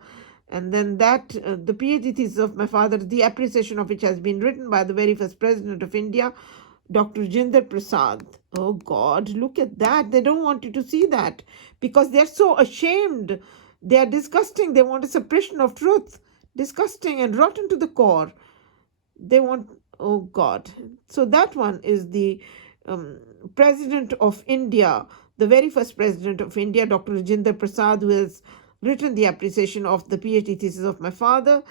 And then that the PhD thesis of my father, the appreciation of which has been written by the very first president of India, Dr. Jinder Prasad. Oh God, look at that. They don't want you to see that because they're so ashamed. They are disgusting. They want a suppression of truth. Disgusting and rotten to the core. They want, oh God. So that one is the president of India, the very first president of India, Dr. Jinder Prasad, who has written the appreciation of the PhD thesis of my father.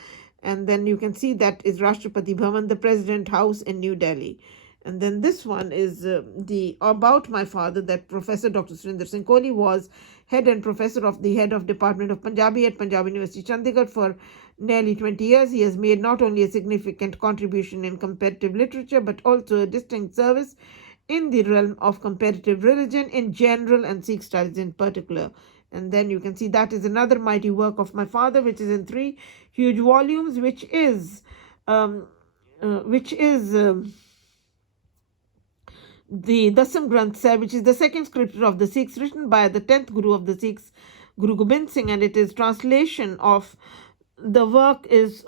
And then you can see that is Rashtrapati Bhavan, the President House in New Delhi. And then this one is the about my father, that Professor Dr. Surinder Singh Kohli was head and professor of the head of Department of Punjabi at Punjab University, Chandigarh for nearly 20 years. He has made not only a significant contribution in comparative literature, but also a distinct service in the realm of comparative religion in general and Sikh studies in particular. And then you can see that is another mighty work of my father, which is in 3 huge volumes, which is the Dasam Granth Sahib, which is the second scripture of the Sikhs, written by the 10th Guru of the Sikhs, Guru Gobind Singh, and it is translation of the work is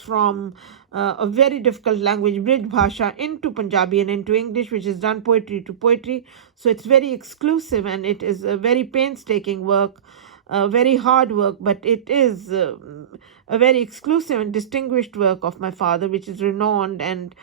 from a very difficult language, Brij Bhasha, into Punjabi and into English, which is done poetry to poetry. So it's very exclusive and it is a very painstaking work, very hard work, but it is a very exclusive and distinguished work of my father, which is renowned and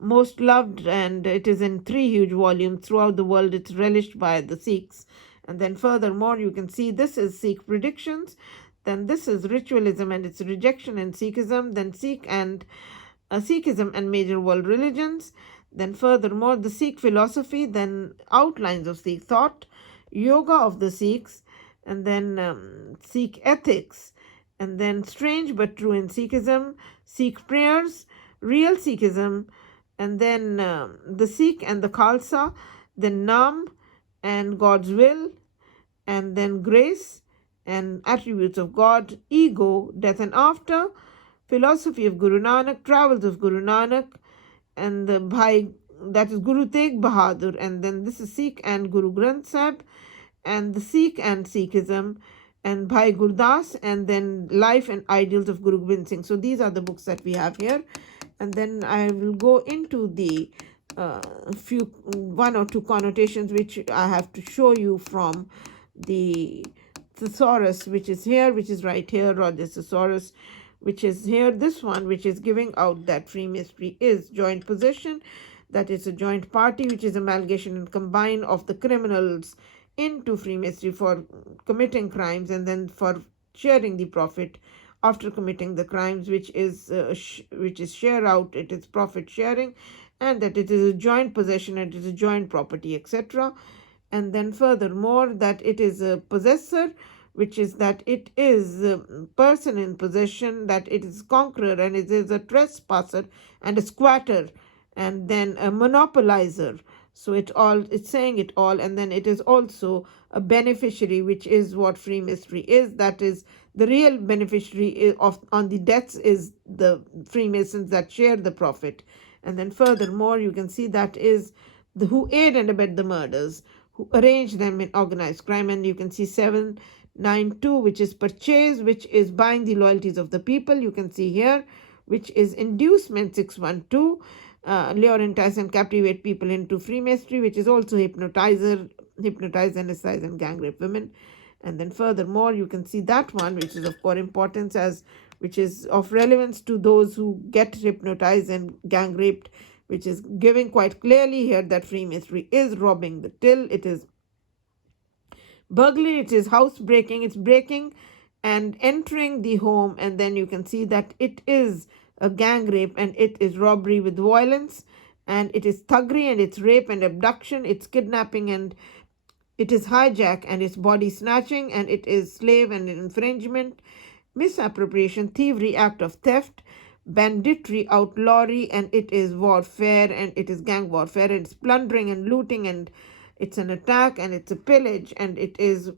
most loved, and it is in 3 huge volumes throughout the world. It's relished by the Sikhs. And then furthermore, you can see this is Sikh predictions. Then this is ritualism and its rejection in Sikhism. Then Sikhism and major world religions. Then furthermore, the Sikh philosophy. Then outlines of Sikh thought, yoga of the Sikhs, and then Sikh ethics, and then strange but true in Sikhism, Sikh prayers, real Sikhism, and then the Sikh and the Khalsa, then Nam and God's will, and then grace and attributes of God, ego, death and after, philosophy of Guru Nanak, travels of Guru Nanak, and the Bhai, that is Guru Tegh Bahadur, and then this is Sikh and Guru Granth Sahib, and the Sikh and Sikhism, and Bhai Gurdas, and then life and ideals of Guru Gobind Singh. So these are the books that we have here. And then I will go into the one or two connotations which I have to show you from the thesaurus, which is here, which is right here, Rogers thesaurus, which is here, this one, which is giving out that free mystery is joint possession, that is a joint party, which is amalgamation and combine of the criminals into free mystery for committing crimes and then for sharing the profit after committing the crimes, which is share out, it is profit sharing, and that it is a joint possession and it is a joint property, etc. And then furthermore, that it is a possessor, which is that it is a person in possession, that it is conqueror, and it is a trespasser and a squatter, and then a monopolizer. So it's saying it all. And then it is also a beneficiary, which is what free mystery is. That is the real beneficiary on the deaths is the Freemasons that share the profit. And then furthermore, you can see that is who aid and abet the murders, who arrange them in organized crime. And you can see 792, which is purchase, which is buying the loyalties of the people. You can see here, which is inducement, 612, lure, entice and captivate people into free mystery, which is also hypnotize, anesthetize and gang rape women. And then furthermore, you can see that one, which is of core importance, which is of relevance to those who get hypnotized and gang raped, which is giving quite clearly here that free mystery is robbing the till, it is burglary, it is house breaking, it's breaking and entering the home. And then you can see that it is a gang rape and it is robbery with violence, and it is thuggery and it's rape and abduction, it's kidnapping and it is hijack and it's body snatching, and it is slave and infringement, misappropriation, thievery, act of theft, banditry, outlawry, and it is warfare, and it is gang warfare, and it's plundering and looting, and it's an attack, and it's a pillage, and it is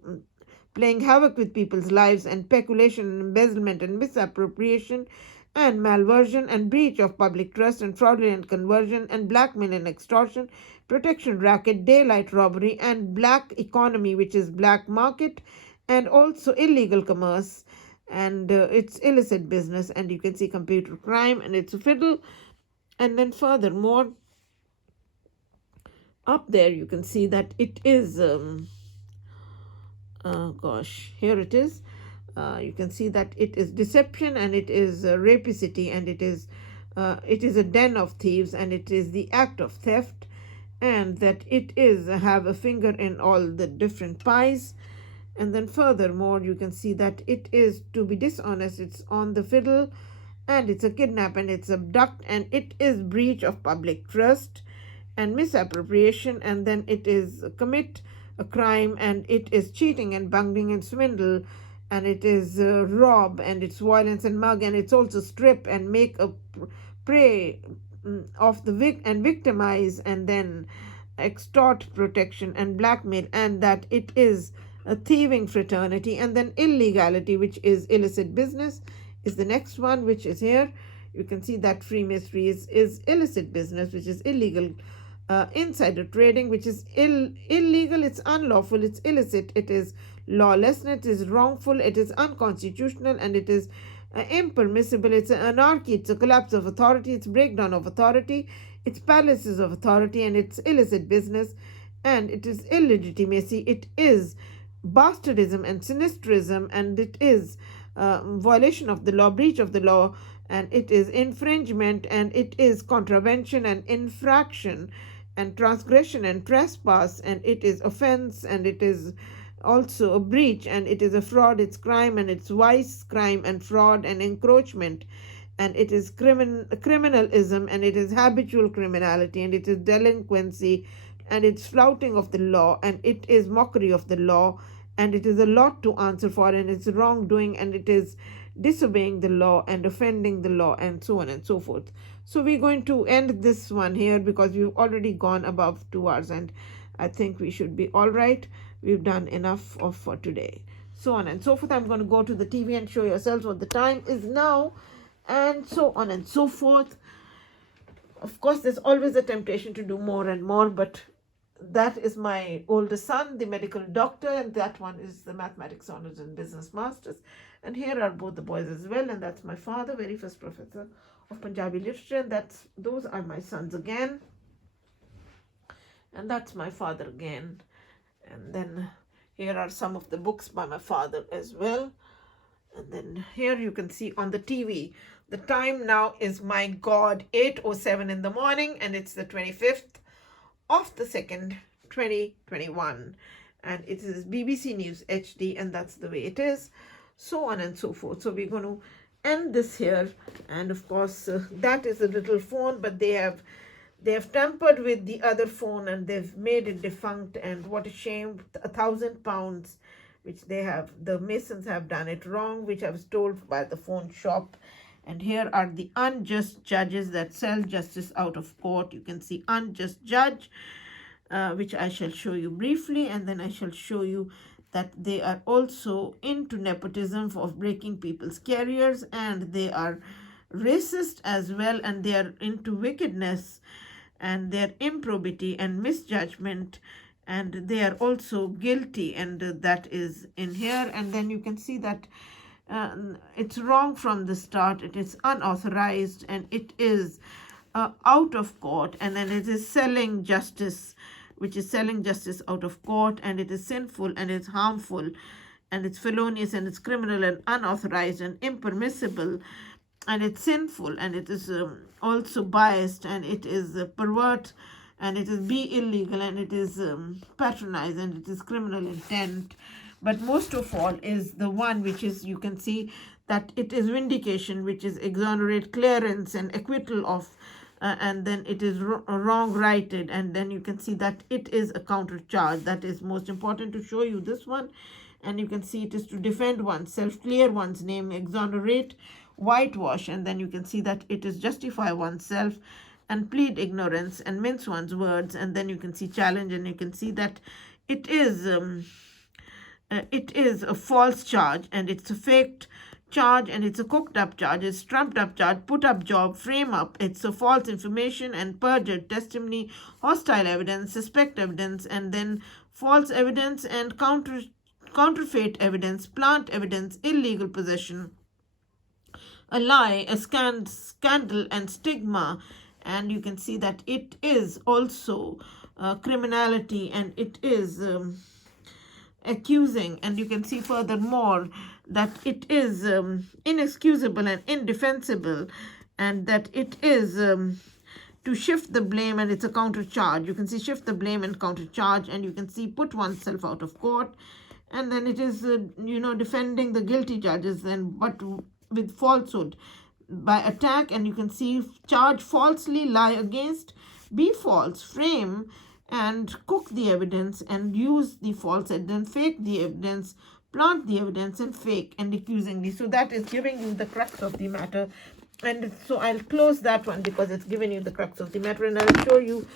playing havoc with people's lives, and peculation and embezzlement and misappropriation and malversion and breach of public trust and fraudulent conversion and blackmail and extortion, protection racket, daylight robbery, and black economy, which is black market, and also illegal commerce, and it's illicit business, and you can see computer crime, and it's a fiddle. And then furthermore, up there you can see that it is here it is. You can see that it is deception, and it is rapacity, and it is a den of thieves, and it is the act of theft, and that it is have a finger in all the different pies. And then furthermore, you can see that it is to be dishonest, it's on the fiddle, and it's a kidnap, and it's abduct, and it is breach of public trust and misappropriation, and then it is commit a crime, and it is cheating and bungling and swindle, and it is rob, and it's violence and mug, and it's also strip and make a prey of the and victimize, and then extort protection and blackmail, and that it is a thieving fraternity. And then illegality, which is illicit business, is the next one, which is here. You can see that Freemasonry is illicit business, which is illegal. Insider trading, which is illegal, it's unlawful, it's illicit, it is lawless, it is wrongful, it is unconstitutional, and it is impermissible, it's anarchy, it's a collapse of authority, it's breakdown of authority, it's palaces of authority, and it's illicit business, and it is illegitimacy, it is bastardism and sinisterism, and it is violation of the law, breach of the law, and it is infringement, and it is contravention and infraction and transgression and trespass, and it is offense, and it is also a breach, and it is a fraud, it's crime, and it's vice, crime, and fraud, and encroachment, and it is criminalism, and it is habitual criminality, and it is delinquency, and it's flouting of the law, and it is mockery of the law, and it is a lot to answer for, and it's wrongdoing, and it is disobeying the law and offending the law, and so on and so forth. So we're going to end this one here because we've already gone above 2 hours, and I think we should be all right. We've done enough for today. So on and so forth. I'm going to go to the TV and show yourselves what the time is now, and so on and so forth. Of course, there's always a temptation to do more and more, but that is my oldest son, the medical doctor, and that one is the mathematics honors and business masters. And here are both the boys as well, and that's my father, very first professor of Punjabi literature, and those are my sons again, and that's my father again. And then here are some of the books by my father as well. And then here you can see on the TV, the time now is, my God, 8:07 in the morning, and it's the 25th of the 2nd, 2021, and it is BBC News HD, and that's the way it is, so on and so forth. So we're going to end this here, and of course that is a little phone, but they have tampered with the other phone, and they've made it defunct, and what a shame. £1,000, which the Masons have done it wrong, which I was told by the phone shop. And here are the unjust judges that sell justice out of court. You can see unjust judge, which I shall show you briefly, and then I shall show you that they are also into nepotism of breaking people's careers, and they are racist as well, and they are into wickedness, and their improbity and misjudgment, and they are also guilty, and that is in here. And then you can see that it's wrong from the start, it is unauthorized, and it is out of court, and then it is selling justice, which is selling justice out of court, and it is sinful, and it's harmful, and it's felonious, and it's criminal, and unauthorized, and impermissible, and it's sinful, and it is also biased, and it is pervert, and it is be illegal, and it is patronized, and it is criminal intent. But most of all is the one which is, you can see that it is vindication, which is exonerate, clearance, and acquittal of, and then it is wrong righted, and then you can see that it is a counter charge. That is most important to show you this one. And you can see it is to defend oneself, clear one's name, exonerate whitewash, and then you can see that it is justify oneself and plead ignorance and mince one's words, and then you can see challenge, and you can see that it is a false charge, and it's a faked charge, and it's a cooked up charge, it's trumped up charge, put up job, frame up, it's a false information and perjured testimony, hostile evidence, suspect evidence, and then false evidence and counterfeit evidence, plant evidence, illegal possession, a lie, a scandal, and stigma. And you can see that it is also criminality, and it is accusing, and you can see furthermore that it is inexcusable and indefensible, and that it is to shift the blame, and it's a counter charge. You can see shift the blame and counter charge, and you can see put oneself out of court, and then it is defending the guilty judges, and but with falsehood by attack, and you can see charge falsely, lie against, be false, frame and cook the evidence, and use the false evidence, fake the evidence, plant the evidence, and fake and accusingly. So that is giving you the crux of the matter. And so I'll close that one because it's given you the crux of the matter, and I'll show you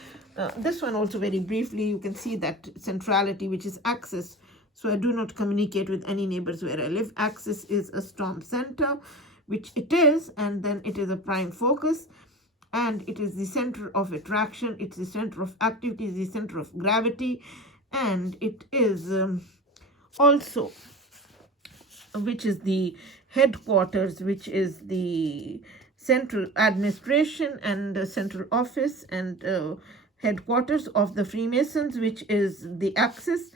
this one also very briefly. You can see that centrality, which is access. So I do not communicate with any neighbors where I live. Access is a storm center, which it is, and then it is a prime focus, and it is the center of attraction, it's the center of activity, it's the center of gravity, and it is also, which is the headquarters, which is the central administration and central office and headquarters of the Freemasons, which is the axis,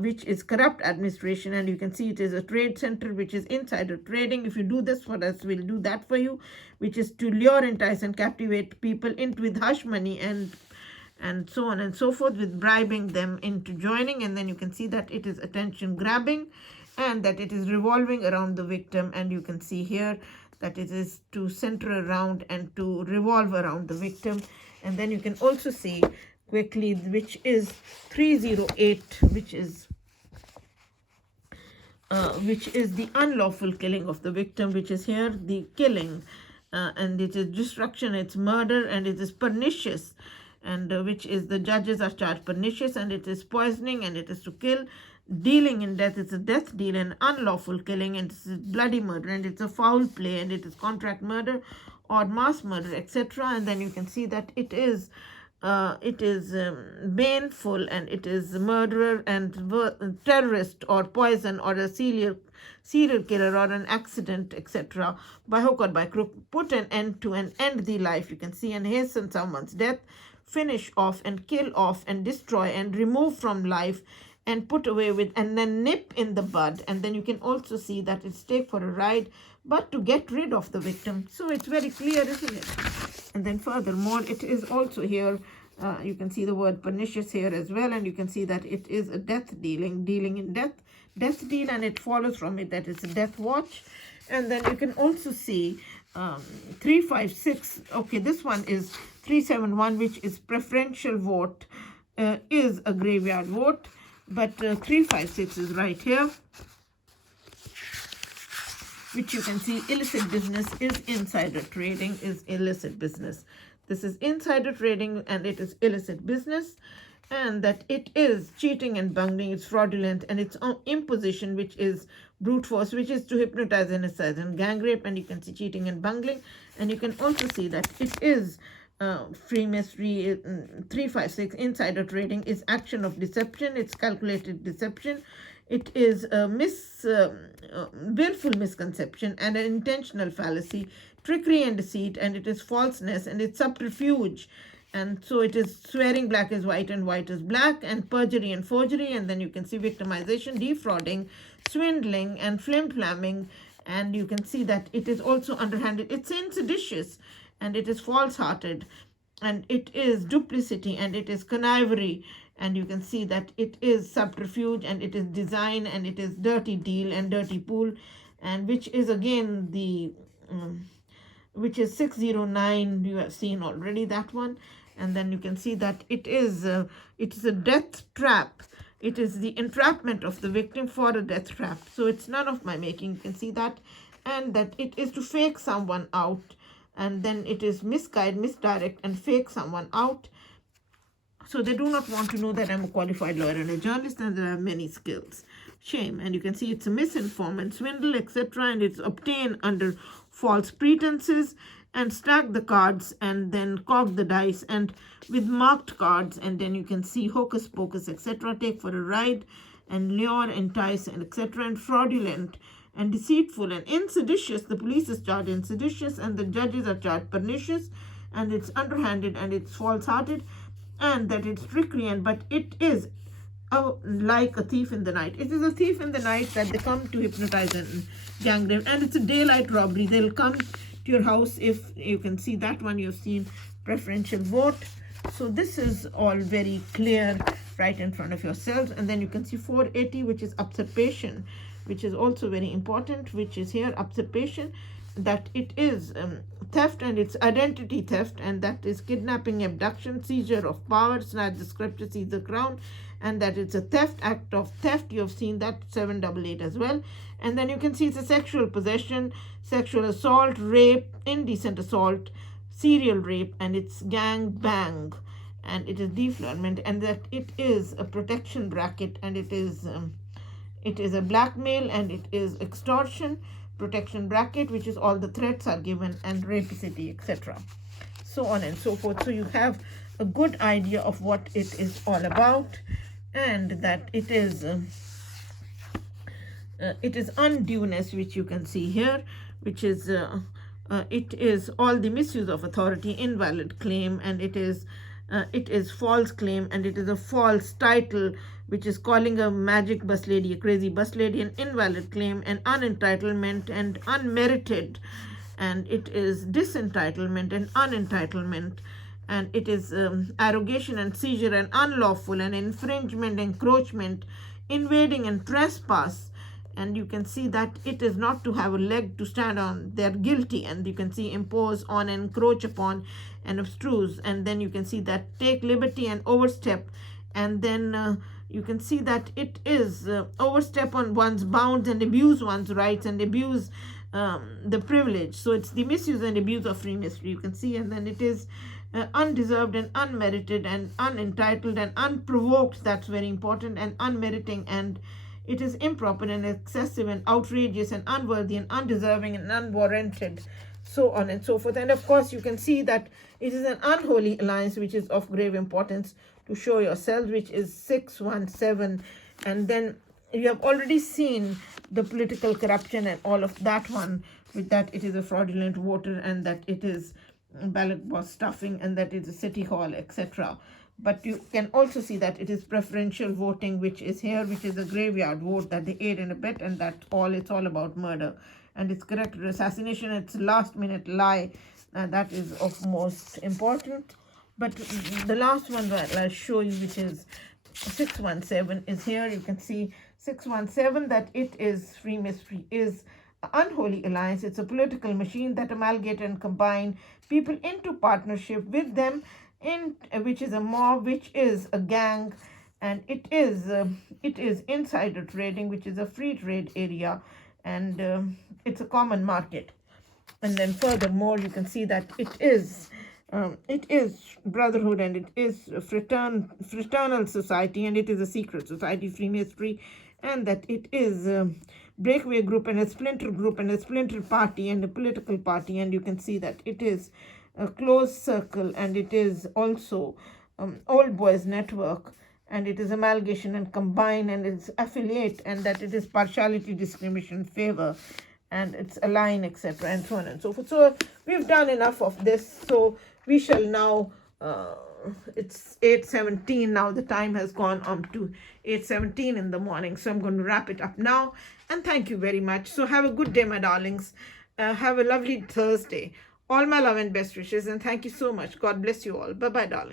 which is corrupt administration. And you can see it is a trade center, which is insider trading. If you do this for us, we'll do that for you, which is to lure, entice, and captivate people into with hush money and so on and so forth, with bribing them into joining. And then you can see that it is attention grabbing, and that it is revolving around the victim. And you can see here that it is to center around and to revolve around the victim. And then you can also see quickly, which is 308, which is the unlawful killing of the victim, which is here the killing, and it is destruction, it's murder, and it is pernicious, and which is the judges are charged pernicious, and it is poisoning, and it is to kill, dealing in death, it's a death deal, and unlawful killing, and it's bloody murder, and it's a foul play, and it is contract murder or mass murder, etc. And then you can see that it is baneful, and it is murderer and terrorist or poison or a serial killer or an accident, etc. by hook or by crook, put an end to and end the life, you can see, and hasten someone's death, finish off and kill off and destroy and remove from life and put away with, and then nip in the bud. And then you can also see that it's take for a ride, but to get rid of the victim. So it's very clear, isn't it? And then furthermore, it is also here, you can see the word pernicious here as well, and you can see that it is a death dealing in death deal, and it follows from it that it's a death watch. And then you can also see 356, okay, this one is 371, which is preferential vote, is a graveyard vote, but 356 is right here, which you can see illicit business is insider trading, is illicit business. This is insider trading, and it is illicit business, and that it is cheating and bungling, it's fraudulent, and it's imposition, which is brute force, which is to hypnotize, anesthetize, and gang rape. And you can see cheating and bungling, and you can also see that it is Freemasonry. 356 insider trading is action of deception, it's calculated deception, it is a willful misconception and an intentional fallacy, trickery and deceit, and it is falseness, and it's subterfuge. And so it is swearing black is white and white is black, and perjury and forgery. And then you can see victimization, defrauding, swindling, and flim-flamming. And you can see that it is also underhanded. It's seditious, and it is false-hearted, and it is duplicity, and it is connivery. And you can see that it is subterfuge, and it is design, and it is dirty deal and dirty pool, and which is again the which is 609. You have seen already that one. And then you can see that it is a death trap. It is the entrapment of the victim for a death trap. So it's none of my making. You can see that. and that it is to fake someone out, and then it is misguide, misdirect, and fake someone out. So they do not want to know that I'm a qualified lawyer and a journalist and that I have many skills. Shame. And you can see it's a misinformant, swindle, etc. And it's obtained under false pretenses, and stack the cards and then cock the dice and with marked cards. And then you can see hocus pocus, etc. Take for a ride and lure, entice, and etc. And fraudulent and deceitful and inseditious. The police is charged inseditious and the judges are charged pernicious, and it's underhanded and it's false-hearted, and that it's trickery, and but it is like a thief in the night. It is a thief in the night that they come to hypnotize and gang rape, and it's a daylight robbery. They'll come to your house. If you can see that one, you've seen preferential vote. So this is all very clear right in front of yourselves. And then you can see 480, which is usurpation, which is also very important, which is here usurpation, that it is theft, and it's identity theft, and that is kidnapping, abduction, seizure of power, snatch the scripture, seize the crown, and that it's a theft, act of theft. You have seen that 788 as well. And then you can see it's a sexual possession, sexual assault, rape, indecent assault, serial rape, and it's gang bang, and it is deflowerment, and that it is a protection racket, and it is a blackmail, and it is extortion, protection bracket, which is all the threats are given, and rapacity, etc. So on and so forth. So you have a good idea of what it is all about, and that it is undueness, which you can see here, which is it is all the misuse of authority, invalid claim, and it is false claim, and it is a false title, which is calling a magic bus lady a crazy bus lady, an invalid claim, and unentitlement and unmerited, and it is disentitlement and unentitlement, and it is arrogation and seizure and unlawful and infringement, encroachment, invading and trespass. And you can see that it is not to have a leg to stand on. They are guilty. And you can see impose on, encroach upon, and obstruse. And then you can see that take liberty and overstep. And then you can see that it is overstep on one's bounds and abuse one's rights and abuse the privilege. So it's the misuse and abuse of free mystery, you can see. And then it is undeserved and unmerited and unentitled and unprovoked. That's very important. And unmeriting, and it is improper and excessive and outrageous and unworthy and undeserving and unwarranted, so on and so forth. And of course, you can see that it is an unholy alliance, which is of grave importance to show yourselves, which is 617. And then you have already seen the political corruption and all of that one, with that it is a fraudulent voter, and that it is ballot box stuffing, and that is a city hall, etc. But you can also see that it is preferential voting, which is here, which is a graveyard vote, that they aid and abet, and that it's all about murder. And it's corrected assassination, it's last minute lie, and that is of most important. But the last one that I'll show you, which is 617, is here. You can see 617, that it is free mystery, is unholy alliance. It's a political machine that amalgamate and combine people into partnership with them, which is a mob, which is a gang, and it is insider trading, which is a free trade area, and it's a common market. And then furthermore, you can see that it is brotherhood, and it is fraternal society, and it is a secret society, free mystery, and that it is a breakaway group and a splinter group and a splinter party and a political party. And you can see that it is a closed circle, and it is also old boys network, and it is amalgamation and combine, and it's affiliate, and that it is partiality, discrimination, favor, and it's align, etc., and so on and so forth. So we've done enough of this. So we shall now it's 8:17 now. The time has gone on to 8:17 in the morning, so I'm going to wrap it up now. And thank you very much. So have a good day, my darlings. Have a lovely Thursday. All my love and best wishes, and thank you so much. God bless you all. Bye-bye, darling.